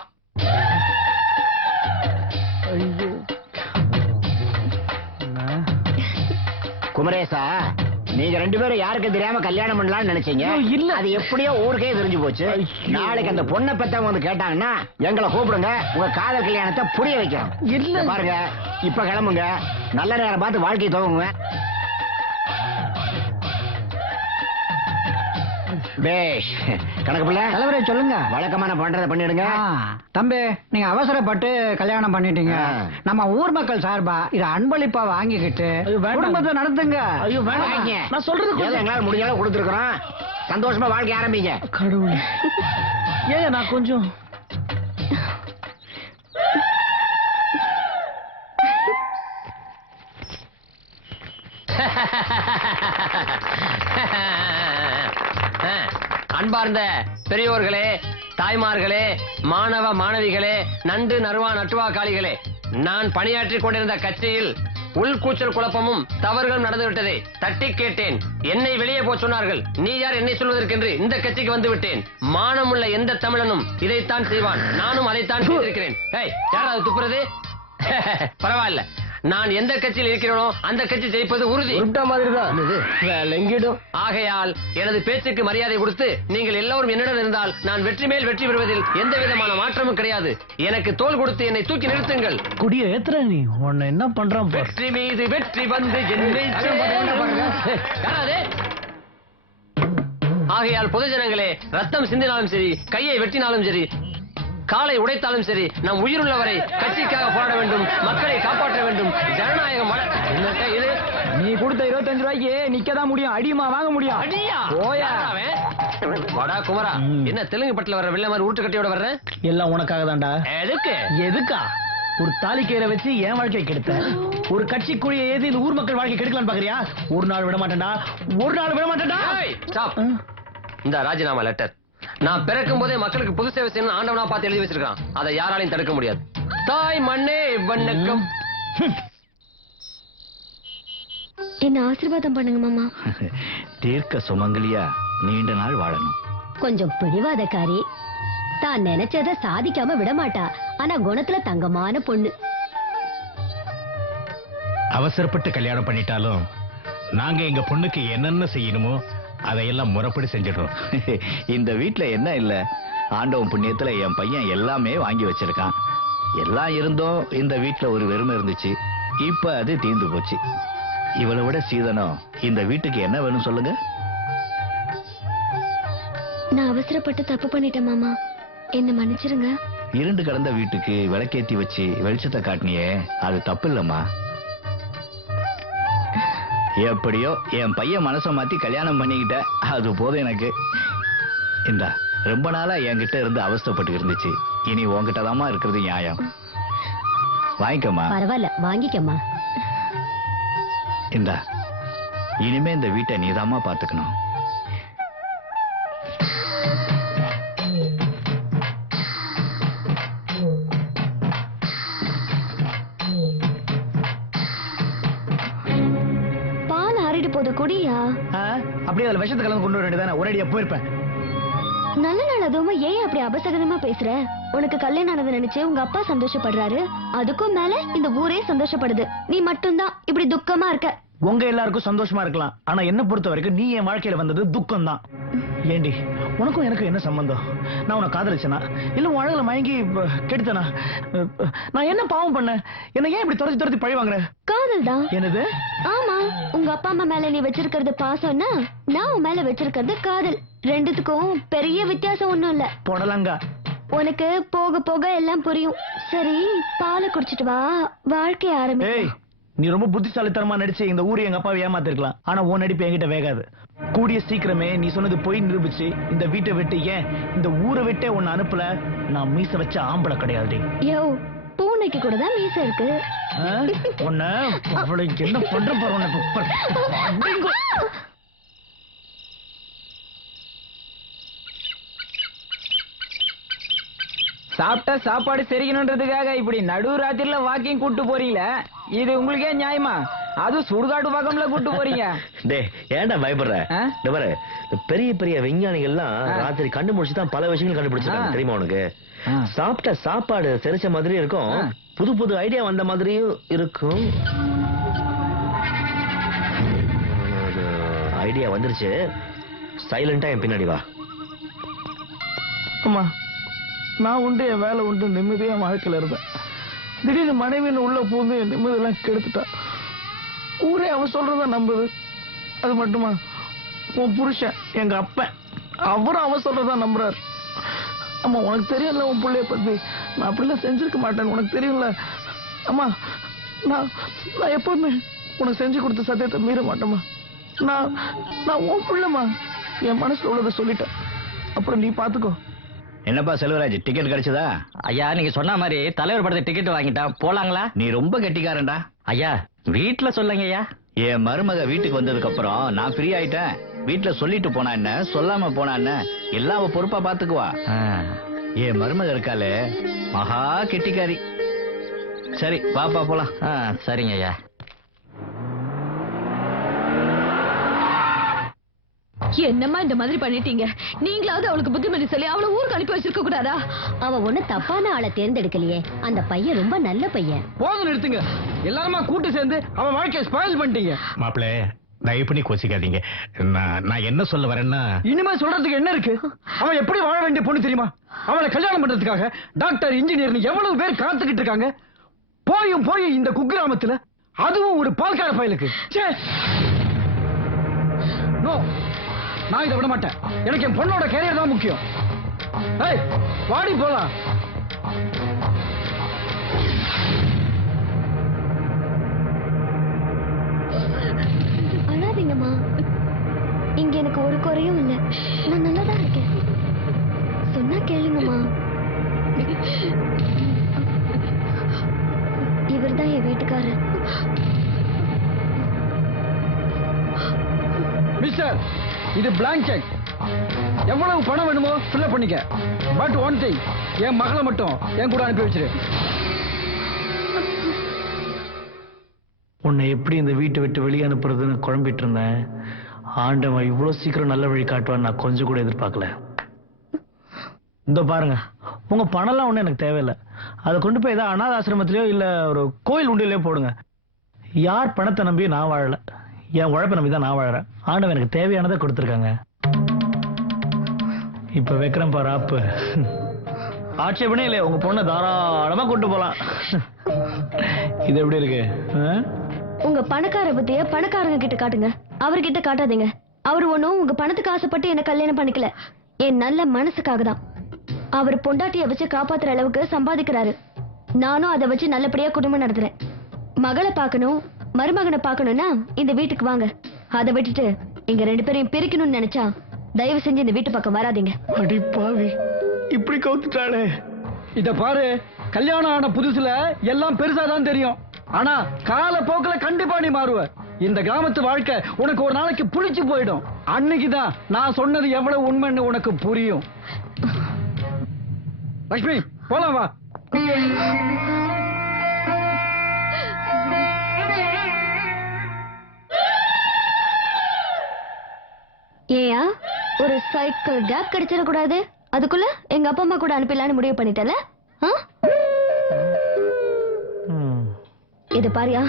குமரேசா, நீங்க 2 பேரும் யாருக்கு தெரியாம கல்யாணம் பண்ணலாம்னு நினைச்சீங்க. இல்ல, அது எப்படியோ ஊருக்கே தெரிஞ்சு போச்சு. நாளைக்கு அந்த பொண்ணை பெத்தவங்க வந்து கேட்டாங்கன்னா எங்களை கூப்பிடுங்க, உங்க காதல் கல்யாணத்தை புரிய வைக்கிறோம். இல்ல பாருங்க, இப்ப கிளம்புங்க, நல்ல நேரம் பார்த்து வாழ்க்கையை துவங்குங்க. பேஷ் கணக்கு பிள்ளை தலைவரே சொல்லுங்க. வழக்கமான பண்றதை பண்ணிடுங்க. தம்பி நீங்க அவசரப்பட்டு கல்யாணம் பண்ணிட்டீங்க. நம்ம ஊர் மக்கள் சார்பா இத அன்பளிப்பா வாங்கிக்கிட்டு குடும்பத்தை நடத்துங்க. ஐயோ வேண்டாம், நான் சொல்றது எங்களால முடிஞ்ச அளவு கொடுத்துருக்கோம். சந்தோஷமா வாழ்க்கை ஆரம்பிங்க. கடவுளே, ஏன் நான் கொஞ்சம் அன்பார்ந்த பெரியோர்களே, தாய்மார்களே, மாணவ மாணவிகளே, நண்டு நறுவா நட்டுவா காளிகளே, நான் பணியாற்றிக் கொண்டிருந்த கட்சியில் உள்கூச்சல் குழப்பமும் தவறுகளும் நடந்துவிட்டதை தட்டி கேட்டேன். என்னை வெளியே போய் சொன்னார்கள். நீ யார் என்னை சொல்வதற்கென்று இந்த கட்சிக்கு வந்து விட்டேன். மானமுள்ள எந்த தமிழனும் இதைத்தான் செய்வான். நானும் அதைத்தான் செய்திருக்கிறேன். யாராவது துப்புறது? பரவாயில்ல, நான் எந்த கட்சியில் இருக்கிறேனோ அந்த கட்சி ஜெயிப்பது உறுதி. ஆகையால் எனது பேச்சுக்கு மரியாதை கொடுத்து நீங்கள் எல்லோரும் என்னிடம் இருந்தால் நான் வெற்றி மேல் வெற்றி பெறுவதில் எந்த விதமான மாற்றமும் கிடையாது. எனக்கு தோள் கொடுத்து என்னை தூக்கி நிறுத்துங்கள். குடிய ஏத்துற நீ உன்னை என்ன பண்றான்? வெற்றி மீது வெற்றி வந்து என்னை ஆகையால் பொதுஜனங்களே, ரத்தம் சிந்தினாலும் சரி, கையை வெட்டினாலும் சரி, காலை உடைத்தாலும் சரி, நம் உயிருள்ளவரை கட்சிக்காக போராட வேண்டும், மக்களை காப்பாற்ற வேண்டும். ஜனநாயகம் இது நீ கொடுத்த 25 ரூபாய்க்கு நிக்கதான் முடியும். அடியுமா வாங்க முடியும்? அடியா ஓயா வடா குமரா, என்ன தெலுங்கு பட்டில வர்ற வெள்ள மாதிரி ஊட்டுக்கட்டையோட வர்ற? எல்லாம் உனக்காக தான்டா. எதுக்கு? எதுக்கா? ஒரு தாலிக்கயிறை வச்சு என் வாழ்க்கையை கெடுத்த. ஒரு கட்சி குழியை ஏது இந்த ஊர் மக்கள் வாழ்க்கை கெடுக்கலான்னு பாக்குறியா? ஒரு நாள் விட மாட்டேன்டா, ஒரு நாள் விட மாட்டேன்டா. இந்த ராஜினாமா லெட்டர் நான் பிறக்கும் போதே மக்களுக்கு பொது சேவை செய்யணும் ஆண்டவனா பார்த்து எழுதி வச்சிருக்கான். அதை யாராலையும் தடுக்க முடியாது. தாய் மண்ணே வணக்கம். என்ன ஆசீர்வாதம் பண்ணுங்க மாமா. தீர்க்க சுமங்கலியா நீண்ட நாள் வாழணும். கொஞ்சம் பிடிவாதக்காரி, தான் நினைச்சத சாதிக்காம விட மாட்டா. ஆனா குணத்துல தங்கமான பொண்ணு. அவசரப்பட்டு கல்யாணம் பண்ணிட்டாலும் நாங்க எங்க பொண்ணுக்கு என்னென்ன செய்யணுமோ அதையெல்லாம் முறைப்படி செஞ்சிடறோம். இந்த வீட்டுல என்ன இல்ல, ஆண்டவன் புண்ணியத்துல என் பையன் எல்லாமே வாங்கி வச்சிருக்கான். எல்லாம் இருந்தும் இந்த வீட்டுல ஒரு வெறுமை இருந்துச்சு. இப்ப அது தீர்ந்து போச்சு. இவளை விட சீதனம் இந்த வீட்டுக்கு என்ன வேணும் சொல்லுங்க? நான் அவசரப்பட்டு தப்பு பண்ணிட்டேன் மாமா, என்ன மன்னிச்சிருங்க. இருண்டு கடந்த வீட்டுக்கு விளக்கேத்தி வச்சு வெளிச்சத்தை காட்டினியே, அது தப்பு இல்லம்மா. எப்படியோ என் பையன் மனசை மாத்தி கல்யாணம் பண்ணிக்கிட்ட, அது போதும் எனக்கு. இந்தா, ரொம்ப நாளா என்கிட்ட இருந்து அவஸ்தைப்பட்டு இருந்துச்சு. இனி உன்கிட்ட தாமா இருக்கிறது நியாயம். வாங்கிக்கம்மா. பரவாயில்ல, வாங்கிக்கம்மா. இந்தா, இனிமே இந்த வீட்டை நீதாம்மா பாத்துக்கணும். போது குடியா? அப்படியே அதுல விஷத்தை கலந்து கொண்டு வர வேண்டியதானே, ஒரேடியா போயிருப்பேன். நல்ல நாள் அதுவும் ஏன் அப்படி அபசகனமா பேசுற? உனக்கு கல்யாணம் ஆனது நினைச்சு உங்க அப்பா சந்தோஷப்படுறாரு, அதுக்கும் மேல இந்த ஊரே சந்தோஷப்படுது. நீ மட்டும்தான் இப்படி துக்கமா இருக்க. உங்க எல்லாருக்கும் சந்தோஷமா இருக்கலாம், ஆனா என்ன பொறுத்த வரைக்கும் நீ என் வாழ்க்கையில வந்தது துக்கம் தான். ஏண்டி, உனக்கும் எனக்கும் என்ன சம்பந்தம்? நான் உனக்கு காதலிச்சனா இல்ல உன் அழகுல மயங்கி கெடுத்தனா? நான் என்ன பாவம் பண்ண? என்ன ஏன் இப்படி துரத்தி துரத்தி பழி வாங்குற? காதல் தான். என்னது? ஆமா, உங்க அப்பா அம்மா மேல நீ வச்சிருக்கிறது பாசம்னா நான் உன் மேல வச்சிருக்கிறது காதல். ரெண்டுத்துக்கும் பெரிய வித்தியாசம் ஒண்ணும் இல்ல. போடலாங்க. உனக்கு போக போக எல்லாம் புரியும். சரி, பாலை குடிச்சிட்டு வா, வாழ்க்கை ஆரம்பி. நீ ரொம்ப புத்திசாலித்தனமா நடிச்சு இந்த ஊரை எங்க அப்பாவை ஏமாத்திருக்கலாம், ஆனா உன் நடிப்பு என்கிட்ட வேகாது. கூடிய சீக்கிரமே நீ சொன்னது போய் நிரூபிச்சு இந்த வீட்டை விட்டு, ஏன் இந்த ஊரை விட்டே உன்னை அனுப்பல. நான் மீச வச்ச ஆம்பளை கிடையாது. யோ, பூனைக்கு கூட தான் மீச இருக்கு. உன்னை அவளுக்கு என்ன பண்ற பாரு. சாப்பிட்டா சாப்பாடு செரிக்கணுன்றதுக்காக இப்படி நடு ராத்திரில வாக்கிங் கூட்டு போறீங்களே, இது உங்களுக்கே நியாயமா? அது சுடுகாட்டு பக்கம்ல கூட்டு போறீங்க. டேய், ஏன்டா பயப்படுற? பாரு, பெரிய பெரிய விஞ்ஞானிகள்லாம் ராத்திரி கண்டுபிடிச்சுதான் பல விஷயங்கள் கண்டுபிடிச்சிருக்காங்க, தெரியுமா உனக்கு? சாப்பிட்ட சாப்பாடு செரிச்ச மாதிரியும் இருக்கும், புது புது ஐடியா வந்த மாதிரியும் இருக்கும். ஐடியா வந்துருச்சு, சைலண்டா என் பின்னாடி வா. அம்மா, நான் உண்டு, என் வேலை உண்டு, நிம்மதியா வாழ்க்கையில இருந்தேன். திடீர்னு மனைவின்னு உள்ள போது என் நிம்மதியெல்லாம் கெடுத்துட்டா. ஊரே அவன் சொல்றத நம்புது. அது மட்டுமா, உன் புருஷன் எங்க அப்பன் அவரும் அவன் சொல்றதான் நம்புறாரு. அம்மா உனக்கு தெரியும்ல உன் பிள்ளைய பத்தி, நான் அப்படிலாம் செஞ்சிருக்க மாட்டேன்னு உனக்கு தெரியும்ல. அம்மா நான் நான் எப்பவுமே உனக்கு செஞ்சு கொடுத்த சத்தியத்தை மீற மாட்டேம்மா. நான் உன் பிள்ளைமா, என் மனசுல உள்ளதை சொல்லிட்டேன். அப்புறம் நீ பாத்துக்கோ. என்னப்பா செல்வராஜ், டிக்கெட் கிடைச்சதா? ஐயா நீங்க சொன்ன மாதிரி தலைவர் படத்தை டிக்கெட் வாங்கிட்டான், போலாங்களா? நீ ரொம்ப கெட்டிக்காரன்டா. ஐயா வீட்டுல சொல்லுங்க ஐயா. என் மருமக வீட்டுக்கு வந்ததுக்கு அப்புறம் நான் ஃப்ரீ ஆயிட்டேன். வீட்டுல சொல்லிட்டு போனா என்ன, சொல்லாம போனா என்ன, எல்லாம் அவ பொறுப்பா பாத்துக்குவா. என் மருமக இருக்காளே மகா கெட்டிக்காரி. சரி பாப்பா போலாம். சரிங்க ஐயா. என்னம்மா இந்த மாதிரி பண்ணிட்டீங்க? நீங்களாவது அவளுக்கு புத்திமதி சொல்லி அவளை ஊருக்கு அனுப்பி வச்சிருக்க கூடாதா? அவ ஒண்ணு தப்பான ஆளை தேர்ந்தெடுக்கலையே. அந்த பையன் ரொம்ப நல்ல பையன். போதும் நிறுத்துங்க. எல்லாருமா கூட்டு சேர்ந்து அவன் வாழ்க்கையை ஸ்பாயில் பண்ணிட்டீங்க. மாப்பிள்ளை தயவு பண்ணி கோச்சிக்காதீங்க. நான் என்ன சொல்ல வரேன்னா, இனிமே சொல்றதுக்கு என்ன இருக்கு? அவன் எப்படி வாழ வேண்டிய பொண்ணு தெரியுமா? அவளை கல்யாணம் பண்றதுக்காக டாக்டர் இன்ஜினியர் எவ்வளவு பேர் காத்துக்கிட்டு இருக்காங்க. போய் இந்த குக்கிராமத்துல அதுவும் ஒரு பால்கார பயலுக்கு. நோ, நான் இதை விட மாட்டேன். எனக்கு என் பொண்ணோட கேரியர் தான் முக்கியம். வாடி போலாம். அழாதீங்கம்மா. இங்க எனக்கு ஒரு குறையும் இல்ல. நான் நல்லாதான் இருக்கேன். சொன்னா கேளுங்கம்மா. இவர்தான் என் வீட்டுக்காரர். மிஸ்டர், இது பிளாங்க் செக். எவ்வளவு பணம் வேணுமோ ஃபில் பண்ணிக்க. பட் ஒன் திங், என் மகளை மட்டும் என் கூட அனுப்பி வச்சிரு. உன்னை எப்படி இந்த வீட்டை விட்டு வெளியே அனுப்புறதுன்னு குழம்பிட்டு இருந்தேன். ஆண்டவன் இவ்வளவு சீக்கிரம் நல்ல வழி காட்டுவான்னு நான் கொஞ்சம் கூட எதிர்பார்க்கல. இந்த பாருங்க, உங்க பணம்லாம் ஒண்ணு எனக்கு தேவையில்லை. அதை கொண்டு போய் ஏதாவது அனாத ஆசிரமத்திலயோ இல்ல ஒரு கோயில் உண்டியிலயோ போடுங்க. யார் பணத்தை நம்பி நான் வாழல, என் உழைப்பை நம்பி தான் நான் வாழறேன். ஆண்டவன் எனக்கு தேவையானதை கொடுத்துருக்காங்க. இப்ப வைக்கிறேன் பாரு ஆப்பு. ஆட்சேபனே இல்லையா, உங்க பொண்ணை தாராளமா கொண்டு போலாம். இது எப்படி இருக்கு? உங்க பணக்கார புத்திய பணக்காரங்க கிட்ட காட்டுங்க, அவர்கிட்ட காட்டாதீங்க. அவரு ஒண்ணும் உங்க பணத்துக்கு ஆசைப்பட்டு என்ன கல்யாணம் பண்ணிக்கல. என் நல்ல மனசுக்காக தான். அவர் பொண்டாட்டிய வச்சு காப்பாத்துற அளவுக்கு சம்பாதிக்கிறாரு. நானும் அதை வச்சு நல்லபடியா குடும்பம் நடத்துறேன். மகளை பார்க்கணும், மருமகனை பார்க்கணும்னா இந்த வீட்டுக்கு வாங்க. அதை விட்டுட்டு எங்க 2 பேரையும் பிரிக்கணும்னு நினைச்சா தயவு செஞ்சு இந்த வீட்டு பக்கம் வராதீங்க. அடி பாவி, இப்படி கவுத்துட்டாளே. இத பாரு, கல்யாணம் ஆன புதுசுல எல்லாம் பெருசாதான் தெரியும். ஆனா கால போக்குல கண்டிப்பா நீ மாறுவ. இந்த கிராமத்து வாழ்க்கை உனக்கு ஒரு நாளைக்கு புளிச்சு போயிடும். அன்னைக்குதான் நான் சொன்னது எவ்வளவு உண்மைன்னு உனக்கு புரியும். லட்சுமி போலாம் வா. ஏயா ஒரு சைக்கிள் கேப் கிடைச்சிடக்கூடாது? அதுக்குள்ள எங்க அப்பா அம்மா கூட அனுப்பிடலான்னு முடிவு பண்ணிட்டல. இது பாரியா,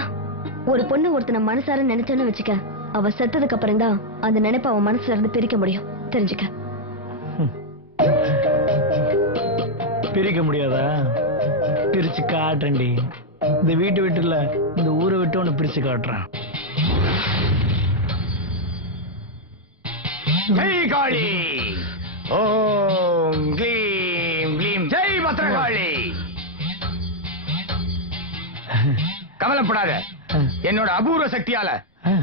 ஒரு பொண்ணு ஒருத்தனை மனசார நினைச்சேன்னு வச்சுக்க, அவ செத்ததுக்கு அப்புறம் தான் அந்த நினைப்ப அவன் மனசுல இருந்து பிரிக்க முடியும். தெரிஞ்சுக்க. பிரிக்க முடியாதா? பிரிச்சு காட்டுறேன்டி. இந்த வீட்டு விட்டு இல்ல, இந்த ஊரை விட்டு ஒன்னு பிரிச்சு காட்டுறேன். ஜெய் காளி, ஓம் க்ளீம் க்ளீம் ஜெய் பத்ரகாளி. கவலைப்படாத, என்னோட அபூர்வ சக்தியால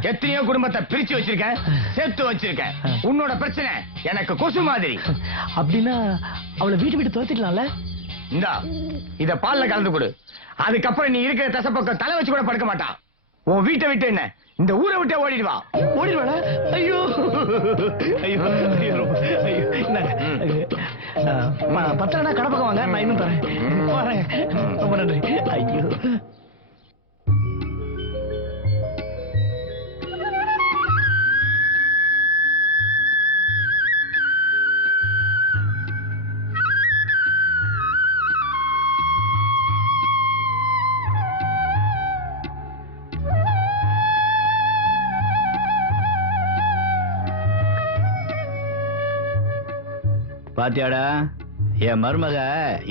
எத்தனையோ குடும்பத்தை பிரிச்சு வச்சிருக்கேன், சேர்த்து வச்சிருக்கேன். உன்னோட பிரச்சனை எனக்கு கொசு மாதிரி. அப்படின்னா அவளை வீட்டு விட்டு துரத்திடலாம்ல? இந்தா, இத பால்ல கலந்து கொடு. அதுக்கப்புறம் நீ இருக்கிற தசப்பக்கம் தலை வச்சு கூட படுக்க மாட்டான். உன் வீட்டை விட்டு என்ன, இந்த ஊரை விட்டே ஓடிடுவா. ஓடிடுவாளா? ஐயோ ஐயோ ஐயோ. பத்திரனா கடப்பக்கம் வாங்க, நான் இன்னும் தரேன். வரேன். ரொம்ப நன்றி. ஐயோ. பாத்தியாடா என் மருமக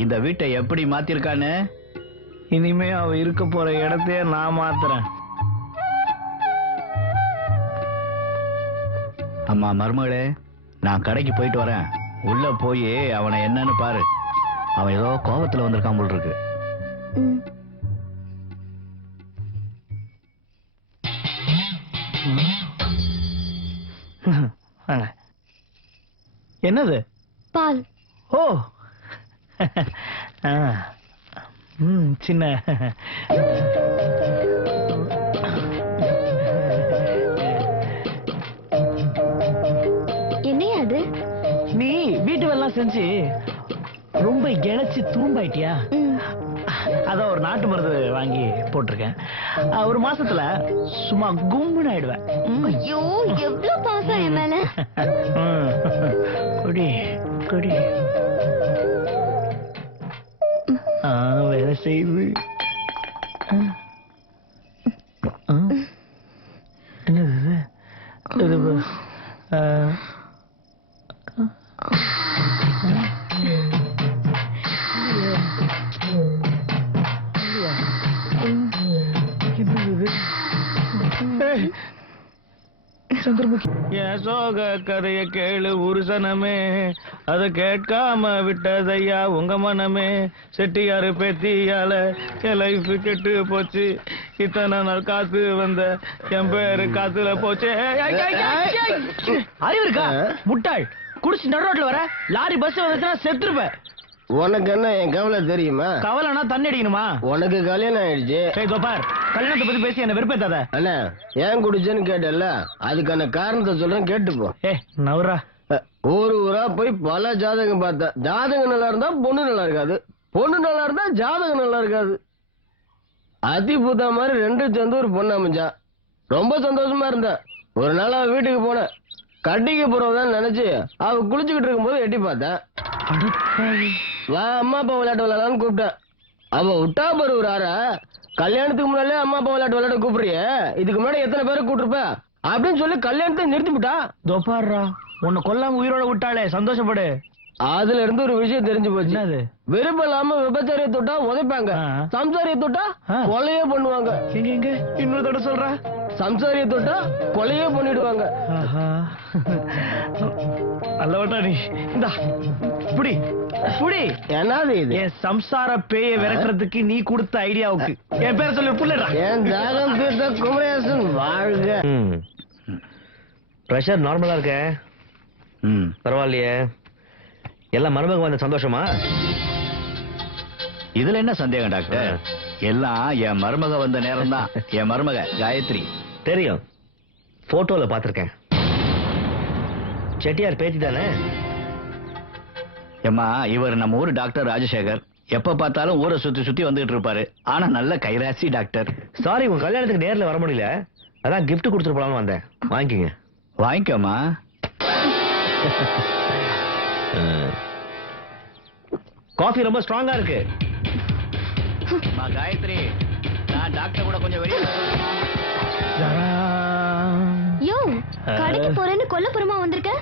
இந்த வீட்டை எப்படி மாத்திருக்கான்னு? இனிமே அவ இருக்க போற இடத்தையே நான் மாத்துறேன். அம்மா மருமகளே, நான் கடைக்கு போயிட்டு வரேன். உள்ள போய் அவனை என்னன்னு பாரு. அவன் ஏதோ கோபத்துல வந்திருக்கான் போல் இருக்கு. என்னது? பால். ஓ சின்ன என்னையா அது? நீ வீட்டு வேலை செஞ்சு ரொம்ப இழைச்சி துரும்பாயிட்டியா? அதான் ஒரு நாட்டு மருந்து வாங்கி போட்டிருக்கேன். ஒரு மாசத்துல சும்மா கும்முன்னு ஆயிடுவேன். ஐயோ எவ்வளவு பாசம் என் மேல. குடி குடி. வேலை செய்து என்னது? சந்திரமுகி. என் சோக கதைய கேளு உருசனமே, அத கேட்காம விட்டதையா உங்க மனமே. செட்டியாரு பேத்தியால என் லைஃப் கெட்டு போச்சு. இத்தனை நாள் காத்து வந்த என் பேரு காத்துல போச்சு. அறிவு இருக்கா முட்டாள்? குடிச்சு நடு ரோட்ல வர லாரி பஸ் வந்துச்சுன்னா செத்துருப்ப. உனக்கு என்ன என் கவலை தெரியுமா? கவலைனா தண்ணி அடிக்கணுமா? உனக்கு கல்யாணம் ஆயிடுச்சு. பார், கல்யாணத்தை பத்தி பேசி என்ன வெறுப்பேத்தாத. அண்ணா ஏன் குடிச்சேன்னு கேட்டல, அதுக்கான காரணத்தை சொல்றேன் கேட்டுப்போம். நவரா ஒரு ஊரா போய் பல ஜாதகம் பார்த்தேன். ஜாதகம் நல்லா இருந்தா பொண்ணு நல்லா இருக்காது, பொண்ணு நல்லா இருந்தா ஜாதகம் நல்லா இருக்காது. அதிபுதா மாதிரி ரெண்டு சேர்ந்து ஒரு பொண்ணு அமைஞ்சா. ரொம்ப சந்தோஷமா இருந்தேன். ஒரு நாள் அவ வீட்டுக்கு போனேன். கட்டிக்கு போறவதான் நினைச்சு அவ குளிச்சுக்கிட்டு இருக்கும் போது எட்டி பார்த்தேன். வா அம்மா அப்பா விளையாட்டு விளையாடலான்னு கூப்பிட்டேன். அவ விட்டா பாரு ஒரு ஆற. கல்யாணத்துக்கு முன்னாலே அம்மா அப்பா விளையாட்டு விளையாட கூப்பிடுறிய, இதுக்கு முன்னாடி எத்தனை பேரை கூப்பிட்டுருப்ப அப்படின்னு சொல்லி கல்யாணத்தை நிறுத்திவிட்டா. தோப்பாடுறா, உன்னை கொல்லாம உயிரோட விட்டாளே, சந்தோஷப்படு. அதுல இருந்து ஒரு விஷயம் தெரிஞ்சு போச்சு. விருப்பம் இல்லாம விபச்சாரிய தொட்டா உதைப்பாங்க, சம்சாரிய தொட்டா கொலையே பண்ணுவாங்க. எங்க இன்னொரு தடவை சொல்ற? சம்சாரிய தொட்டா கொலையே பண்ணிடுவாங்க. அல்லவட்டா நீ இந்தா புடி புடி. என்னது இது? என் சம்சார பேய விரட்டுறதுக்கு நீ கொடுத்த ஐடியாவுக்கு என் பேர் சொல்லி புள்ளடா. என் தாகம் தீர்த்த குமரேசன் வாழ்க. பிரஷர் நார்மலா இருக்க? பரவாயில்லையே. எல்லாம் மருமக வந்த சந்தோஷமா? இதுல என்ன சந்தேகம் டாக்டர்? எல்லாம் என் மருமக வந்த நேரம் தான். என் மருமக காயத்ரி. தெரியும், போட்டோல பாத்திருக்கேன். செட்டியார் பேத்தி தானே? ஏமா, இவர் நம்ம ஊர் டாக்டர் ராஜசேகர். எப்ப பார்த்தாலும் ஊரை சுத்தி சுத்தி வந்துகிட்டு இருப்பாரு. ஆனா நல்ல கைராசி டாக்டர். சாரி, உங்க கல்யாணத்துக்கு நேர்ல வர முடியல, அதான் கிஃப்ட் கொடுத்துட்டு போலாம்னு வந்தேன். வாங்கிக்கங்க. வாங்கிக்கோமா. காஃபி ரொம்ப ஸ்ட்ராங்கா இருக்கு. காயத்ரி, நான் டாக்டர் கூட கொஞ்சம் வெளியே. யோ, கடைக்கு போறேன்னு கொல்லப்புறமா வந்திருக்க?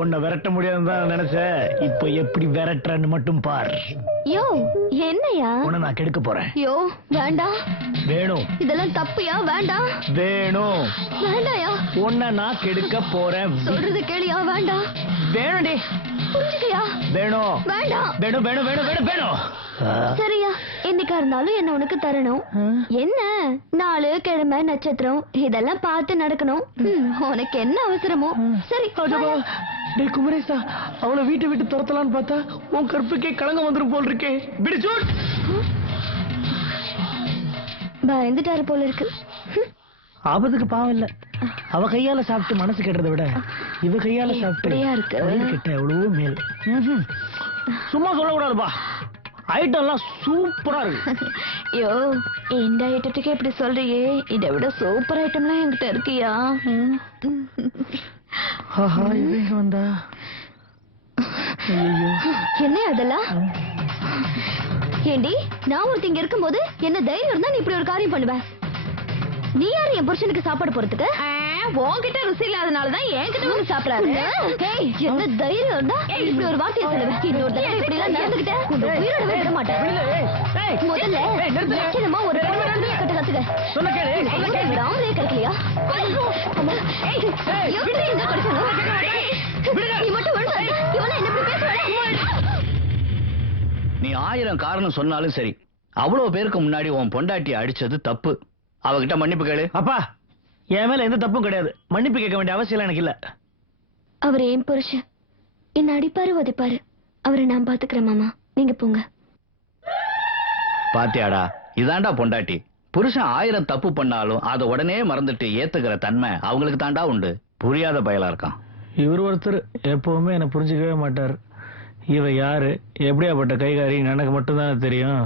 உன்னை விரட்ட முடியாதுன்னு தான் நினைச்சேன். இப்போ எப்படி விரட்டுறன்னு மட்டும் பார். யோ, என்னையா? உன்னை நான் கெடுக்க போறேன். யோ, வேண்டாம். வேணும். இதெல்லாம் தப்புயா, வேண்டாம். வேணும். வேண்டாயா? உன்னை நான் கெடுக்க போறேன். சொல்றது கேளியா? வேண்டாம். வேணும்டி. புரிஞ்சுக்கயா? வேணும். வேண்டாம். வேணும் வேணும் வேணும் வேணும் வேணும். சரியா, என்னைக்கா இருந்தாலும் என்ன உனக்கு தரணும். என்ன நாளு கிழமை நட்சத்திரம் இதெல்லாம் பார்த்து நடக்கணும். உனக்கு என்ன அவசரமோ? சரி. டேய் குமரேசா, அவளை வீட்டை விட்டு துரத்தலான்னு பார்த்தா உன் கற்புக்கே களங்கம் வந்துரும் போல் இருக்கே. பிடிச்சூட். பயந்துட்டாரு போல இருக்கு. ஆபத்துக்கு பாவம் இல்ல. அவ கையால சாப்பிட்டு மனசு கெட்டதை விட இவ கையால சாப்பிட்டு கிட்ட எவ்வளவோ மேல். சும்மா சொல்லக்கூடாதுப்பா. ஐட்டம் எல்லாம் சூப்பரா இருக்கு. யோ, இந்த ஐட்டத்துக்கு எப்படி சொல்றியே? இதை விட சூப்பர் ஐட்டம்லாம் என்கிட்ட இருக்கியா? வந்தா என்ன அதெல்லாம்? ஏண்டி, நான் ஒருத்தங்க இருக்கும் போது என்ன தைரியம் இருந்தா நீ இப்படி ஒரு காரியம் பண்ணுவ? நீ யாரு என் புருஷனுக்கு சாப்பாடு போறதுக்கு? உன்கிட்ட ருசி இல்லாதனாலதான் என்கிட்ட வந்து சாப்பிடாது. என்ன தைரியம் இருந்தா இப்படி ஒரு வார்த்தையை சொல்லுவேன். இன்னொரு தடவை இப்படி எல்லாம் நடந்துகிட்டேன் உயிரோட விட மாட்டேன். முதல்ல லட்சணமா ஒரு கட்ட கத்துக்க. விடுங்க. சொன்ன கேளு. ராமரே கிடைக்கலையா? அம்மா, எப்படி என்ன கிடைச்சது? நீ மட்டும் ஒழுங்கா இரு. இவளை என்ன இப்படி பேசுறாளே? நீ 1000 காரணம் சொன்னாலும் சரி, அவ்வளவு பேருக்கு முன்னாடி உன் பொண்டாட்டியை அடிச்சது தப்பு. அவகிட்ட மன்னிப்பு கேளு. அப்பா, என் மேல எந்த தப்பும் கிடையாது. மன்னிப்பு கேட்க வேண்டிய அவசியம் எனக்கு இல்ல. அவர் ஏன் புருஷன் என்ன அடிப்பாரு உதைப்பாரு. அவரை நான் பாத்துக்கிறேன் மாமா, நீங்க போங்க. பாத்தியாடா, இதாண்டா பொண்டாட்டி. புருஷன் 1000 தப்பு பண்ணாலும் அதை உடனே மறந்துட்டு ஏத்துக்கிற தன்மை அவங்களுக்கு தாண்டா உண்டு. புரியாத பயலா இருக்கான். இவர் ஒருத்தர் எப்பவுமே என்ன புரிஞ்சுக்கவே மாட்டார். இவ யாரு, எப்படியாப்பட்ட கைகாரி எனக்கு மட்டும்தான் தெரியும்.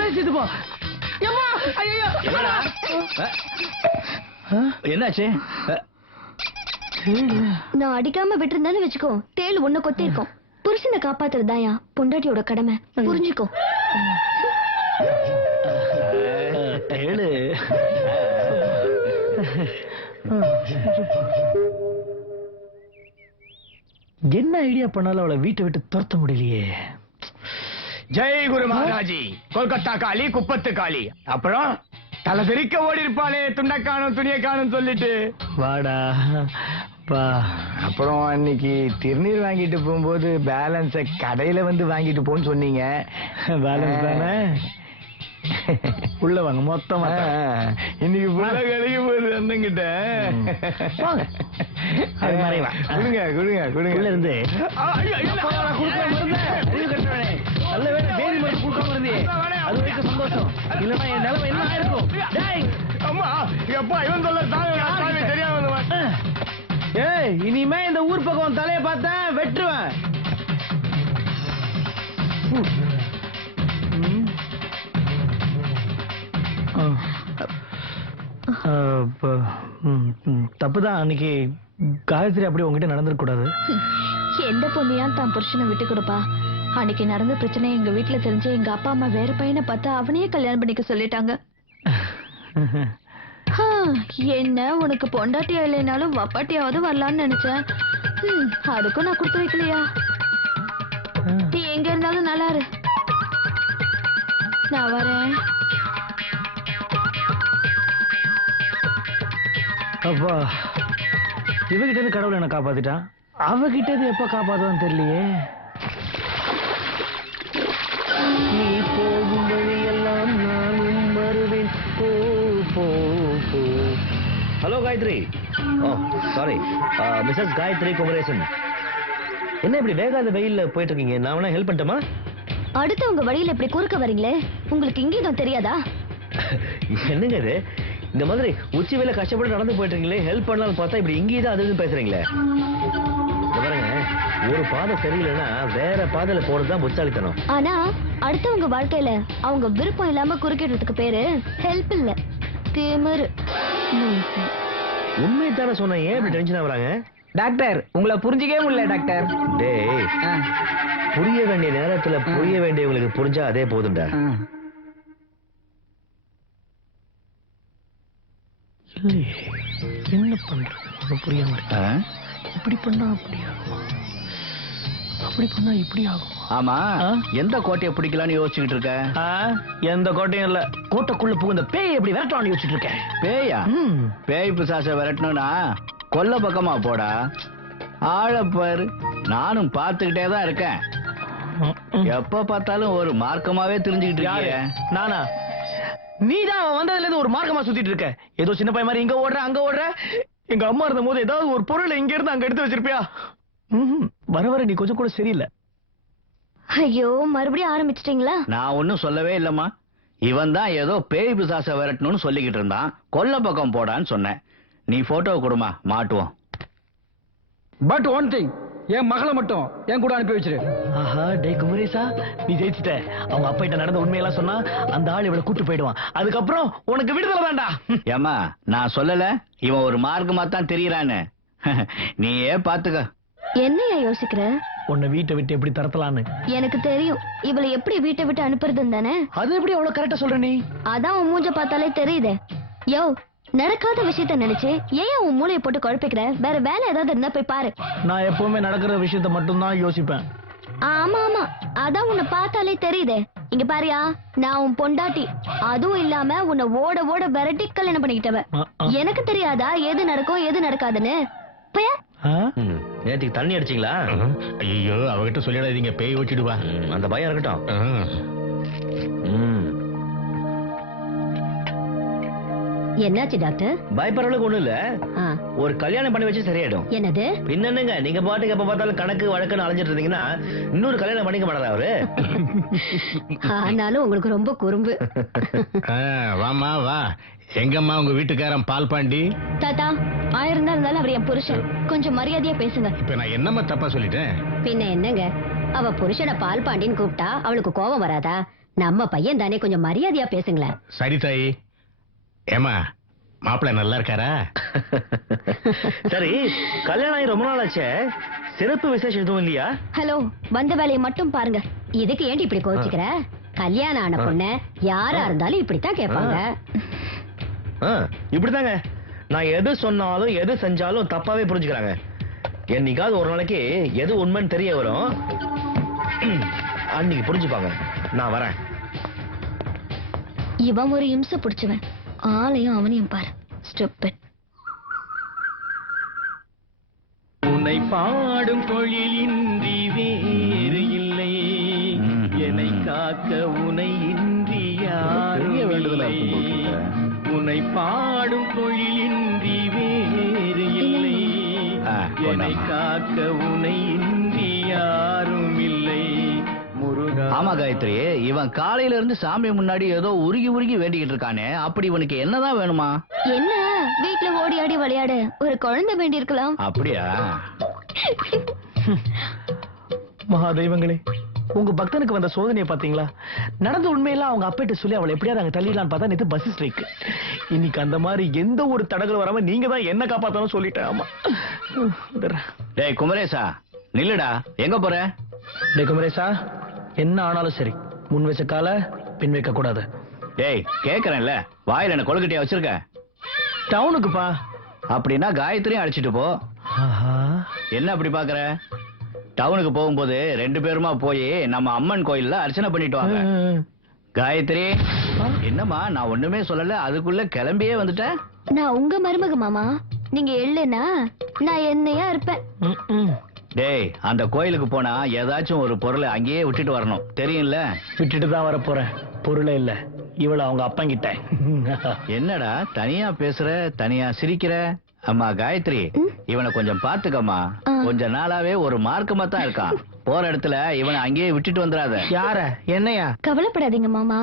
பேசிட்டு போ. என்னாச்சு? நான் அடிக்காம விட்டுருந்தான்னு வச்சுக்கோ, தேள் ஒண்ணு கொத்தி இருக்கும். புருஷனை காப்பாத்துறதாயா பொண்டாட்டியோட கடமை, புரிஞ்சுக்கோ. தேளு என்ன ஐடியா பண்ணாலும் அவளை வீட்டை விட்டு துரத்த முடியலையே. ஜெய் குரு மகாராஜி. கொல்கத்தா காளி, குப்பத்து காளி. அப்புறம் தலை தெறிக்க ஓடி இருப்பாளே, துண்டை காணும் துணியை காணும் சொல்லிட்டு. வாடா வா. அப்புறம் அன்னைக்கு திருநீர் வாங்கிட்டு போகும்போது பேலன்ஸ கடையில வந்து வாங்கிட்டு போன்னு சொன்னீங்க. பேலன்ஸ் தானே? உள்ள வாங்க மொத்தமா. இன்னைக்கு புள்ள கடைக்கு போகுது அண்ணங்கிட்ட. கொடுங்க கொடுங்க கொடுங்க. உள்ள இருந்து நல்ல வேலை தேதி மட்டும் கொடுக்காம இருந்தே, அது வரைக்கும் சந்தோஷம். இல்லன்னா என் நிலைமை என்ன ஆயிருக்கும்? அம்மா எப்பா இவன் சொல்ல சாமி தெரியாம. ஏய், இனிமே இந்த ஊர் பக்கம் தலையை பார்த்தேன் வெட்டுருவேன். தப்புதான். அன்னைக்கு காயத்ரி அப்படி உங்ககிட்ட நடந்துருக்க கூடாது. எந்த பொண்ணையா தான் புருஷனை விட்டு கொடுப்பா? அன்னைக்கு நடந்த பிரச்சனை எங்க வீட்டுல தெரிஞ்சு எங்க அப்பா அம்மா வேற பையனை பார்த்து அவனையே கல்யாணம் பண்ணிக்க சொல்லிட்டாங்க. என்ன உனக்கு பொண்டாட்டியா இல்லைனாலும் வப்பாட்டியாவது வரலான்னு நினைச்சேன். அதுக்கும் நான் கொடுத்து வைக்கலையா? நீ எங்க இருந்தாலும் நல்லா இரு, நான் வரேன். அப்பா, இவகிட்ட இருந்து கடவுள் என்ன காப்பாத்திட்டான். அவகிட்ட இருந்து எப்ப காப்பாத்துவான்னு தெரியலையே. நீ போகும் வழியெல்லாம் நானும் வருவேன். ஹலோ காயத்ரி. ஓ சாரி, மிஸ்ஸஸ் காயத்ரி குமரேசன். என்ன இப்படி வேகாத வெயில்ல போயிட்டு இருக்கீங்க? நான் வேணா ஹெல்ப் பண்ணட்டுமா? அடுத்து உங்க வழியில இப்படி குறுக்க வரீங்களே, உங்களுக்கு இங்கேயும் தெரியாதா? என்னங்க இது? இந்த மாதிரி உச்சி வேலை கஷ்டப்பட்டு நடந்து போயிட்டு இருக்கீங்களே, ஹெல்ப் பண்ணலாம்னு பார்த்தா இப்படி இங்கேயே தான் அதுன்னு பேசுறீங்களே. பாருங்க, ஒரு பாதை சரியில்லைன்னா வேற பாதையில போறதுதான் புத்தாலித்தனம். ஆனா அடுத்தவங்க வாழ்க்கையில அவங்க விருப்பம் இல்லாம குறுக்கிடுறதுக்கு பேரு ஹெல்ப் இல்ல, திமிரு. உண்மையை தானே சொன்னேன், ஏன் இப்படி டென்ஷன் ஆகுறாங்க? டாக்டர், உங்களை புரிஞ்சிக்கவே முடியல டாக்டர். டேய், புரிய வேண்டிய நேரத்துல புரிய வேண்டியவங்களுக்கு புரிஞ்சா அதே போதும்டா. என்ன பண்றது புரிய மாட்டேன். இப்படி பண்ணா அப்படி ஆகும், அப்படி பண்ணா இப்படி ஆகும். ஆமா, எந்த கோட்டையை பிடிக்கலான்னு யோசிச்சுட்டு இருக்க? எந்த கோட்டையும் இல்ல, கோட்டைக்குள்ள புகுந்த பேய் எப்படி விரட்டலாம்னு யோசிச்சுட்டு இருக்கேன். பேயா? பேய் பிசாசை விரட்டணும்னா கொல்ல பக்கமா போடா. ஆழப்பாரு, நானும் பார்த்துக்கிட்டே தான் இருக்கேன். எப்ப பார்த்தாலும் ஒரு மார்க்கமாவே தெரிஞ்சுக்கிட்டு இருக்கிய. நானா? நீதான் அவன் வந்ததுல இருந்து ஒரு மார்க்கமா சுத்திட்டு இருக்க. ஏதோ சின்ன பையன் மாதிரி இங்க ஓடுற அங்க ஓடுற. எங்க அம்மா இருந்த போது ஏதாவது ஒரு பொருளை இங்க இருந்து அங்க எடுத்து வச்சிருப்பியா? வர வர நீ கொஞ்சம் கூட சரியில்லை. ஐயோ, மறுபடியும் ஆரம்பிச்சிட்டீங்களா? நான் ஒன்னும் சொல்லவே இல்லம்மா. இவன் தான் ஏதோ பேய் பிசாசை விரட்டணும்னு சொல்லிக்கிட்டு இருந்தான். கொல்ல பக்கம் போடான்னு சொன்னேன். நீ போட்டோ கொடுமா, மாட்டுவோம். பட் ஒன் திங், என் மகளை மட்டும் என் கூட அனுப்பி வச்சிரு. ஆஹா, டே குமரேசா, நீ ஜெயிச்சிட்ட. அவங்க அப்பா கிட்ட நடந்த உண்மையெல்லாம் சொன்னா அந்த ஆள் இவளை கூட்டு போயிடுவான். அதுக்கப்புறம் உனக்கு விடுதலை வேண்டா. ஏமா, நான் சொல்லல இவன் ஒரு மார்க்கமா தான் தெரியறான்னு. நீயே பாத்துக்க. என்னையா யோசிக்கிற? உன்னை வீட்டை விட்டு எப்படி தரத்தலான்னு எனக்கு தெரியும். இவளை எப்படி வீட்டை விட்டு அனுப்புறதுன்னு தானே. அது எப்படி அவ்வளவு கரெக்டா சொல்ற நீ? அதான் உன் மூஞ்ச பார்த்தாலே தெரியுதே. யோ, நடக்காத விஷயத்த நினைச்சு ஏன் உன் மூளையை போட்டு குழப்பிக்கிற? வேற வேலை ஏதாவது இருந்தா போய் பாரு. நான் எப்பவுமே நடக்கிற விஷயத்த மட்டும் தான் யோசிப்பேன். ஆமா ஆமா, அதான் உன்னை பார்த்தாலே தெரியுதே. இங்க பாரியா, நான் உன் பொண்டாட்டி. அதுவும் இல்லாம உன்னை ஓட ஓட விரட்டி கல்யாணம் பண்ணிக்கிட்டவ. எனக்கு தெரியாதா எது நடக்கும் எது நடக்காதுன்னு? பையா நேற்றுக்கு தண்ணி அடிச்சிங்களா? ஐயோ அவகிட்ட சொல்லிடாதீங்க, பேய் ஓட்டிடுவா. அந்த பயம் இருக்கட்டும். என்னாச்சு டாக்டர்? பயப்படுற அளவுக்கு ஒண்ணும் இல்ல. ஒரு கல்யாணம் பண்ணி வச்சு சரியாயிடும். என்னது? பின்னங்க நீங்க பாட்டுக்கு எப்ப பார்த்தாலும் கணக்கு வழக்குன்னு அலைஞ்சிட்டு இருந்தீங்கன்னா இன்னொரு கல்யாணம் பண்ணிக்க மாட்டாரா அவரு? ஆனாலும் உங்களுக்கு ரொம்ப குறும்பு. வாமா வா. எங்கம்மா உங்க வீட்டுக்காரன் பால் பாண்டி? தாத்தா, ஆயிரம் இருந்தாலும் அவர் என் புருஷன். கொஞ்சம் மரியாதையா பேசுங்க. இப்ப நான் என்னம்மா தப்பா சொல்லிட்டேன்? பின்ன என்னங்க, அவ புருஷனை பால் பாண்டின்னு கூப்பிட்டா அவளுக்கு கோபம் வராதா? நம்ம பையன் தானே, கொஞ்சம் மரியாதையா பேசுங்களேன். சரி தாயி. ஏமா மாப்பிள்ள நல்லா இருக்காரா? சரி, கல்யாணம் ஆகி ரொம்ப நாள் ஆச்சே, சிறப்பு விசேஷம் எதுவும் இல்லையா? ஹலோ, வந்த வேலையை மட்டும் பாருங்க. இதுக்கு ஏன்டி இப்படி கோச்சிக்கிற? கல்யாணம் ஆன பொண்ண யாரா இருந்தாலும் இப்படித்தான் கேட்பாங்க. இப்படிதாங்க, நான் எது சொன்னாலும் எது செஞ்சாலும் தப்பாவே புரிஞ்சுக்கிறாங்க. என்னைக்காவது ஒரு நாளைக்கு எது உண்மைன்னு தெரிய வரும், அன்னைக்கு புரிஞ்சுப்பாங்க. நான் வரேன். இவன் ஒரு இம்சை பிடிச்சவன். ஆளையும் அவனையும் பாரு. ஸ்டூபிட். உன்னை பாடும் தொழிலின்றி வேறு இல்லை, என்னை காக்க உனை இன்றி யாரும் இல்லை. உன்னை பாடும் தொழிலின்றி வேறு இல்லை, என்னை காக்க உனை இன்றி யாரும் இல்லை. ஆமா காயத்ரி, இவன் காலையில இருந்து சாமி முன்னாடி ஏதோ உருகி உருகி வேண்டிக்கிட்டு இருக்கானே, அப்படி இவனுக்கு என்னதான் வேணுமா? என்ன, வீட்டுல ஓடி ஆடி விளையாட ஒரு குழந்தை வேண்டி இருக்கலாம். அப்படியா? மகாதெய்வங்களே, உங்க பக்தனுக்கு வந்த சோதனையை பாத்தீங்களா? நடந்த உண்மையெல்லாம் அவங்க அப்பிட்ட சொல்லி அவளை எப்படியாவது அங்க தள்ளிடலான்னு பார்த்தா நேத்து பஸ் ஸ்ட்ரைக். இன்னைக்கு அந்த மாதிரி எந்த ஒரு தடங்கள் வராம நீங்க தான் என்ன காப்பாத்தாலும் சொல்லிட்டேன். ஆமா. டேய் குமரேசா, நில்லுடா. எங்க போற? டேய் குமரேசா, என்ன ஆனாலும் சரி, முன் வச்ச கால பின் வைக்க கூடாது. டேய் கேக்குறேன்ல, வாயில என்ன கொழுக்கட்டையா வச்சிருக்க? டவுனுக்குப்பா. அப்படின்னா காயத்ரியும் அழைச்சிட்டு போ. என்ன அப்படி பாக்குற? டவுனுக்கு போகும்போது 2 பேருமா போய் நம்ம அம்மன் கோயில்ல அர்ச்சனை பண்ணிட்டு வாங்க. காயத்ரி, என்னம்மா நான் ஒண்ணுமே சொல்லல, அதுக்குள்ள கிளம்பியே வந்துட்டேன். நான் உங்க மருமக மாமா. நீங்க இல்லைன்னா நான் என்னையா இருப்பேன். டேய், அந்த கோயிலுக்கு போனா ஏதாச்சும் ஒரு பொருளை அங்கேயே விட்டுட்டு வரணும், தெரியும்ல? விட்டுட்டு தான் வர போறேன். பொருளே இல்ல, இவள அவங்க அப்பங்கிட்ட. என்னடா தனியா பேசுற, தனியா சிரிக்கிற? அம்மா காயத்ரி, இவனை கொஞ்சம் பாத்துக்கம்மா. கொஞ்ச நாளாவே ஒரு மார்க்கமா தான் இருக்கான். போற இடத்துல இவனை அங்கேயே விட்டுட்டு வந்துடாத. யார? என்னையா? கவலைப்படாதீங்க மாமா,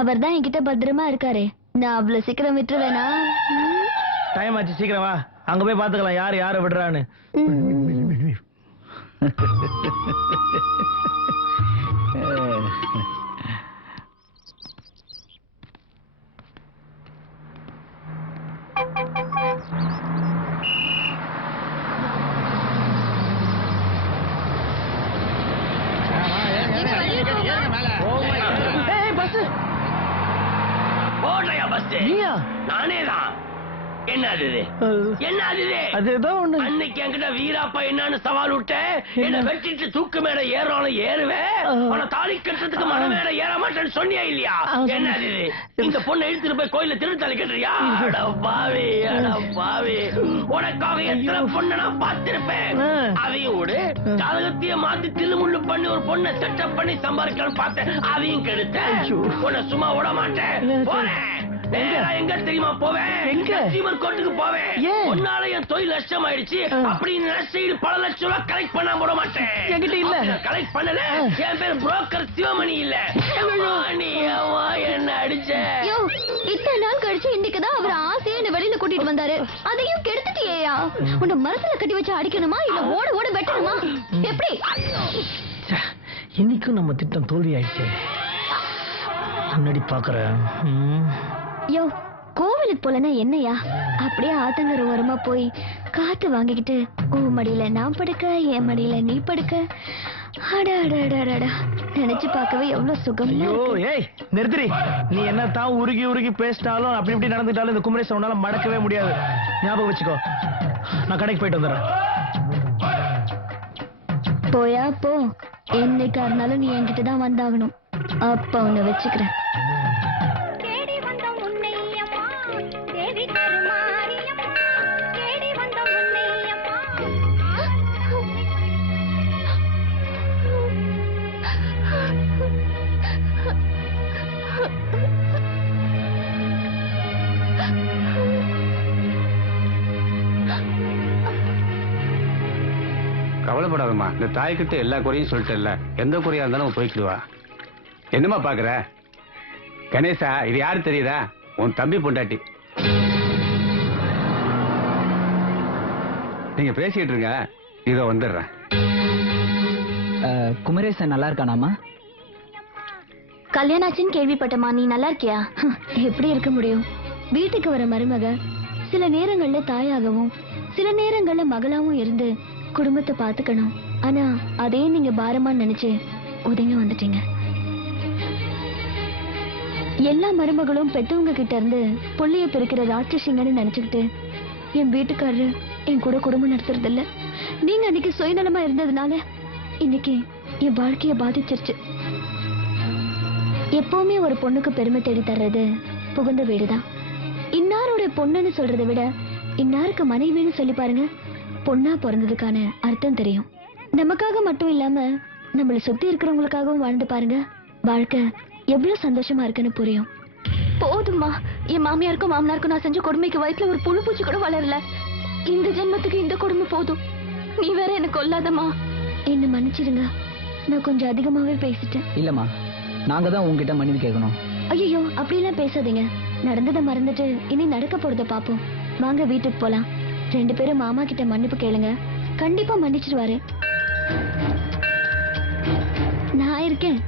அவர் தான் என்கிட்ட பத்திரமா இருக்காரு. நான் அவ்வளவு சீக்கிரம் விட்டுருவேனா? டைம் ஆச்சு, சீக்கிரம் வா. அங்க போய் பாத்துக்கலாம் யாரு யார விடுறான்னு. நானே தான். என்ன அது ஏதோ ஒண்ணு. அன்னைக்கு என்கிட்ட வீராப்பா என்னன்னு சவால் விட்ட, என்ன வெட்டிட்டு தூக்கு மேல ஏறாலும் ஏறுவேன், ஆனா தாலி கட்டுறதுக்கு மன மேல ஏற மாட்டேன்னு சொன்னியா இல்லையா? என்ன இந்த பொண்ணை இழுத்துட்டு போய் கோயில திருத்தாலி கட்டுறியா? அட பாவி, அட பாவி, உனக்காக எத்தனை பொண்ணை நான் பார்த்திருப்பேன். அதையும் விடு, ஜாதகத்தையே மாத்தி தில்லுமுள்ளு பண்ணி ஒரு பொண்ணை செட்டப் பண்ணி சம்பாதிக்கலாம்னு பார்த்தேன், அதையும் கெடுத்த. உன்னை சும்மா விட மாட்டேன். போறேன். எங்க தெரியுமா போவேன்? கன்சியூமர் கோர்ட்டுக்கு போவேன். உன்னால என் தொழில் நஷ்டம் ஆயிடுச்சு அப்படின்னு நினைச்சு பல லட்சம் ரூபாய் கலெக்ட் பண்ண விட மாட்டேன். என்கிட்ட இல்ல, கலெக்ட் பண்ணல. என் பேர் புரோக்கர் சிவமணி இல்ல. நீ என்ன அடிச்ச? இத்தனை நாள் கழிச்சு இன்னைக்குதான் அவர் ஆசையா என்ன வெளியில கூட்டிட்டு வந்தாரு. அதையும் கெடுத்துட்டியா? உன்னை மரத்துல கட்டி வச்சு அடிக்கணுமா இல்ல ஓட ஓட வெட்டணுமா? எப்படி? இன்னைக்கும் நம்ம திட்டம் தோல்வி ஆயிடுச்சு. முன்னாடி பாக்குறேன். யோ, கோவிலுக்கு போலனா என்னையா? அப்படியே ஆத்தங்கர ஓரமா போய் காத்து வாங்கிக்கிட்டு உன் மடியில நான் படுக்க, என் மடியில நீ படுக்க. அடடடடடா, நினைச்சு பார்க்கவே எவ்வளவு சுகம். ஐயோ ஏய் நிறுத்துறி. நீ என்ன தான் உருகி உருகி பேசிட்டாலும் அப்படி இப்படி நடந்துட்டாலும் இந்த குமரேசன் உன்னால மடக்கவே முடியாது. ஞாபகம் வச்சுக்கோ. நான் கடைக்கு போயிட்டு வந்துடுறேன். போயா போ. என்னைக்கா இருந்தாலும் நீ என்கிட்ட தான் வந்தாகணும். அப்ப உன்னை வச்சுக்கிறேன். கவலைப்படாதம்மா, இந்த தாய்கிட்ட எல்லா குறையும் சொல்லிட்டல, எந்த குறையா இருந்தாலும் போய்க்கிடுவா. என்னமா பாக்குற? கணேசா, இது யாரு தெரியுதா? உன் தம்பி பொண்டாட்டி. நீங்க பேசிட்டு இருங்க, இதோ வந்துடுறேன். குமரேசன் நல்லா இருக்கானாமா? கல்யாணாச்சின்னு கேள்விப்பட்டமா. நீ நல்லா இருக்கியா? எப்படி இருக்க முடியும்? வீட்டுக்கு வர மருமக சில நேரங்கள்ல தாயாகவும் சில நேரங்கள்ல மகளாவும் இருந்து குடும்பத்தை பாத்துக்கணும். ஆனா அதே நீங்க பாரமா நினைச்சு ஒதுங்க வந்துட்டீங்க. எல்லா மருமகளும் பெத்தவங்க கிட்ட இருந்து புள்ளைய பிரிக்கிற ராட்சசிங்கன்னு நினைச்சுக்கிட்டு என் வீட்டுக்காரரு என் கூட குடும்பம் நடத்துறது இல்ல. நீங்க அன்னைக்கு சுயநலமா இருந்ததுனால இன்னைக்கு என் வாழ்க்கைய பாதிச்சிருச்சு. எப்பவுமே ஒரு பொண்ணுக்கு பெருமை தேடி தர்றது புகுந்த வீடுதான். இன்னாரோட பொண்ணுன்னு சொல்றதை விட இன்னாருக்கு மனைவின்னு சொல்லி பாருங்க, பொண்ணா பிறந்ததுக்கான அர்த்தம் தெரியும். நமக்காக மட்டும் இல்லாம நம்மள சுத்தி இருக்கிறவங்களுக்காகவும் வாழ்ந்து பாருங்க, வாழ்க்கை எவ்வளவு சந்தோஷமா இருக்குன்னு புரியும். போதுமா, என் மாமியாருக்கும் மாமனாருக்கும் நான் செஞ்ச கொடுமைக்கு வயிற்றுல ஒரு புழு பூச்சி கூட வளரல. இந்த ஜென்மத்துக்கு இந்த கொடுமை போதும். நீ வேற எனக்கு கொல்லாதம்மா. என்ன மன்னிச்சிடுங்க, நான் கொஞ்சம் அதிகமாவே பேசிட்டேன். இல்லம்மா, நாங்க தான் உங்ககிட்ட மன்னிப்பு கேட்கணும். ஐயோ அப்படிலாம் பேசாதீங்க. நடந்ததை மறந்துட்டு இனி நடக்க போறத பாப்போம். வாங்க வீட்டுக்கு போலாம். 2 பேரும் மாமா கிட்ட மன்னிப்பு கேளுங்க, கண்டிப்பா மன்னிச்சிடுவாரு. நான் இருக்கேன்.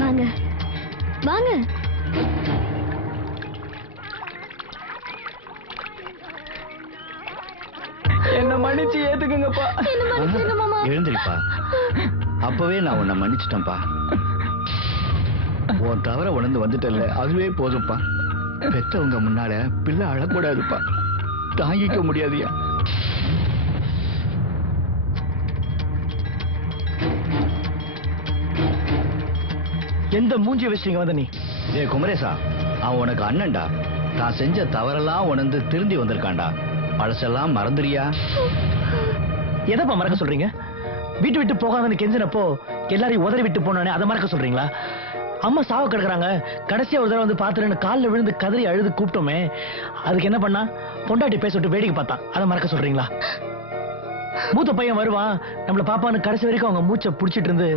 வாங்க வாங்க. என்ன மன்னிச்சு ஏத்துக்குங்கப்பா. எழுந்திருப்பா. அப்பவே நான் உன்னை மன்னிச்சிட்டேன்ப்பா. உன் தவற உணர்ந்து வந்துட்டல, அதுவே போதும்ப்பா. பெத்தவங்க முன்னால பிள்ளை அழக்கூடாதுப்பா, தாங்கிக்க முடியாதியா. எந்த மூஞ்சி வச்சிங்க வந்த நீ? ஏ குமரேசா, அவன் உனக்கு அண்ணன்டா. தான் செஞ்ச தவறெல்லாம் உணர்ந்து திருந்தி வந்திருக்கான்டா. பழசெல்லாம் மறந்துறியா? எதப்பா மறக்க சொல்றீங்க? வீட்டு விட்டு போகாதன்னு கெஞ்சினப்போ எல்லாரையும் உதறி விட்டு போனோடனே அதை மறக்க சொல்றீங்களா? அம்மா சாவ கிடக்குறாங்க, கடைசியா ஒரு தடவை வந்து பாத்துறேன்னு காலில் விழுந்து கதறி அழுது கூப்பிட்டோமே, அதுக்கு என்ன பண்ணா? பொண்டாட்டி பேச விட்டு வேடிக்கை பார்த்தான், அதை மறக்க சொல்றீங்களா? மூத்த பையன் வருவான் நம்மள பாப்பான்னு கடைசி வரைக்கும் அவங்க மூச்சை புடிச்சிட்டு இருந்து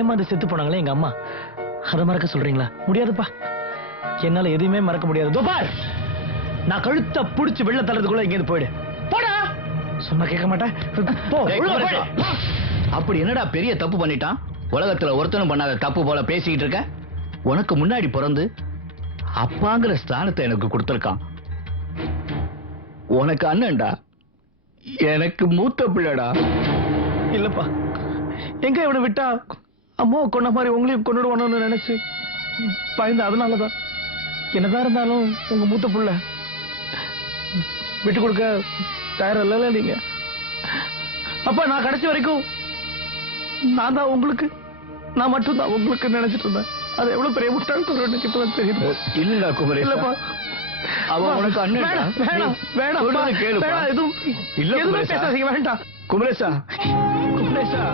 ஏமாந்து செத்து போனாங்களே எங்க அம்மா, அதை மறக்க சொல்றீங்களா? முடியாதுப்பா, என்னால எதுவுமே மறக்க முடியாது. தோபார், நான் கழுத்த புடிச்சு வெள்ள தள்ளதுக்குள்ள இங்க போயிடு. போடா, சொன்னா கேட்க மாட்டேன். அப்படி என்னடா பெரிய தப்பு பண்ணிட்டான்? உலகத்துல ஒருத்தனும் பண்ணாத தப்பு போல பேசிக்கிட்டு இருக்க. உனக்கு முன்னாடி பிறந்து அப்பாங்கிற ஸ்தானத்தை எனக்கு கொடுத்திருக்கான். உனக்கு அண்ணன்டா, எனக்கு மூத்த பிள்ளைடா. இல்லப்பா, எங்க இவனை விட்டா அம்மாவை கொண்ட மாதிரி உங்களையும் கொண்டுடுவானு நினைச்சு பயந்து, அதனாலதான். என்னதான் இருந்தாலும் உங்க மூத்த புள்ள விட்டு கொடுக்க தயாரா இல்ல நீங்க. அப்பா, நான் கடைசி வரைக்கும் நான் தான் உங்களுக்கு, நான் மட்டும் தான் உங்களுக்கு நினைச்சிட்டு இருந்தேன். அது எவ்வளவு பெரிய முட்டாள் தெரியுது. இல்ல குமரேசா, இல்லப்பா, அவன் உனக்கு அண்ணன். வேணாம் வேணாம் கேளுப்பா. எதுவும் இல்ல எதுவுமே பேசாதீங்க, வேண்டாம். குமரேசா, குமரேசா,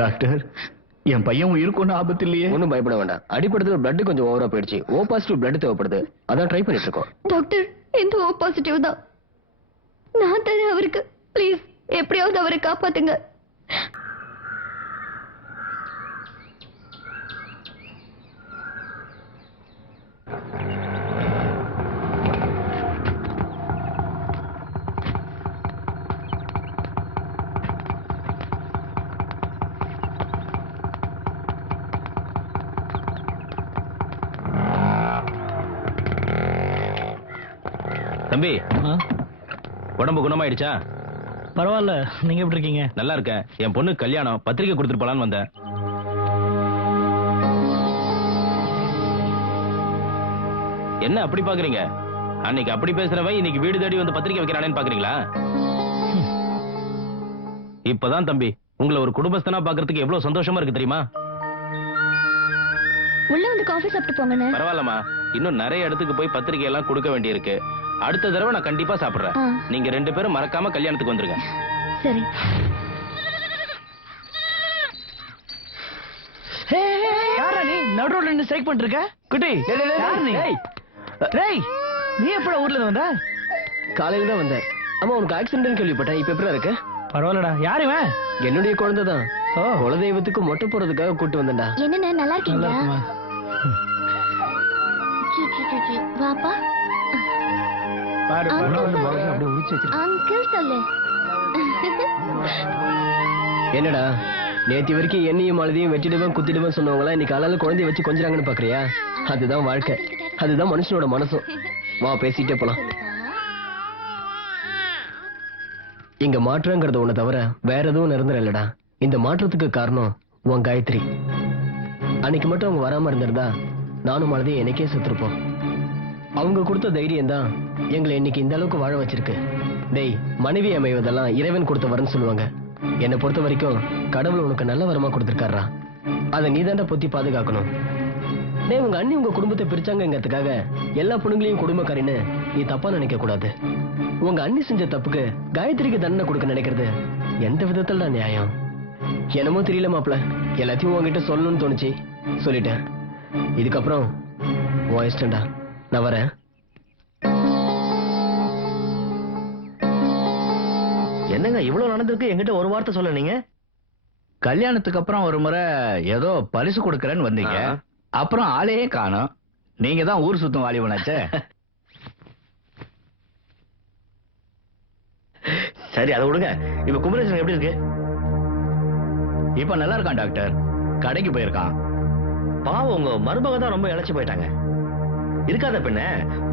டாக்டர், என் பையன் உயிருக்கு ஒன்றும் ஆபத்து இல்லையே. ஒன்றும் பயப்பட வேண்டாம். அடிப்படத்துல பிளட் கொஞ்சம் ஓவரா போயிடுச்சு. O பாசிட்டிவ் பிளட் தேவைப்படுது. அதான் ட்ரை பண்ணிட்டு இருக்கோம். டாக்டர் இந்த O பாசிட்டிவ் தான். நான் தரேன் அவருக்கு. ப்ளீஸ் எப்படியாவது அவரை காப்பாத்துங்க. தம்பி, உடம்பு குணமாயிடுச்சா? பரவாயில்ல. நீங்க எப்படி இருக்கீங்க? நல்லா இருக்கேன். என் பொண்ணு கல்யாணம், பத்திரிக்கை கொடுத்துட்டு போலான்னு வந்தேன். என்ன அப்படி பாக்குறீங்க? அன்னைக்கு அப்படி பேசுறவன் இன்னைக்கு வீடு தேடி வந்து பத்திரிக்கை வைக்கிறானேன்னு பாக்குறீங்களா? இப்பதான் தம்பி உங்களை ஒரு குடும்பஸ்தனா பாக்குறதுக்கு எவ்வளவு சந்தோஷமா இருக்கு தெரியுமா? உள்ள வந்து காஃபி சாப்பிட்டு போங்கண்ணே. பரவாயில்லம்மா, இன்னும் நிறைய இடத்துக்கு போய் பத்திரிக்கை எல்லாம் கொடுக்க வேண்டியிருக்கு. அடுத்த தடவை நான் கண்டிப்பா சாப்பிடுறேன். நீங்க 2 பேரும் மறக்காம கல்யாணத்துக்கு வந்துருங்க. சரி. யாரா நீ நடு ரோட்ல நின்னு ஸ்ட்ரைக் பண்ணிட்டு இருக்க? குட்டி யார் நீ? டேய் நீ எப்படா ஊர்ல இருந்து வந்த? காலையில தான் வந்தேன். அம்மா உனக்கு ஆக்சிடென்ட் கேள்விப்பட்டேன். இப்ப எப்படி இருக்கு? பரவாயில்லடா. யாரு இவன்? என்னுடைய குழந்தை தான். குலதெய்வத்துக்கு மொட்டை போறதுக்காக கூட்டு வந்தேன்டா. என்னண்ணே நல்லா இருக்கீங்களா? வாப்பா. அங்கிள் சொல்லு. என்னடா நேத்தி வரைக்கும் என்னையும் மனதையும் வெட்டிடுவேன் குத்திடுவேன் சொன்னவங்களா இன்னைக்கு அழகு குழந்தைய வச்சு கொஞ்சறாங்கன்னு பாக்குறியா? அதுதான் வாழ்க்கை. அதுதான் மனுஷனோட மனசும். வா பேசிட்டே போலாம். இங்க மாற்றங்கிறது ஒண்ணு தவிர வேற எதுவும் நிரந்தரம் இல்லடா. இந்த மாற்றத்துக்கு காரணம் உன் காயத்ரி. அன்னைக்கு மட்டும் அவங்க வராம இருந்திருந்தா நானும் மனதையும் எனக்கே செத்துருப்போம். அவங்க கொடுத்த தைரியம் தான் எங்களை இன்னைக்கு இந்த அளவுக்கு வாழ வச்சிருக்கு. டேய், மனைவி அமைவதெல்லாம் இறைவன் கொடுத்த வரன்னு சொல்லுவாங்க. என்னை பொறுத்த வரைக்கும் கடவுள் உனக்கு நல்ல வரமா கொடுத்திருக்காரா. அதை நீ தாண்டா பொத்தி பாதுகாக்கணும். டேய், உங்க அண்ணி உங்க குடும்பத்தை பிரிச்சாங்கிறதுக்காக எல்லா பொண்ணுங்களையும் குடும்பக்காரின்னு நீ தப்பா நினைக்க கூடாது. உங்க அண்ணி செஞ்ச தப்புக்கு காயத்ரிக்கு தண்டனை கொடுக்க நினைக்கிறது எந்த விதத்துல தான் நியாயம்? என்னமோ தெரியல மாப்ள, எல்லாத்தையும் உங்ககிட்ட சொல்லணும்னு தோணுச்சு, சொல்லிட்டேன். இதுக்கப்புறம் உன் இஷ்டம்டா. நான் வரேன். என்னங்க இவ்வளவு நடந்திருக்கு, என்கிட்ட ஒரு வார்த்தை சொல்ல நீங்க? கல்யாணத்துக்கு அப்புறம் ஒரு முறை ஏதோ பரிசு கொடுக்கறேன்னு வந்தீங்க. அப்புறம் ஆளையே காணோம். நீங்க தான் ஊர் சுத்தம் வாலிபனாச்சே. சரி அதை விடுங்க. இப்ப குமரேசன் எப்படி இருக்கு? இப்ப நல்லா இருக்கான் டாக்டர். கடைக்கு போயிருக்கான். பாவம் உங்க மருமக தான் ரொம்ப இழைச்சு போயிட்டாங்க. இருக்காத பின்ன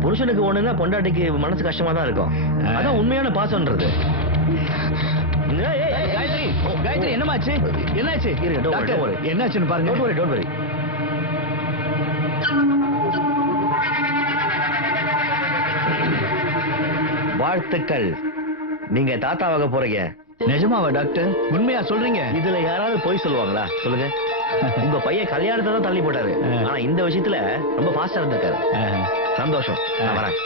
புருஷனுக்கு ஒண்ணுன்னா பொண்டாட்டிக்கு மனசு கஷ்டமா தான் இருக்கும். அதான் உண்மையான பாசம்ன்றது. காயத்ரி, காயத்ரி என்னமாச்சு? என்னாச்சு? என்னாச்சுன்னு பாருங்க. Don't worry. வாழ்த்துக்கள், நீங்க தாத்தாவாக போறீங்க. நிஜமாவா டாக்டர்? உண்மையா சொல்றீங்க? இதுல யாராவது போய் சொல்லுவாங்களா சொல்லுங்க? உங்க பையன் கல்யாணத்தை தான் தள்ளி போட்டாரு. ஆனா இந்த விஷயத்துல ரொம்ப ஃபாஸ்டா இருந்திருக்காரு. சந்தோஷம். நான் வரேன்.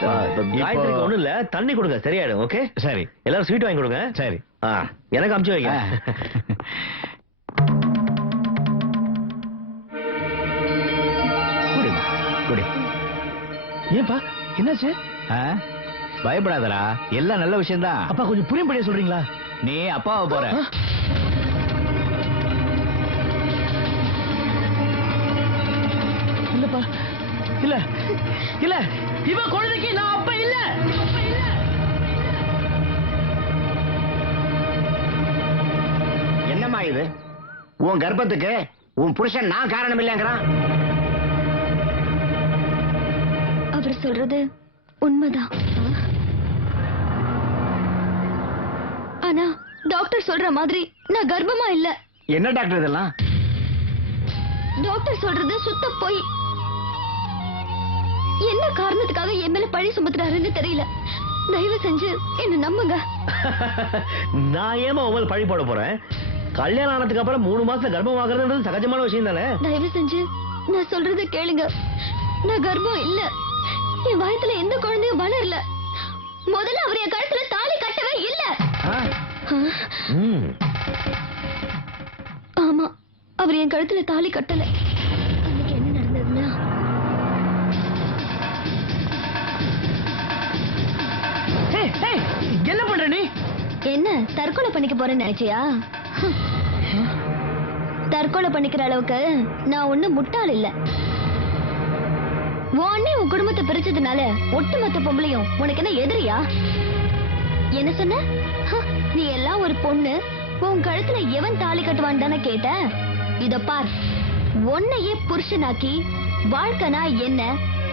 காயத்ரிக்கு ஒண்ணும் இல்ல, தண்ணி கொடுங்க சரியாயிடும். ஓகே சரி. எல்லாரும் ஸ்வீட் வாங்கி கொடுங்க. சரி. எனக்கு அமுச்சு வைங்க. குடி. ஏன்பா என்னாச்சு? பயப்படாதடா, எல்லாம் நல்ல விஷயம் தான். அப்பா கொஞ்சம் புரியும்படியா சொல்றீங்களா? நீ அப்பாவை போற. இல்லப்பா, இல்ல இல்ல, இவ குழந்தைக்கு நான் அப்பா இல்ல. என்னம்மா இது? உன் கர்ப்பத்துக்கு உன் புருஷன் நான் காரணம் இல்லைங்கிறான். அவர் சொல்றது உண்மைதான். ஆனா டாக்டர் சொல்ற மாதிரி நான் கர்ப்பமா இல்ல. என்ன டாக்டர் இதெல்லாம்? டாக்டர் சொல்றது சுத்த பொய். என்ன காரணத்துக்காக என் மேல பழி சுமத்துறாருன்னு தெரியல. தயவு செஞ்சு என்ன நம்புங்க. நான் ஏமா உங்க பழி போட போறேன்? கல்யாணம் ஆனதுக்கு அப்புறம் 3 மாசம் கர்ப்பமாகிறது சகஜமான விஷயம் தானே? தயவு செஞ்சு நான் சொல்றதை கேளுங்க. நான் கர்ப்பம் இல்ல. என் வயத்துல எந்த குழந்தையும் வளரல. முதல்ல அவர் என் கழுத்துல தாலி கட்டவே இல்ல. ஆமா, அவர் என் கழுத்துல தாலி கட்டல. அன்னைக்கு என்ன நடந்ததுன்னா, என்ன பண்ற நீ? என்ன தற்கொலை பண்ணிக்க போறேன்னு நினைச்சியா? தற்கொலை பண்ணிக்கிற அளவுக்கு நான் ஒண்ணு முட்டாள் இல்ல. உன்னை உன் குடும்பத்தை பிரிச்சதுனால ஒட்டுமொத்த பொம்பளையும் உனக்கு என்ன எதிரியா? என்ன சொன்ன? நீ எல்லாம் ஒரு பொண்ணு, உன் கழுத்துல எவன் தாலி கட்டுவான் தானே கேட்ட. இத பார், உன்னையே புருஷனாக்கி வாழ்க்கைனா என்ன,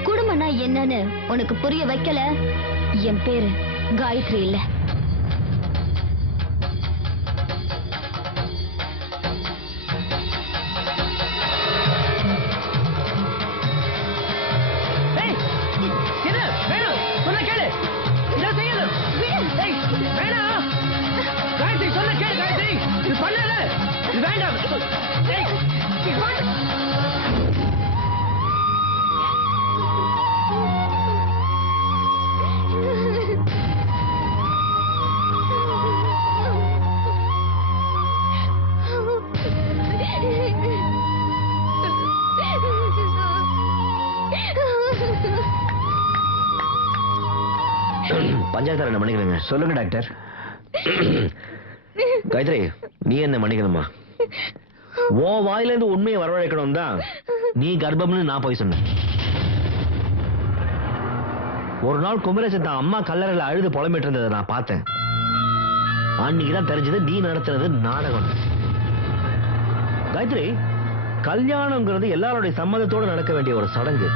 குடும்பம்னா என்னன்னு உனக்கு புரிய வைக்கல என் பேரு காயத்ரி இல்ல. பஞ்சாயத்தார் என்ன மன்னிக்கணுங்க. சொல்லுங்க டாக்டர். காயத்ரி, நீ என்ன மன்னிக்கணுமா? உன் வாயில இருந்து உண்மையை வரவழைக்கணும் தான் நீ கர்ப்பம்னு நான் போய் சொன்னேன். ஒரு நாள் குமரேசன் தான் அம்மா கல்லறையில் அழுது புலம்பிட்டு இருந்ததை நான் பார்த்தேன். அன்னைக்குதான் தெரிஞ்சது நீ நடத்துறது நாடகம். காயத்ரி, கல்யாணம்ங்கிறது எல்லாருடைய சம்மதத்தோடு நடக்க வேண்டிய ஒரு சடங்கு.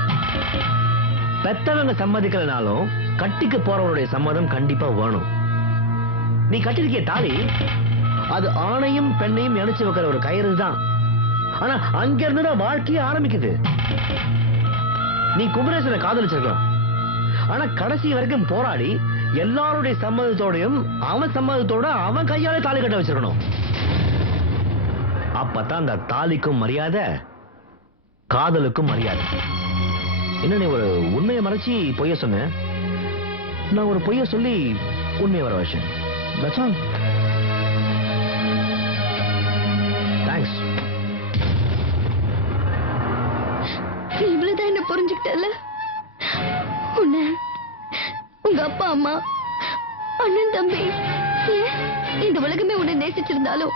பெத்தவங்க சம்மதிக்கலனாலும் கட்டிக்கு போறவருடைய சம்மதம் கண்டிப்பா வேணும். நீ கட்டிருக்கிய தாலி அது ஆணையும் பெண்ணையும் நினைச்சு வைக்கிற ஒரு கயிறு தான். ஆனா அங்க இருந்துதான் வாழ்க்கையே ஆரம்பிக்குது. நீ குமரேசனை காதலிச்சிருக்கலாம், ஆனா கடைசி வரைக்கும் போராடி எல்லாருடைய சம்மதத்தோடையும் அவன் சம்மதத்தோட அவன் கையாலே தாலி கட்ட வச்சிருக்கணும். அப்பதான் அந்த தாலிக்கும் மரியாதை, காதலுக்கும் மரியாதை. என்ன நீ ஒரு உண்மையை மறைச்சி பொய்ய சொன்ன, நான் ஒரு பொய்ய சொல்லி உண்மையை வர வச்சேன். That's all. Thanks. நீ இவ்வளவுதான் என்ன புரிஞ்சுக்கிட்டல. உன்னை உங்க அப்பா அம்மா அண்ணன் தம்பி இந்த உலகமே உன்னை நேசிச்சிருந்தாலும்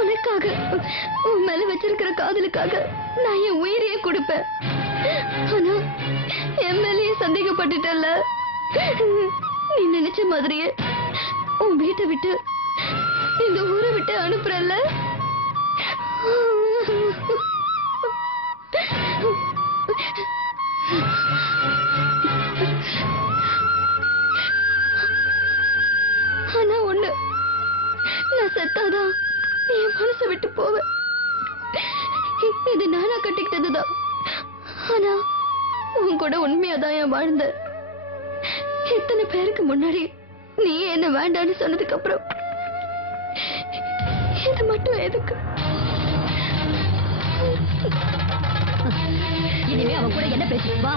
உனக்காக உன் மேல வச்சிருக்கிற காதலுக்காக நான் என் உயிரையே கொடுப்பேன். ஆனா என் மேலேயே சந்தேகப்பட்டுட்டல்ல. நீ நினைச்ச மாதிரியே உன் வீட்டை விட்டு இந்த ஊரை விட்டு அனுப்புறல்ல. ஆனா ஒண்ணு, நான் செத்தாதான் என் மனசை விட்டு போவேன். இது நானா கட்டிக்கிட்டதுதான். ஆனா உன் கூட உண்மையாதான் என் வாழ்ந்த. எத்தனை பேருக்கு முன்னாடி நீ என்ன வேண்டான்னு சொன்னதுக்கு அப்புறம் இது மட்டும் எதுக்கு? இனிமே அவன் கூட என்ன பேசி வா.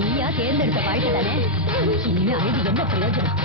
நீயா தேர்ந்தெடுத்த வாழ்க்கை தானே, இனிமே அழுது என்ன பிரயோஜனம்?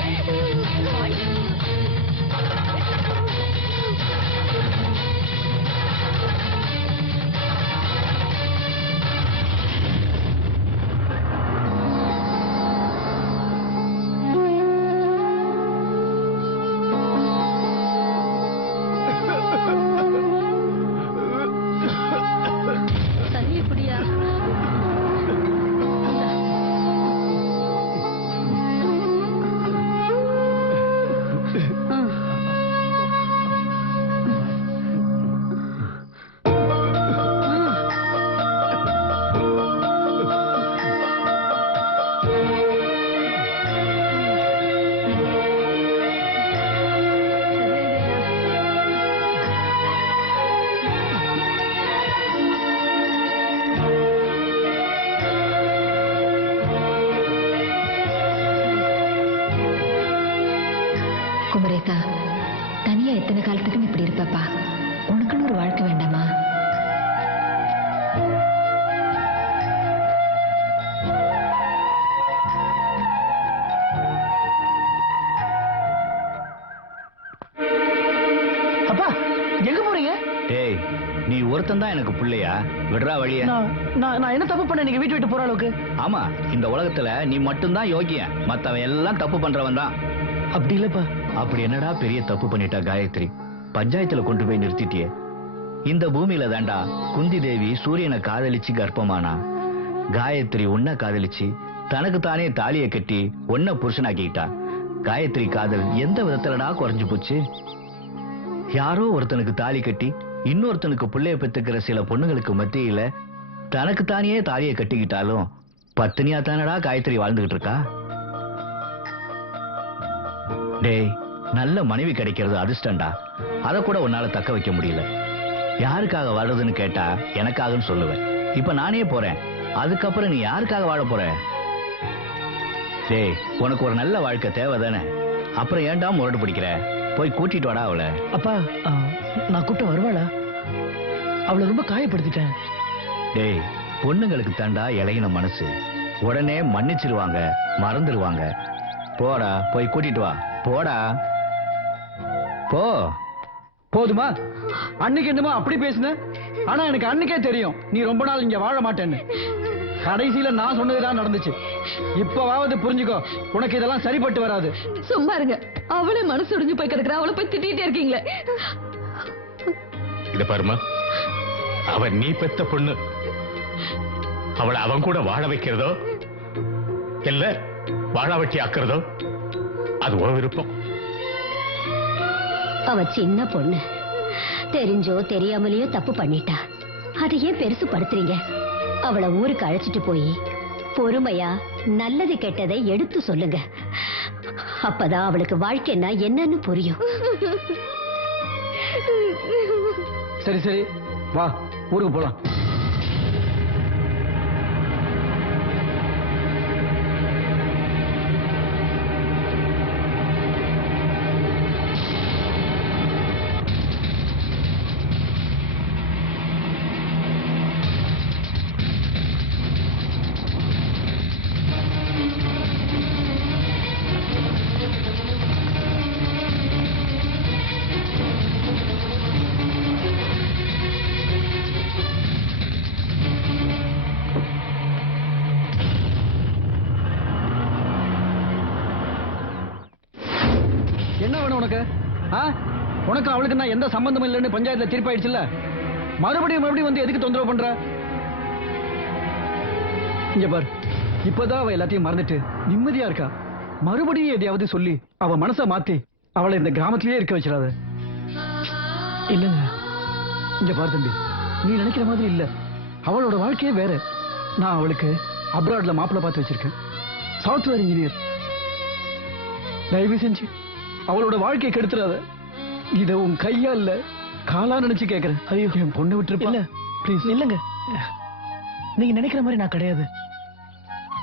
குமரேசா, தனியா எத்தனை காலத்துக்குன்னு இப்படி இருப்பப்பா? உனக்குன்னு ஒரு வாழ்க்கை வேண்டாமா? அப்பா எங்க போறீங்க? டேய், ஒருத்தன் தான் எனக்கு பிள்ளையா? விடுறா வழிய. நான் என்ன தப்பு பண்ண நீங்க வீட்டு விட்டு போற அளவுக்கு? ஆமா, இந்த உலகத்துல நீ மட்டும்தான் யோகியன், மத்தவன் எல்லாம் தப்பு பண்றவன் தான். அப்படி இல்லப்பா. அப்படி என்னடா பெரிய தப்பு பண்ணிட்டா காயத்ரி? பஞ்சாயத்துல கொண்டு போய் நிறுத்திட்டியே. இந்த பூமியில தாண்டா குந்தி தேவி சூரியனை காதலிச்சு கர்ப்பமானா. காயத்ரி உன்னை காதலிச்சு தனக்கு தானே தாலியை கட்டி உன்னை புருஷனாக்கிட்டா. காயத்ரி காதல் எந்த விதத்துலடா குறைஞ்சு போச்சு? யாரோ ஒருத்தனுக்கு தாலி கட்டி இன்னொருத்தனுக்கு பிள்ளைய பெத்துக்கிற சில பொண்ணுங்களுக்கு மத்தியில தனக்கு தானே தாலியை கட்டிக்கிட்டாலும் பத்தினியா தானடா காயத்ரி வாழ்ந்துகிட்டு இருக்கா. டேய், நல்ல மனைவி கிடைக்கிறது அதிர்ஷ்டம்டா. அத கூட உன்னால தக்க வைக்க முடியல. யாருக்காக வாழ்றதுன்னு கேட்டா எனக்காகன்னு சொல்லுவேன். இப்ப நானே போறேன், அதுக்கப்புறம் நீ யாருக்காக வாழ போற? டேய், உனக்கு ஒரு நல்ல வாழ்க்கை தேவைதானே? அப்புறம் ஏன்டா முரடு பிடிக்கிற? போய் கூட்டிட்டு வாடா அவளை. அப்பா, நான் கூப்பிட்டு வருவாளா? அவளை ரொம்ப காயப்படுத்திட்டேன். டேய், பொண்ணுங்களுக்கு தாண்டா இளையின மனசு. உடனே மன்னிச்சிருவாங்க, மறந்துடுவாங்க. போடா, போய் கூட்டிட்டு வா. போடா, போ. போதுமா? அன்னைக்கு என்னமோ அப்படி பேசுன, ஆனா எனக்கு அன்னைக்கே தெரியும் நீ ரொம்ப நாள் இங்க வாழ மாட்டேன்னு. கடைசியில நான் சொன்னதுதான் நடந்துச்சு. இப்பவாவது புரிஞ்சுக்கோ, உனக்கு இதெல்லாம் சரிப்பட்டு வராது. சும்மா இருங்க. அவளே மனசு உடைஞ்சு போய் கிடக்குற, அவளை போய் திட்டிகிட்டே இருக்கீங்களே. இத பாருமா, அவன் நீ பெத்த பொண்ணு. அவளை அவன் கூட வாழ வைக்கிறதோ இல்ல வாழ வெட்டி ஆக்குறதோ அது உன் விருப்பம். அவ சின்ன பொண்ணு, தெரிஞ்சோ தெரியாமலேயோ தப்பு பண்ணிட்டா. அதை ஏன் பெருசு படுத்துறீங்க? அவளை ஊருக்கு அழைச்சிட்டு போய் பொறுமையா நல்லது கெட்டதை எடுத்து சொல்லுங்க. அப்பதான் அவளுக்கு வாழ்க்கைன்னா என்னன்னு புரியும். சரி சரி, வா ஊருக்கு போலாம். என்ன வேணும் உனக்கு? உனக்கு அவளுக்கு நான் எந்த சம்பந்தம் இல்லைன்னு பஞ்சாயத்துல தீர்ப்பாயிடுச்சுல்ல. மறுபடியும் வந்து எதுக்கு தொந்தரவு பண்ற? இங்க பார், இப்பதான் அவ எல்லாத்தையும் மறந்துட்டு நிம்மதியா இருக்கா. மறுபடியும் எதையாவது சொல்லி அவ மனசை மாத்தி அவளை இந்த கிராமத்திலேயே இருக்க வச்சிடாத. இல்லங்க, இங்க பார் தம்பி, நீ நினைக்கிற மாதிரி இல்ல. அவளோட வாழ்க்கையே வேற. நான் அவளுக்கு அப்ராட்ல மாப்பிள்ளை பார்த்து வச்சிருக்கேன், சாஃப்ட்வேர் இன்ஜினியர். தயவு செஞ்சு அவளோட வாழ்க்கையை கெடுத்துறாத. இத உன் கையா இல்ல காலா நினைச்சு கேக்குறேன். ஐயோ, என் பொண்ணை விட்டுருப்பா. இல்ல ப்ளீஸ். இல்லங்க, நீங்க நினைக்கிற மாதிரி நான் கிடையாது.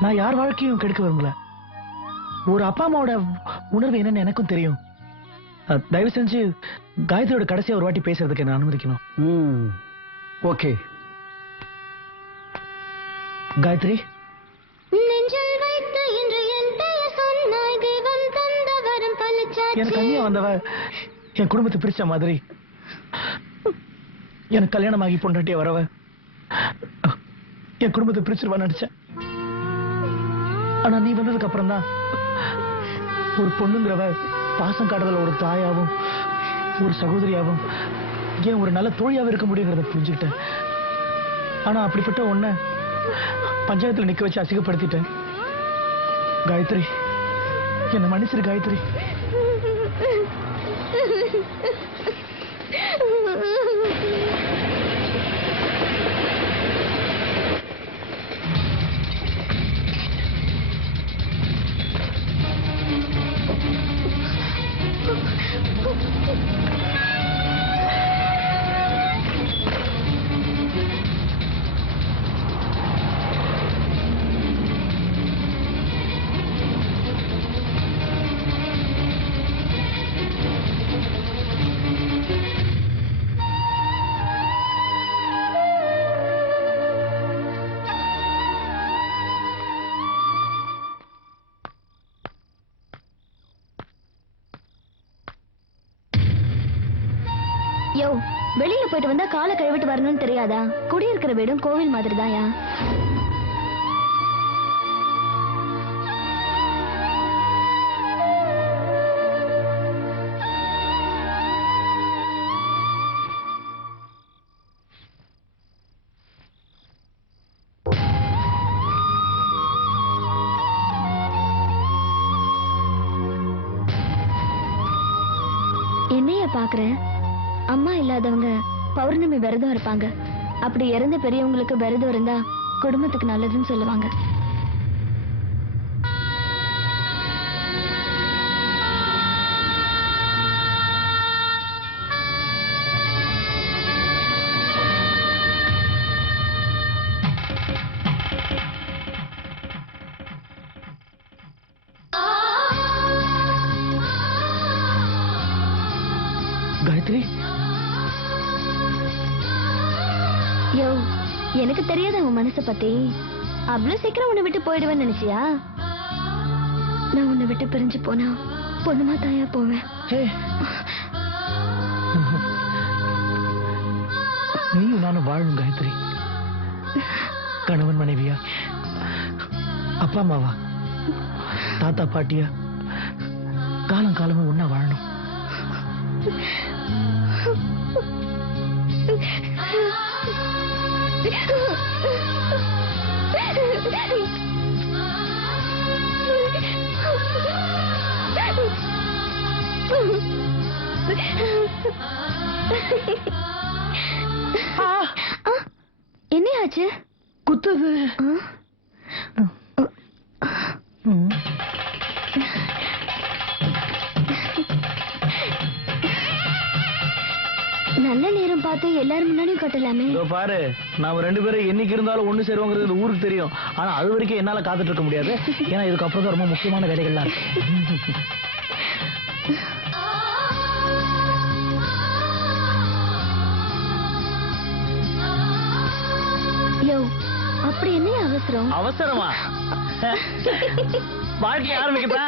நான் யார் வாழ்க்கையும் கெடுக்க விரும்பல. ஒரு அப்பா அம்மாவோட உணர்வு என்னன்னு எனக்கும் தெரியும். தயவு செஞ்சு காயத்ரியோட கடைசியா ஒரு வாட்டி பேசுறதுக்கு என்ன அனுமதிக்கணும். ஓகே காயத்ரி, எனக்கு கண்ணியா வந்தவ என் குடும்பத்தை பிரிச்ச மாதிரி எனக்கு கல்யாணம் ஆகி பொண்டாட்டியா வரவ என் குடும்பத்தை பிரிச்சிருவா நினைச்சேன். ஆனா நீ வந்ததுக்கு அப்புறம் தான் ஒரு பொண்ணுங்கிறவ பாசம் காட்டுதல ஒரு தாயாவும் ஒரு சகோதரியாவும் ஏன் ஒரு நல்ல தோழியாவும் இருக்க முடியுங்கிறத புரிஞ்சுக்கிட்டேன். ஆனா அப்படிப்பட்ட ஒன்ன பஞ்சாயத்துல நிக்க வச்சு அசிங்கப்படுத்திட்டேன். காயத்ரி, என்ன மன்னிச்சிரு காயத்ரி. யோ வெளியில போயிட்டு வந்தா காலை கழுவிட்டு வரணும்னு தெரியாதா? குடியிருக்கிற வீடும் கோவில் மாதிரிதான்யா. என்னைய பாக்குறேன். அம்மா இல்லாதவங்க பௌர்ணமி விரதம் இருப்பாங்க. அப்படி இறந்த பெரியவங்களுக்கு விரதம் இருந்தா குடும்பத்துக்கு நல்லதுன்னு சொல்லுவாங்க. காயத்ரி, யோ எனக்கு தெரியாத உன் மனசை பத்தி. அவ்வளவு சீக்கிரம் உன்னை விட்டு போயிடுவேன்னு நினைச்சியா? நான் உன்னை விட்டு பிரிஞ்சு போனா பொண்ணுமா தாயா போவேன். நீயும் நானும் வாழும் காயத்ரி. கணவன் மனைவியா, அப்பா அம்மாவா, தாத்தா பாட்டியா, காலம் காலமும் ஒன்னா வாழணும். என்ன ஆச்சு? குத்துது. நல்ல நேரம் பார்த்து எல்லாரும் முன்னாடியும் கட்டலாமே. பாரு, நாம ரெண்டு பேரும் என்னைக்கு இருந்தாலும் ஒண்ணு சேருவோங்கிறது இந்த ஊருக்கு தெரியும். ஆனா அது வரைக்கும் என்னால காத்துட்டு இருக்க முடியாது. ஏன்னா இதுக்கப்புறம் தான் ரொம்ப முக்கியமான வேலைகள்லாம் இருக்கு. யோ அப்படி என்ன அவசரம்? அவசரமா? வாழ்க்கை ஆரம்பிக்கட்டா?